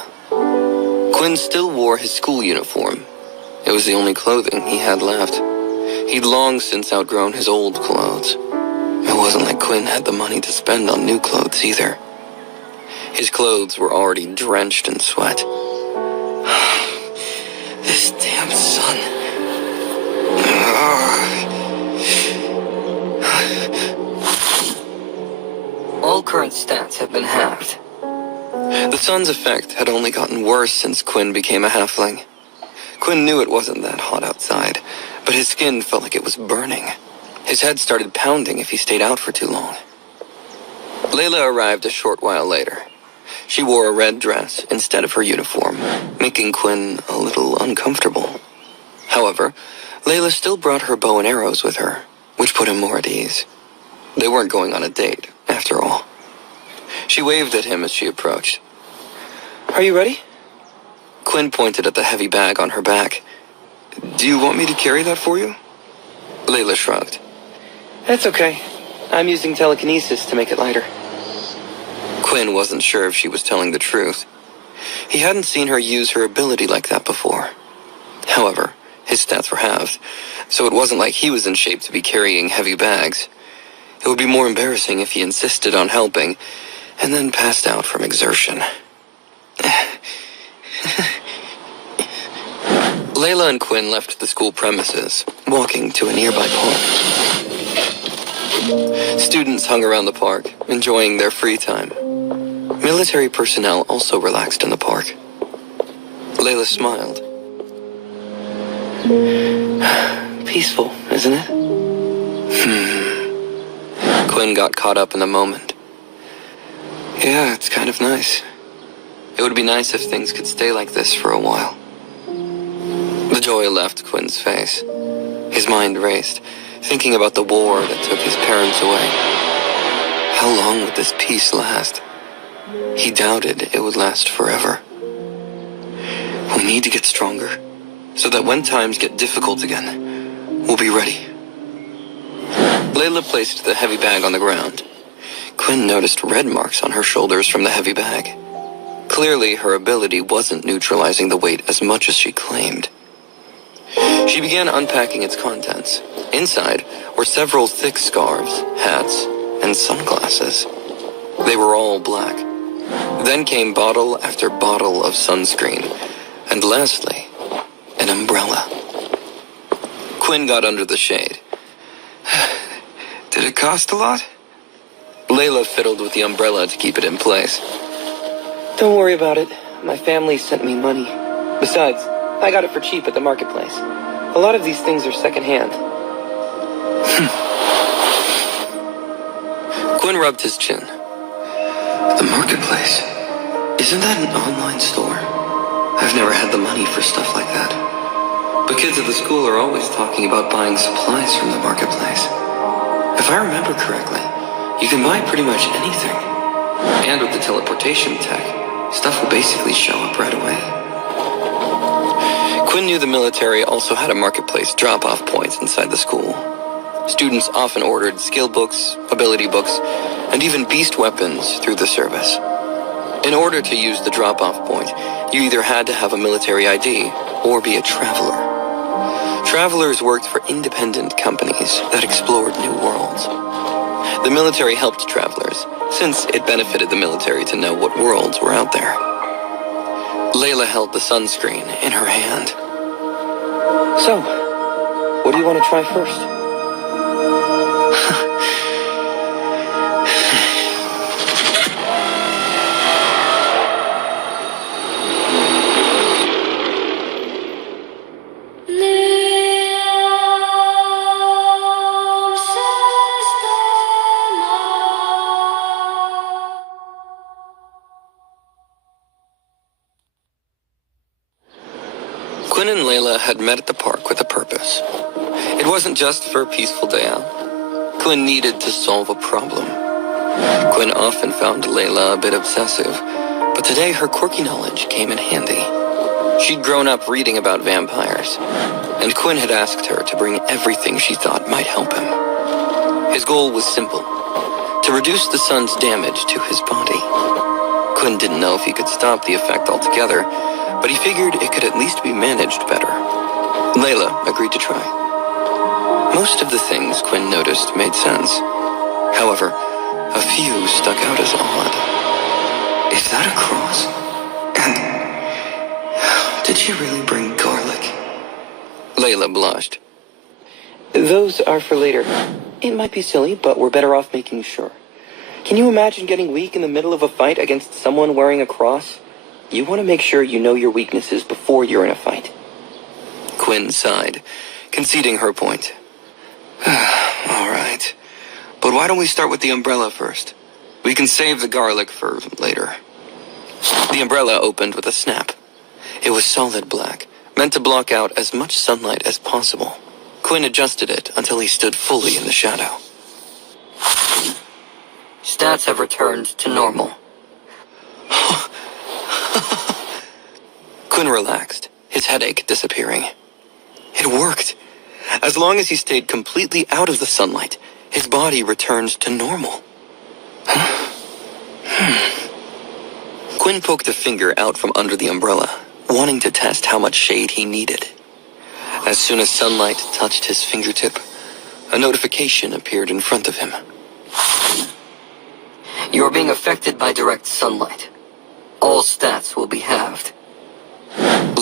Quinn still wore his school uniform. It was the only clothing he had left. He'd long since outgrown his old clothes. It wasn't like Quinn had the money to spend on new clothes either. His clothes were already drenched in sweat. This damn sun. All current stats have been halved. The sun's effect had only gotten worse since Quinn became a halfling. Quinn knew it wasn't that hot outside, but his skin felt like it was burning. His head started pounding if he stayed out for too long. Layla arrived a short while later. She wore a red dress instead of her uniform, making Quinn a little uncomfortable. However, Layla still brought her bow and arrows with her, which put him more at ease. They weren't going on a date, after all. She waved at him as she approached. Are you ready? Quinn pointed at the heavy bag on her back. Do you want me to carry that for you? Layla shrugged. That's okay. I'm using telekinesis to make it lighter. Quinn wasn't sure if she was telling the truth. He hadn't seen her use her ability like that before. However, his stats were halved, so it wasn't like he was in shape to be carrying heavy bags. It would be more embarrassing if he insisted on helping, and then passed out from exertion. Layla and Quinn left the school premises, walking to a nearby park. Students hung around the park, enjoying their free time. Military personnel also relaxed in the park. Layla smiled. Peaceful, isn't it? Quinn got caught up in the moment. Yeah, it's kind of nice. It would be nice if things could stay like this for a while. The joy left Quinn's face. His mind raced, thinking about the war that took his parents away. How long would this peace last? He doubted it would last forever. We need to get stronger, so that when times get difficult again, we'll be ready. Layla placed the heavy bag on the ground. Quinn noticed red marks on her shoulders from the heavy bag. Clearly, her ability wasn't neutralizing the weight as much as she claimed. She began unpacking its contents. Inside were several thick scarves, hats, and sunglasses. They were all black. Then came bottle after bottle of sunscreen, and lastly, an umbrella. Quinn got under the shade. Did it cost a lot? Layla fiddled with the umbrella to keep it in place. Don't worry about it. My family sent me money. Besides, I got it for cheap at the marketplace. A lot of these things are secondhand. Quinn rubbed his chin. The marketplace? Isn't that an online store? I've never had the money for stuff like that. But kids at the school are always talking about buying supplies from the marketplace. If I remember correctly, you can buy pretty much anything. And with the teleportation tech, stuff will basically show up right away. Quinn knew the military also had a marketplace drop-off point inside the school. Students often ordered skill books, ability books, and even beast weapons through the service. In order to use the drop-off point, you either had to have a military ID or be a traveler. Travelers worked for independent companies that explored new worlds. The military helped travelers, since it benefited the military to know what worlds were out there. Layla held the sunscreen in her hand. So, what do you want to try first? Quinn and Layla had met at the park with a purpose. It wasn't just for a peaceful day out. Quinn needed to solve a problem. Quinn often found Layla a bit obsessive, but today her quirky knowledge came in handy. She'd grown up reading about vampires, and Quinn had asked her to bring everything she thought might help him. His goal was simple: to reduce the sun's damage to his body. Quinn didn't know if he could stop the effect altogether, but he figured it could at least be managed better. Layla agreed to try. Most of the things Quinn noticed made sense. However, a few stuck out as odd. Is that a cross? And did she really bring garlic? Layla blushed. Those are for later. It might be silly, but we're better off making sure. Can you imagine getting weak in the middle of a fight against someone wearing a cross? You want to make sure you know your weaknesses before you're in a fight. Quinn sighed, conceding her point. All right. But why don't we start with the umbrella first? We can save the garlic for later. The umbrella opened with a snap. It was solid black, meant to block out as much sunlight as possible. Quinn adjusted it until he stood fully in the shadow. Stats have returned to normal. Quinn relaxed, his headache disappearing. It worked. As long as he stayed completely out of the sunlight, his body returned to normal. Quinn poked a finger out from under the umbrella, wanting to test how much shade he needed. As soon as sunlight touched his fingertip, a notification appeared in front of him. You're being affected by direct sunlight. All stats will be halved.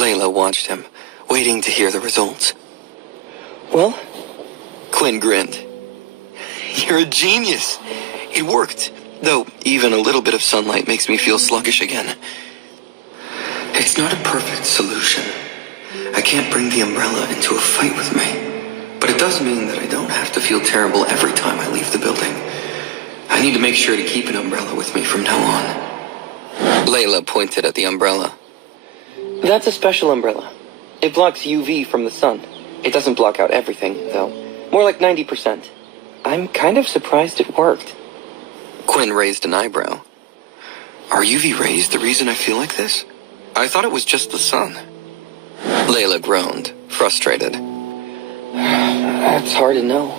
Layla watched him, waiting to hear the results. Well? Quinn grinned. You're a genius. It worked, though even a little bit of sunlight makes me feel sluggish again. It's not a perfect solution. I can't bring the umbrella into a fight with me, but it does mean that I don't have to feel terrible every time I leave the building. I need to make sure to keep an umbrella with me from now on. Layla pointed at the umbrella. That's a special umbrella. It blocks UV from the sun. It doesn't block out everything, though. More like 90%. I'm kind of surprised it worked. Quinn raised an eyebrow. Are UV rays the reason I feel like this? I thought it was just the sun. Layla groaned, frustrated. It's hard to know.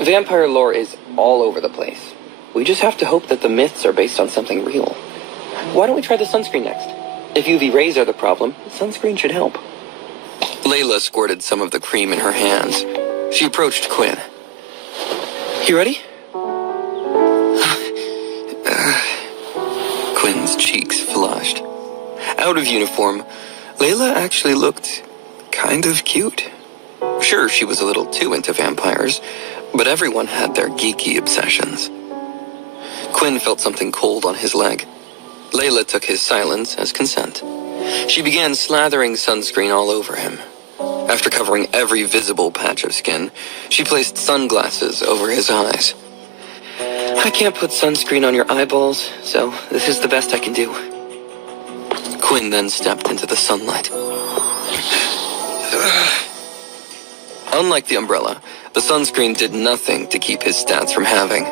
Vampire lore is all over the place. We just have to hope that the myths are based on something real. Why don't we try the sunscreen next? If UV rays are the problem, sunscreen should help. Layla squirted some of the cream in her hands. She approached Quinn. You ready? Quinn's cheeks flushed. Out of uniform, Layla actually looked kind of cute. Sure, she was a little too into vampires, but everyone had their geeky obsessions. Quinn felt something cold on his leg. Layla took his silence as consent. She began slathering sunscreen all over him. After covering every visible patch of skin, she placed sunglasses over his eyes. I can't put sunscreen on your eyeballs, so this is the best I can do. Quinn then stepped into the sunlight. Unlike the umbrella, the sunscreen did nothing to keep his stats from halving.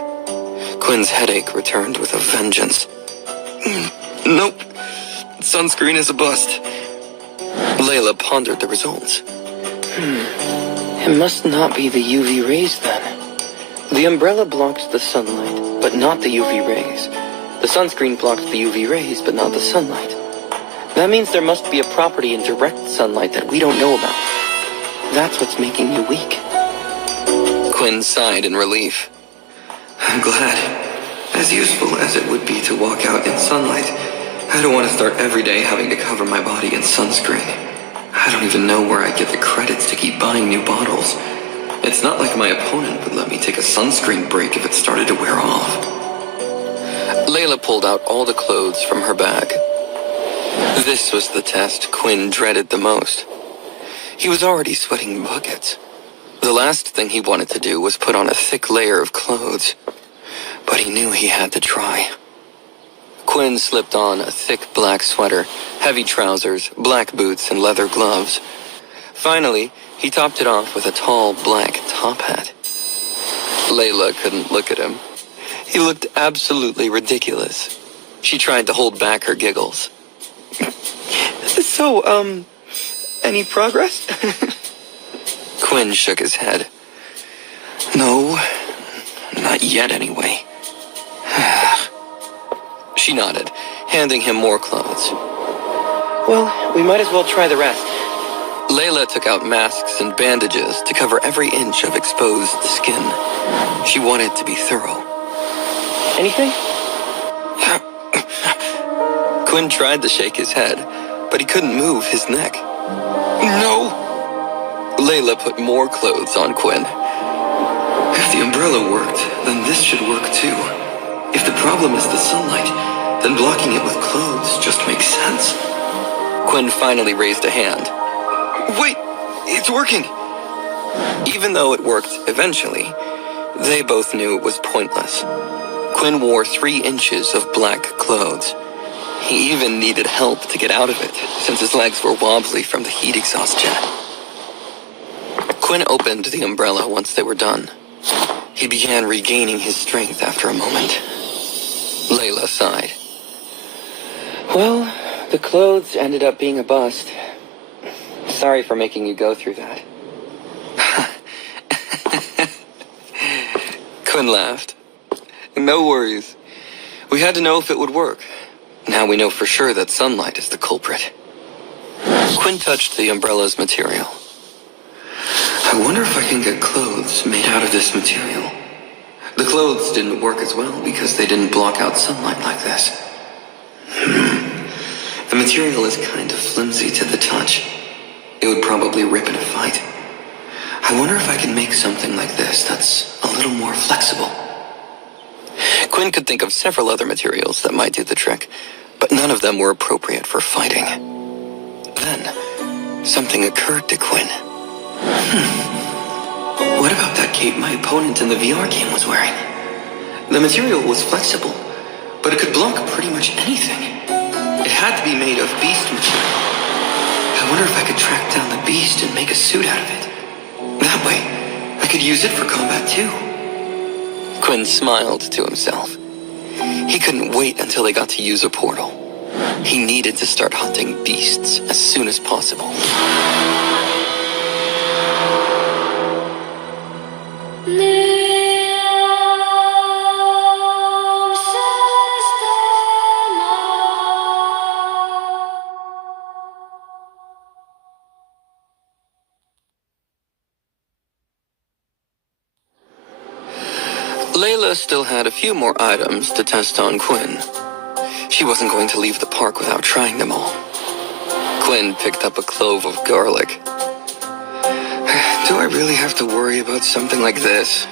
Quinn's headache returned with a vengeance. Nope. Sunscreen is a bust. Layla pondered the results. It must not be the UV rays then. The umbrella blocks the sunlight, but not the UV rays. The sunscreen blocks the UV rays, but not the sunlight. That means there must be a property in direct sunlight that we don't know about. That's what's making you weak. Quinn sighed in relief. I'm glad. As useful as it would be to walk out in sunlight, I don't want to start every day having to cover my body in sunscreen. I don't even know where I'd get the credits to keep buying new bottles. It's not like my opponent would let me take a sunscreen break if it started to wear off. Layla pulled out all the clothes from her bag. This was the test Quinn dreaded the most. He was already sweating buckets. The last thing he wanted to do was put on a thick layer of clothes. But he knew he had to try. Quinn slipped on a thick black sweater, heavy trousers, black boots, and leather gloves. Finally, he topped it off with a tall black top hat. Layla couldn't look at him. He looked absolutely ridiculous. She tried to hold back her giggles. So, any progress? Quinn shook his head. No, not yet anyway. She nodded, handing him more clothes. Well, we might as well try the rest. Layla took out masks and bandages to cover every inch of exposed skin. She wanted to be thorough. Anything? Quinn tried to shake his head, but he couldn't move his neck. No! Layla put more clothes on Quinn. If the umbrella worked, then this should work too. If the problem is the sunlight, then blocking it with clothes just makes sense. Quinn finally raised a hand. Wait, it's working! Even though it worked eventually, they both knew it was pointless. Quinn wore 3 inches of black clothes. He even needed help to get out of it, since his legs were wobbly from the heat exhaust jet. Quinn opened the umbrella once they were done. He began regaining his strength after a moment. Layla sighed. Well, the clothes ended up being a bust. Sorry for making you go through that. Quinn laughed. No worries. We had to know if it would work. Now we know for sure that sunlight is the culprit. Quinn touched the umbrella's material. I wonder if I can get clothes made out of this material. The clothes didn't work as well because they didn't block out sunlight like this. The material is kind of flimsy to the touch. It would probably rip in a fight. I wonder if I can make something like this that's a little more flexible. Quinn could think of several other materials that might do the trick, but none of them were appropriate for fighting. Then, something occurred to Quinn. What about that cape my opponent in the VR game was wearing? The material was flexible, but it could block pretty much anything. It had to be made of beast material. I wonder if I could track down the beast and make a suit out of it. That way, I could use it for combat too. Quinn smiled to himself. He couldn't wait until they got to use a portal. He needed to start hunting beasts as soon as possible. Layla still had a few more items to test on Quinn. She wasn't going to leave the park without trying them all. Quinn picked up a clove of garlic. Do I really have to worry about something like this?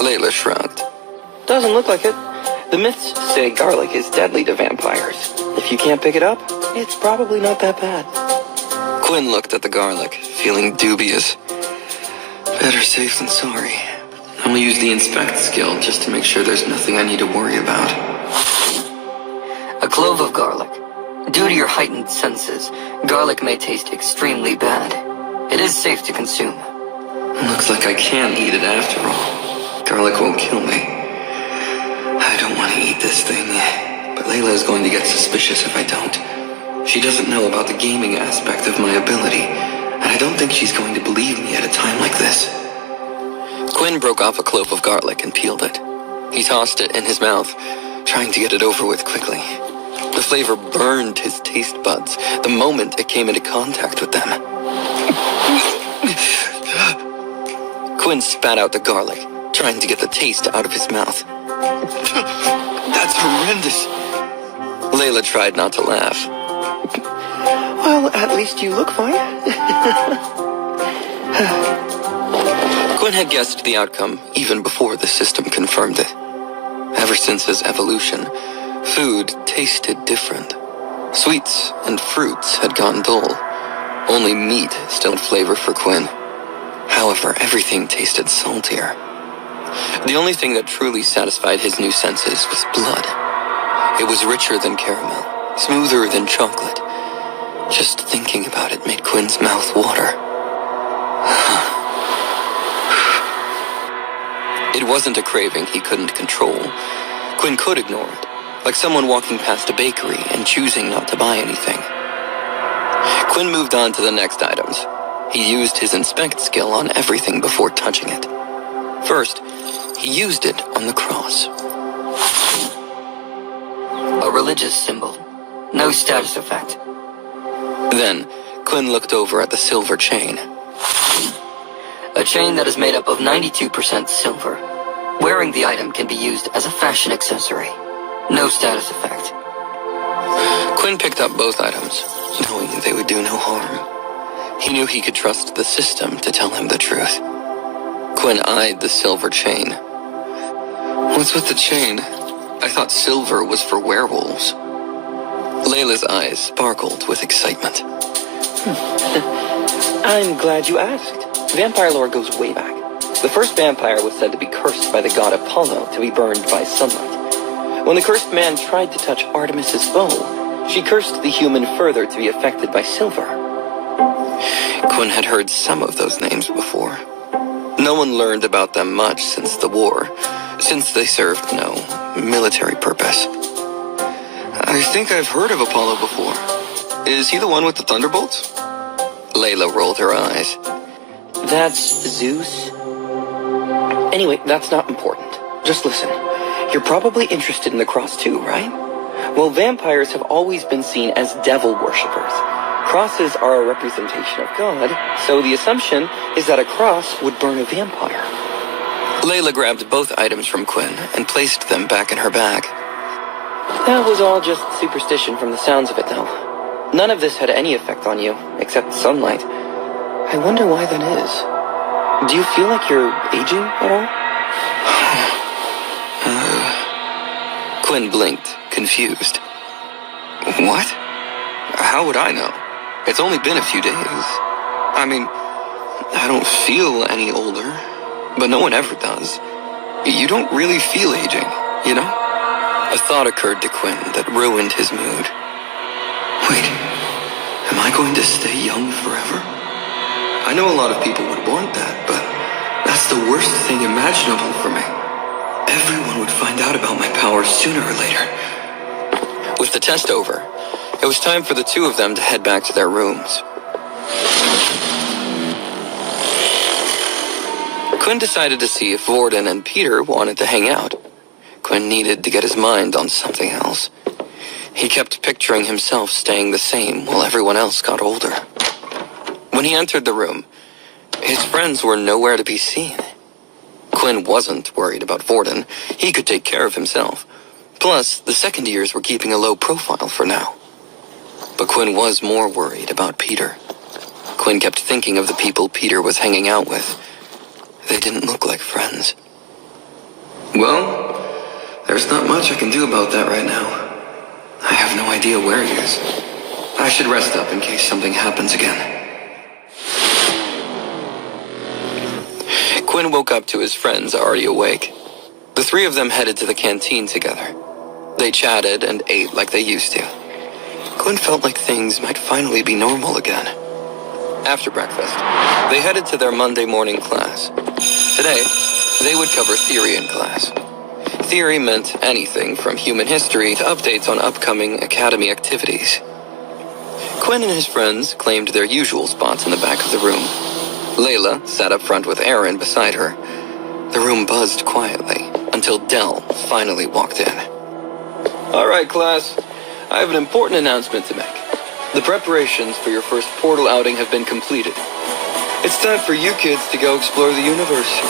Layla shrugged. Doesn't look like it. The myths say garlic is deadly to vampires. If you can't pick it up, it's probably not that bad. Quinn looked at the garlic, feeling dubious. Better safe than sorry. I'll use the inspect skill just to make sure there's nothing I need to worry about. A clove of garlic. Due to your heightened senses, garlic may taste extremely bad. It is safe to consume. Looks like I can eat it after all. Garlic won't kill me. I don't want to eat this thing, but Layla is going to get suspicious if I don't. She doesn't know about the gaming aspect of my ability, and I don't think she's going to believe me at a time like this. Quinn broke off a clove of garlic and peeled it. He tossed it in his mouth, trying to get it over with quickly. The flavor burned his taste buds the moment it came into contact with them. Quinn spat out the garlic, trying to get the taste out of his mouth. That's horrendous. Layla tried not to laugh. Well, at least you look fine. Quinn had guessed the outcome even before the system confirmed it. Ever since his evolution, food tasted different. Sweets and fruits had gone dull. Only meat still had flavor for Quinn. However, everything tasted saltier. The only thing that truly satisfied his new senses was blood. It was richer than caramel, smoother than chocolate. Just thinking about it made Quinn's mouth water. It wasn't a craving he couldn't control. Quinn could ignore it, like someone walking past a bakery and choosing not to buy anything. Quinn moved on to the next items. He used his inspect skill on everything before touching it. First, he used it on the cross. A religious symbol. No status effect. Then, Quinn looked over at the silver chain. A chain that is made up of 92% silver. Wearing the item can be used as a fashion accessory. No status effect. Quinn picked up both items, knowing they would do no harm. He knew he could trust the system to tell him the truth. Quinn eyed the silver chain. What's with the chain? I thought silver was for werewolves. Layla's eyes sparkled with excitement. I'm glad you asked. Vampire lore goes way back. The first vampire was said to be cursed by the god Apollo to be burned by sunlight. When the cursed man tried to touch Artemis's bow, she cursed the human further to be affected by silver. Quinn had heard some of those names before. No one learned about them much since the war, since they served no military purpose. I think I've heard of Apollo before. Is he the one with the thunderbolts? Layla rolled her eyes. That's Zeus? Anyway, that's not important. Just listen. You're probably interested in the cross too, right? Well, vampires have always been seen as devil worshippers. Crosses are a representation of God, so the assumption is that a cross would burn a vampire. Layla grabbed both items from Quinn and placed them back in her bag. That was all just superstition from the sounds of it, though. None of this had any effect on you, except sunlight. I wonder why that is. Do you feel like you're aging at all? Quinn blinked, confused. What? How would I know? It's only been a few days. I mean, I don't feel any older, but no one ever does. You don't really feel aging, you know? A thought occurred to Quinn that ruined his mood. Wait, am I going to stay young forever? I know a lot of people would want that, but that's the worst thing imaginable for me. Everyone would find out about my powers sooner or later. With the test over, it was time for the two of them to head back to their rooms. Quinn decided to see if Vorden and Peter wanted to hang out. Quinn needed to get his mind on something else. He kept picturing himself staying the same while everyone else got older. When he entered the room, his friends were nowhere to be seen. Quinn wasn't worried about Vorden. He could take care of himself. Plus, the second years were keeping a low profile for now. But Quinn was more worried about Peter. Quinn kept thinking of the people Peter was hanging out with. They didn't look like friends. Well, there's not much I can do about that right now. I have no idea where he is. I should rest up in case something happens again. Quinn woke up to his friends already awake. The three of them headed to the canteen together. They chatted and ate like they used to. Quinn felt like things might finally be normal again. After breakfast, they headed to their Monday morning class. Today, they would cover theory in class. Theory meant anything from human history to updates on upcoming academy activities. Quinn and his friends claimed their usual spots in the back of the room. Layla sat up front with Aaron beside her. The room buzzed quietly until Dell finally walked in. All right, class. I have an important announcement to make. The preparations for your first portal outing have been completed. It's time for you kids to go explore the universe.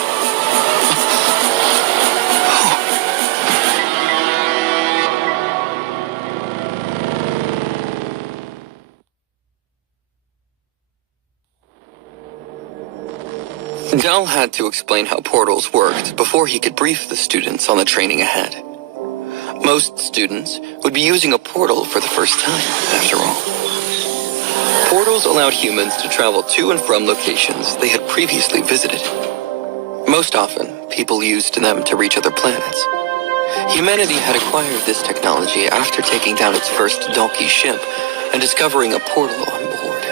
Dell had to explain how portals worked before he could brief the students on the training ahead. Most students would be using a portal for the first time, after all. Portals allowed humans to travel to and from locations they had previously visited. Most often, people used them to reach other planets. Humanity had acquired this technology after taking down its first donkey ship and discovering a portal on board.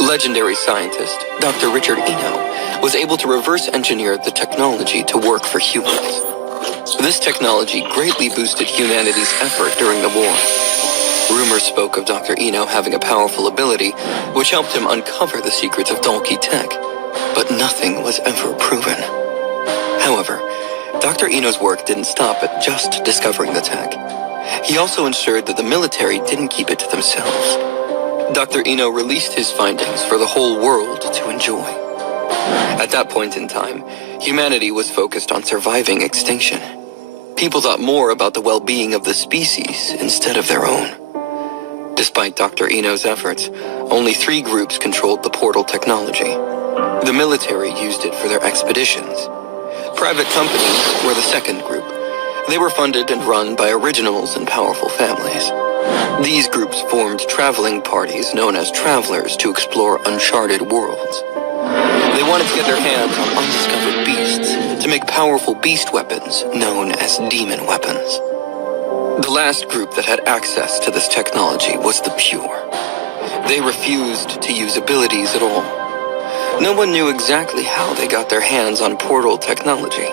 Legendary scientist Dr. Richard Eno was able to reverse engineer the technology to work for humans. This technology greatly boosted humanity's effort during the war. Rumors spoke of Dr. Eno having a powerful ability which helped him uncover the secrets of donkey tech, but nothing was ever proven. However, Dr. Eno's work didn't stop at just discovering the tech. He also ensured that the military didn't keep it to themselves. Dr. Eno released his findings for the whole world to enjoy. At that point in time, humanity was focused on surviving extinction. People thought more about the well-being of the species instead of their own. Despite Dr. Eno's efforts, only 3 groups controlled the portal technology. The military used it for their expeditions. Private companies were the second group. They were funded and run by originals and powerful families. These groups formed traveling parties known as travelers to explore uncharted worlds. They wanted to get their hands on undiscovered beasts to make powerful beast weapons known as demon weapons. The last group that had access to this technology was the Pure. They refused to use abilities at all. No one knew exactly how they got their hands on portal technology.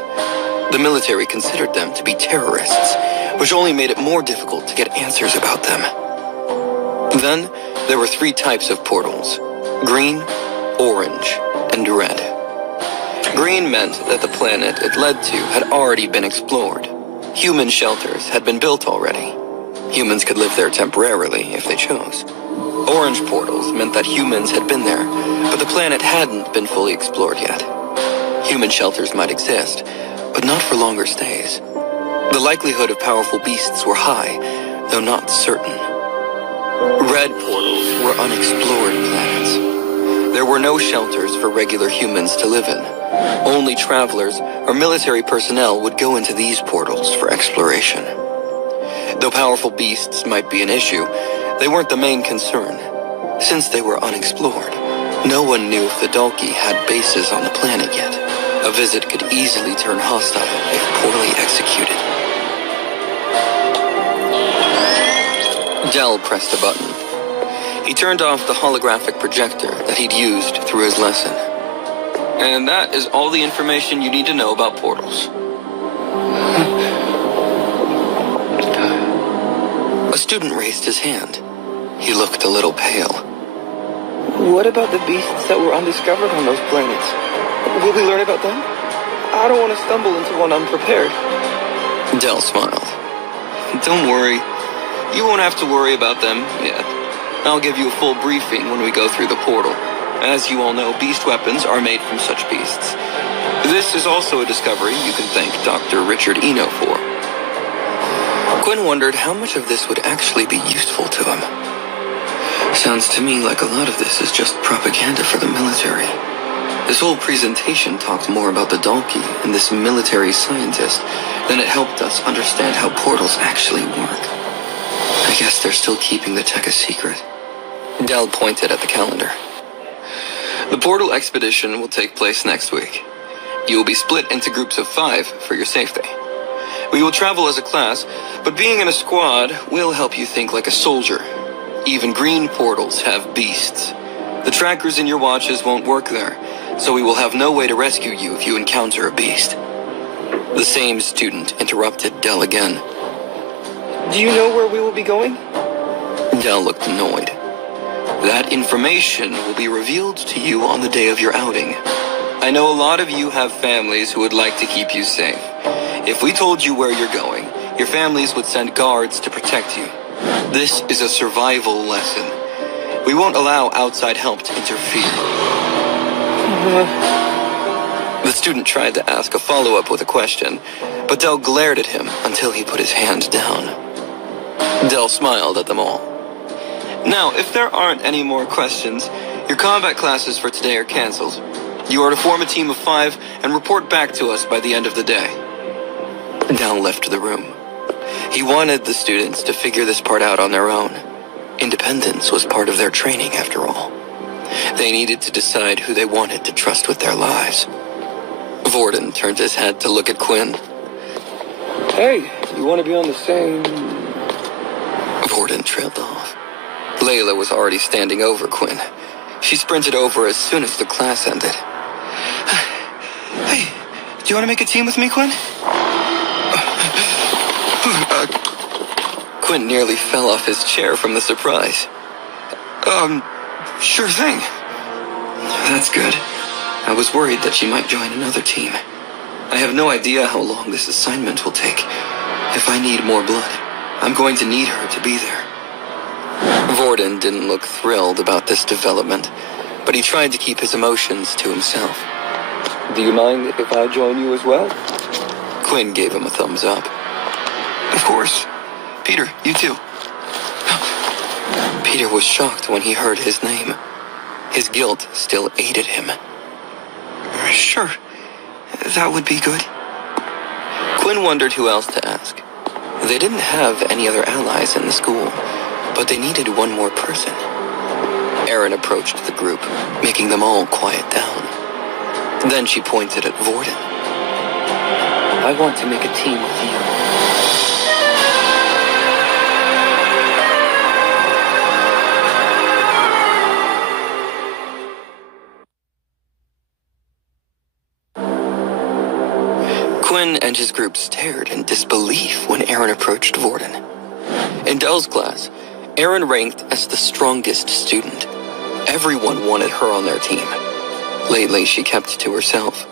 The military considered them to be terrorists, which only made it more difficult to get answers about them. Then, there were 3 types of portals: green, orange, and red. Green meant that the planet it led to had already been explored. Human shelters had been built already. Humans could live there temporarily if they chose. Orange portals meant that humans had been there, but the planet hadn't been fully explored yet. Human shelters might exist, but not for longer stays. The likelihood of powerful beasts were high, though not certain. Red portals were unexplored planets. There were no shelters for regular humans to live in. Only travelers or military personnel would go into these portals for exploration. Though powerful beasts might be an issue, they weren't the main concern. Since they were unexplored, no one knew if the Dalki had bases on the planet yet. A visit could easily turn hostile if poorly executed. Dell pressed a button. He turned off the holographic projector that he'd used through his lesson. And that is all the information you need to know about portals. A student raised his hand. He looked a little pale. What about the beasts that were undiscovered on those planets? Will we learn about them? I don't want to stumble into one unprepared. Dell smiled. Don't worry. You won't have to worry about them yet. I'll give you a full briefing when we go through the portal. As you all know, beast weapons are made from such beasts. This is also a discovery you can thank Dr. Richard Eno for. Quinn wondered how much of this would actually be useful to him. Sounds to me like a lot of this is just propaganda for the military. This whole presentation talked more about the Dalki and this military scientist than it helped us understand how portals actually work. I guess they're still keeping the tech a secret. Dell pointed at the calendar. The portal expedition will take place next week. You will be split into groups of 5 for your safety. We will travel as a class, but being in a squad will help you think like a soldier. Even green portals have beasts. The trackers in your watches won't work there, so we will have no way to rescue you if you encounter a beast. The same student interrupted Dell again. Do you know where we will be going? Dell looked annoyed. That information will be revealed to you on the day of your outing. I know a lot of you have families who would like to keep you safe. If we told you where you're going, your families would send guards to protect you. This is a survival lesson. We won't allow outside help to interfere. The student tried to ask a follow-up with a question, but Dell glared at him until he put his hand down. Dell smiled at them all. Now, if there aren't any more questions, your combat classes for today are canceled. You are to form a team of 5 and report back to us by the end of the day. Dell left the room. He wanted the students to figure this part out on their own. Independence was part of their training, after all. They needed to decide who they wanted to trust with their lives. Vorden turned his head to look at Quinn. Hey, you want to be on the same... Vorden trailed off. Layla was already standing over Quinn. She sprinted over as soon as the class ended. Hey, do you want to make a team with me, Quinn? Quinn nearly fell off his chair from the surprise. Sure thing. That's good. I was worried that she might join another team. I have no idea how long this assignment will take. If I need more blood, I'm going to need her to be there. Vorden didn't look thrilled about this development, but he tried to keep his emotions to himself. Do you mind if I join you as well? Quinn gave him a thumbs up. Of course. Peter, you too. Peter was shocked when he heard his name. His guilt still aided him. Sure, that would be good. Quinn wondered who else to ask. They didn't have any other allies in the school, but they needed one more person. Erin approached the group, making them all quiet down. Then she pointed at Vorden. I want to make a team with you. Quinn and his group stared in disbelief when Erin approached Vorden. In Dell's class, Erin ranked as the strongest student. Everyone wanted her on their team. Lately, she kept to herself.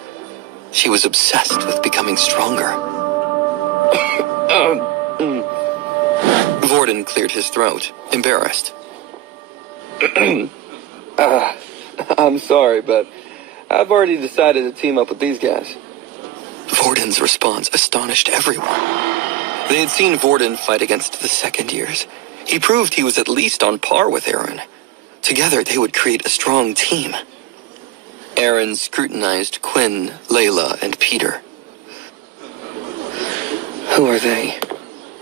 She was obsessed with becoming stronger. Vorden cleared his throat, embarrassed. I'm sorry, but I've already decided to team up with these guys. Vorden's response astonished everyone. They had seen Vorden fight against the second years. He proved he was at least on par with Erin. Together, they would create a strong team. Erin scrutinized Quinn, Layla, and Peter. Who are they?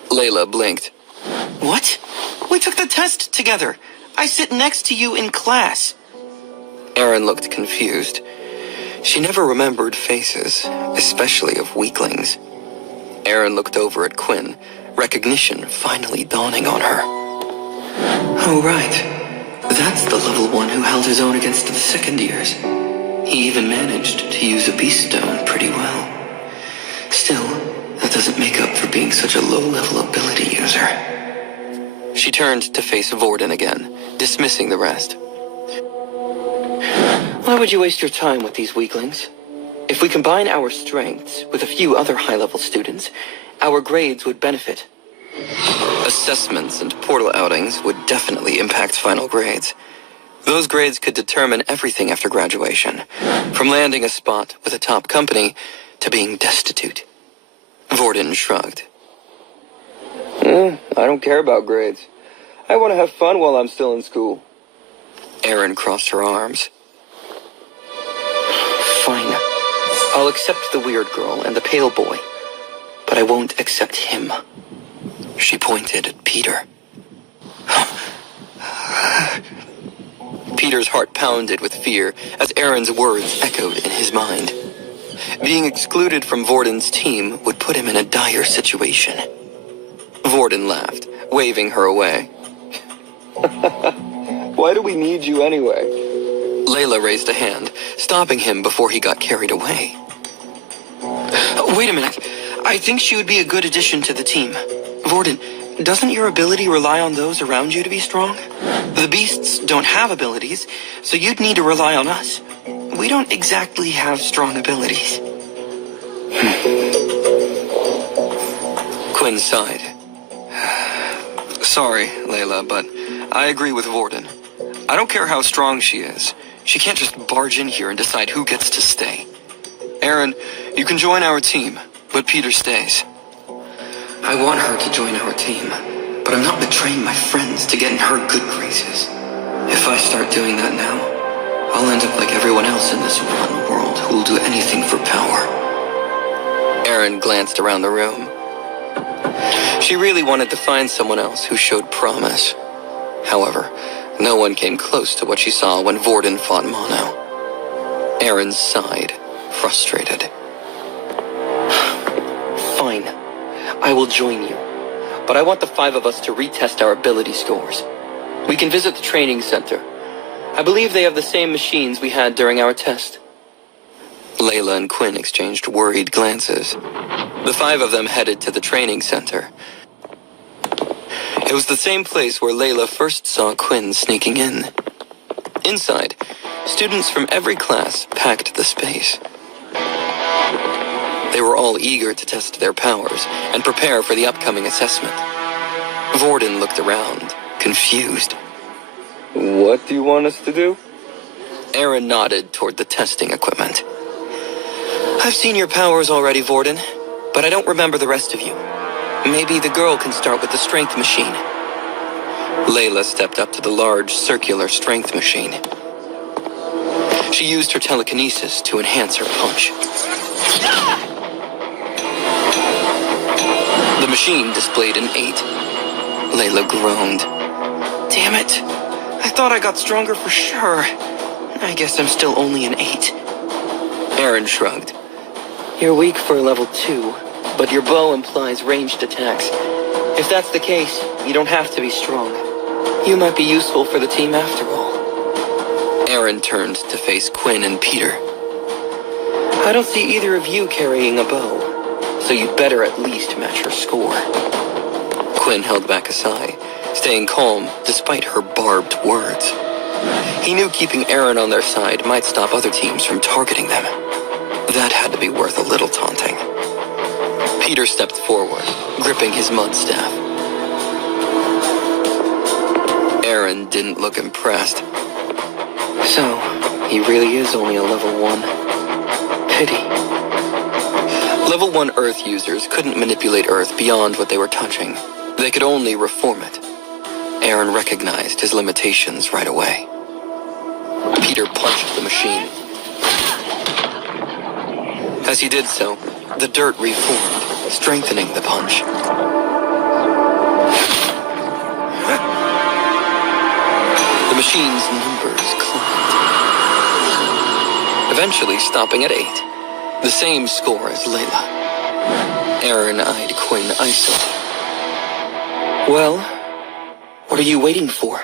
Layla blinked. What? We took the test together. I sit next to you in class. Erin looked confused. She never remembered faces, especially of weaklings. Erin looked over at Quinn, recognition finally dawning on her. Oh, right. That's the level 1 who held his own against the second years. He even managed to use a beast stone pretty well. Still, that doesn't make up for being such a low-level ability user. She turned to face Vorden again, dismissing the rest. Why would you waste your time with these weaklings? If we combine our strengths with a few other high-level students, our grades would benefit. Assessments and portal outings would definitely impact final grades. Those grades could determine everything after graduation, from landing a spot with a top company to being destitute. Vorden shrugged. I don't care about grades. I want to have fun while I'm still in school. Erin crossed her arms. Fine. I'll accept the weird girl and the pale boy, but I won't accept him. She pointed at Peter. Peter's heart pounded with fear as Erin's words echoed in his mind. Being excluded from Vorden's team would put him in a dire situation. Vorden laughed, waving her away. Why do we need you anyway? Layla raised a hand, stopping him before he got carried away. Wait a minute. I think she would be a good addition to the team. Vorden, doesn't your ability rely on those around you to be strong? The beasts don't have abilities, so you'd need to rely on us. We don't exactly have strong abilities. Quinn sighed. Sorry, Layla, but I agree with Vorden. I don't care how strong she is. She can't just barge in here and decide who gets to stay. Aaron, you can join our team, but Peter stays. I want her to join our team, but I'm not betraying my friends to get in her good graces. If I start doing that now, I'll end up like everyone else in this rotten world who will do anything for power. Aaron glanced around the room. She really wanted to find someone else who showed promise. However, no one came close to what she saw when Vorden fought Mono. Aaron sighed, frustrated. Fine. I will join you. But I want the 5 of us to retest our ability scores. We can visit the training center. I believe they have the same machines we had during our test. Layla and Quinn exchanged worried glances. The 5 of them headed to the training center. It was the same place where Layla first saw Quinn sneaking in. Inside, students from every class packed the space. They were all eager to test their powers and prepare for the upcoming assessment. Vorden looked around, confused. What do you want us to do? Aaron nodded toward the testing equipment. I've seen your powers already, Vorden, but I don't remember the rest of you. Maybe the girl can start with the strength machine. Layla stepped up to the large circular strength machine. She used her telekinesis to enhance her punch. The machine displayed an 8. Layla groaned. Damn it. I thought I got stronger for sure. I guess I'm still only an 8. Aaron shrugged. You're weak for a level 2, but your bow implies ranged attacks. If that's the case, you don't have to be strong. You might be useful for the team after all. Aaron turned to face Quinn and Peter. I don't see either of you carrying a bow, so you'd better at least match her score. Quinn held back a sigh, staying calm despite her barbed words. He knew keeping Aaron on their side might stop other teams from targeting them. That had to be worth a little taunting. Peter stepped forward, gripping his mud staff. Aaron didn't look impressed. So, he really is only a level 1. Pity. Level 1 Earth users couldn't manipulate Earth beyond what they were touching. They could only reform it. Aaron recognized his limitations right away. Peter punched the machine. As he did so, the dirt reformed, strengthening the punch. The machine's numbers climbed, eventually stopping at 8, the same score as Layla. Aaron eyed Quinn icily. Well, what are you waiting for?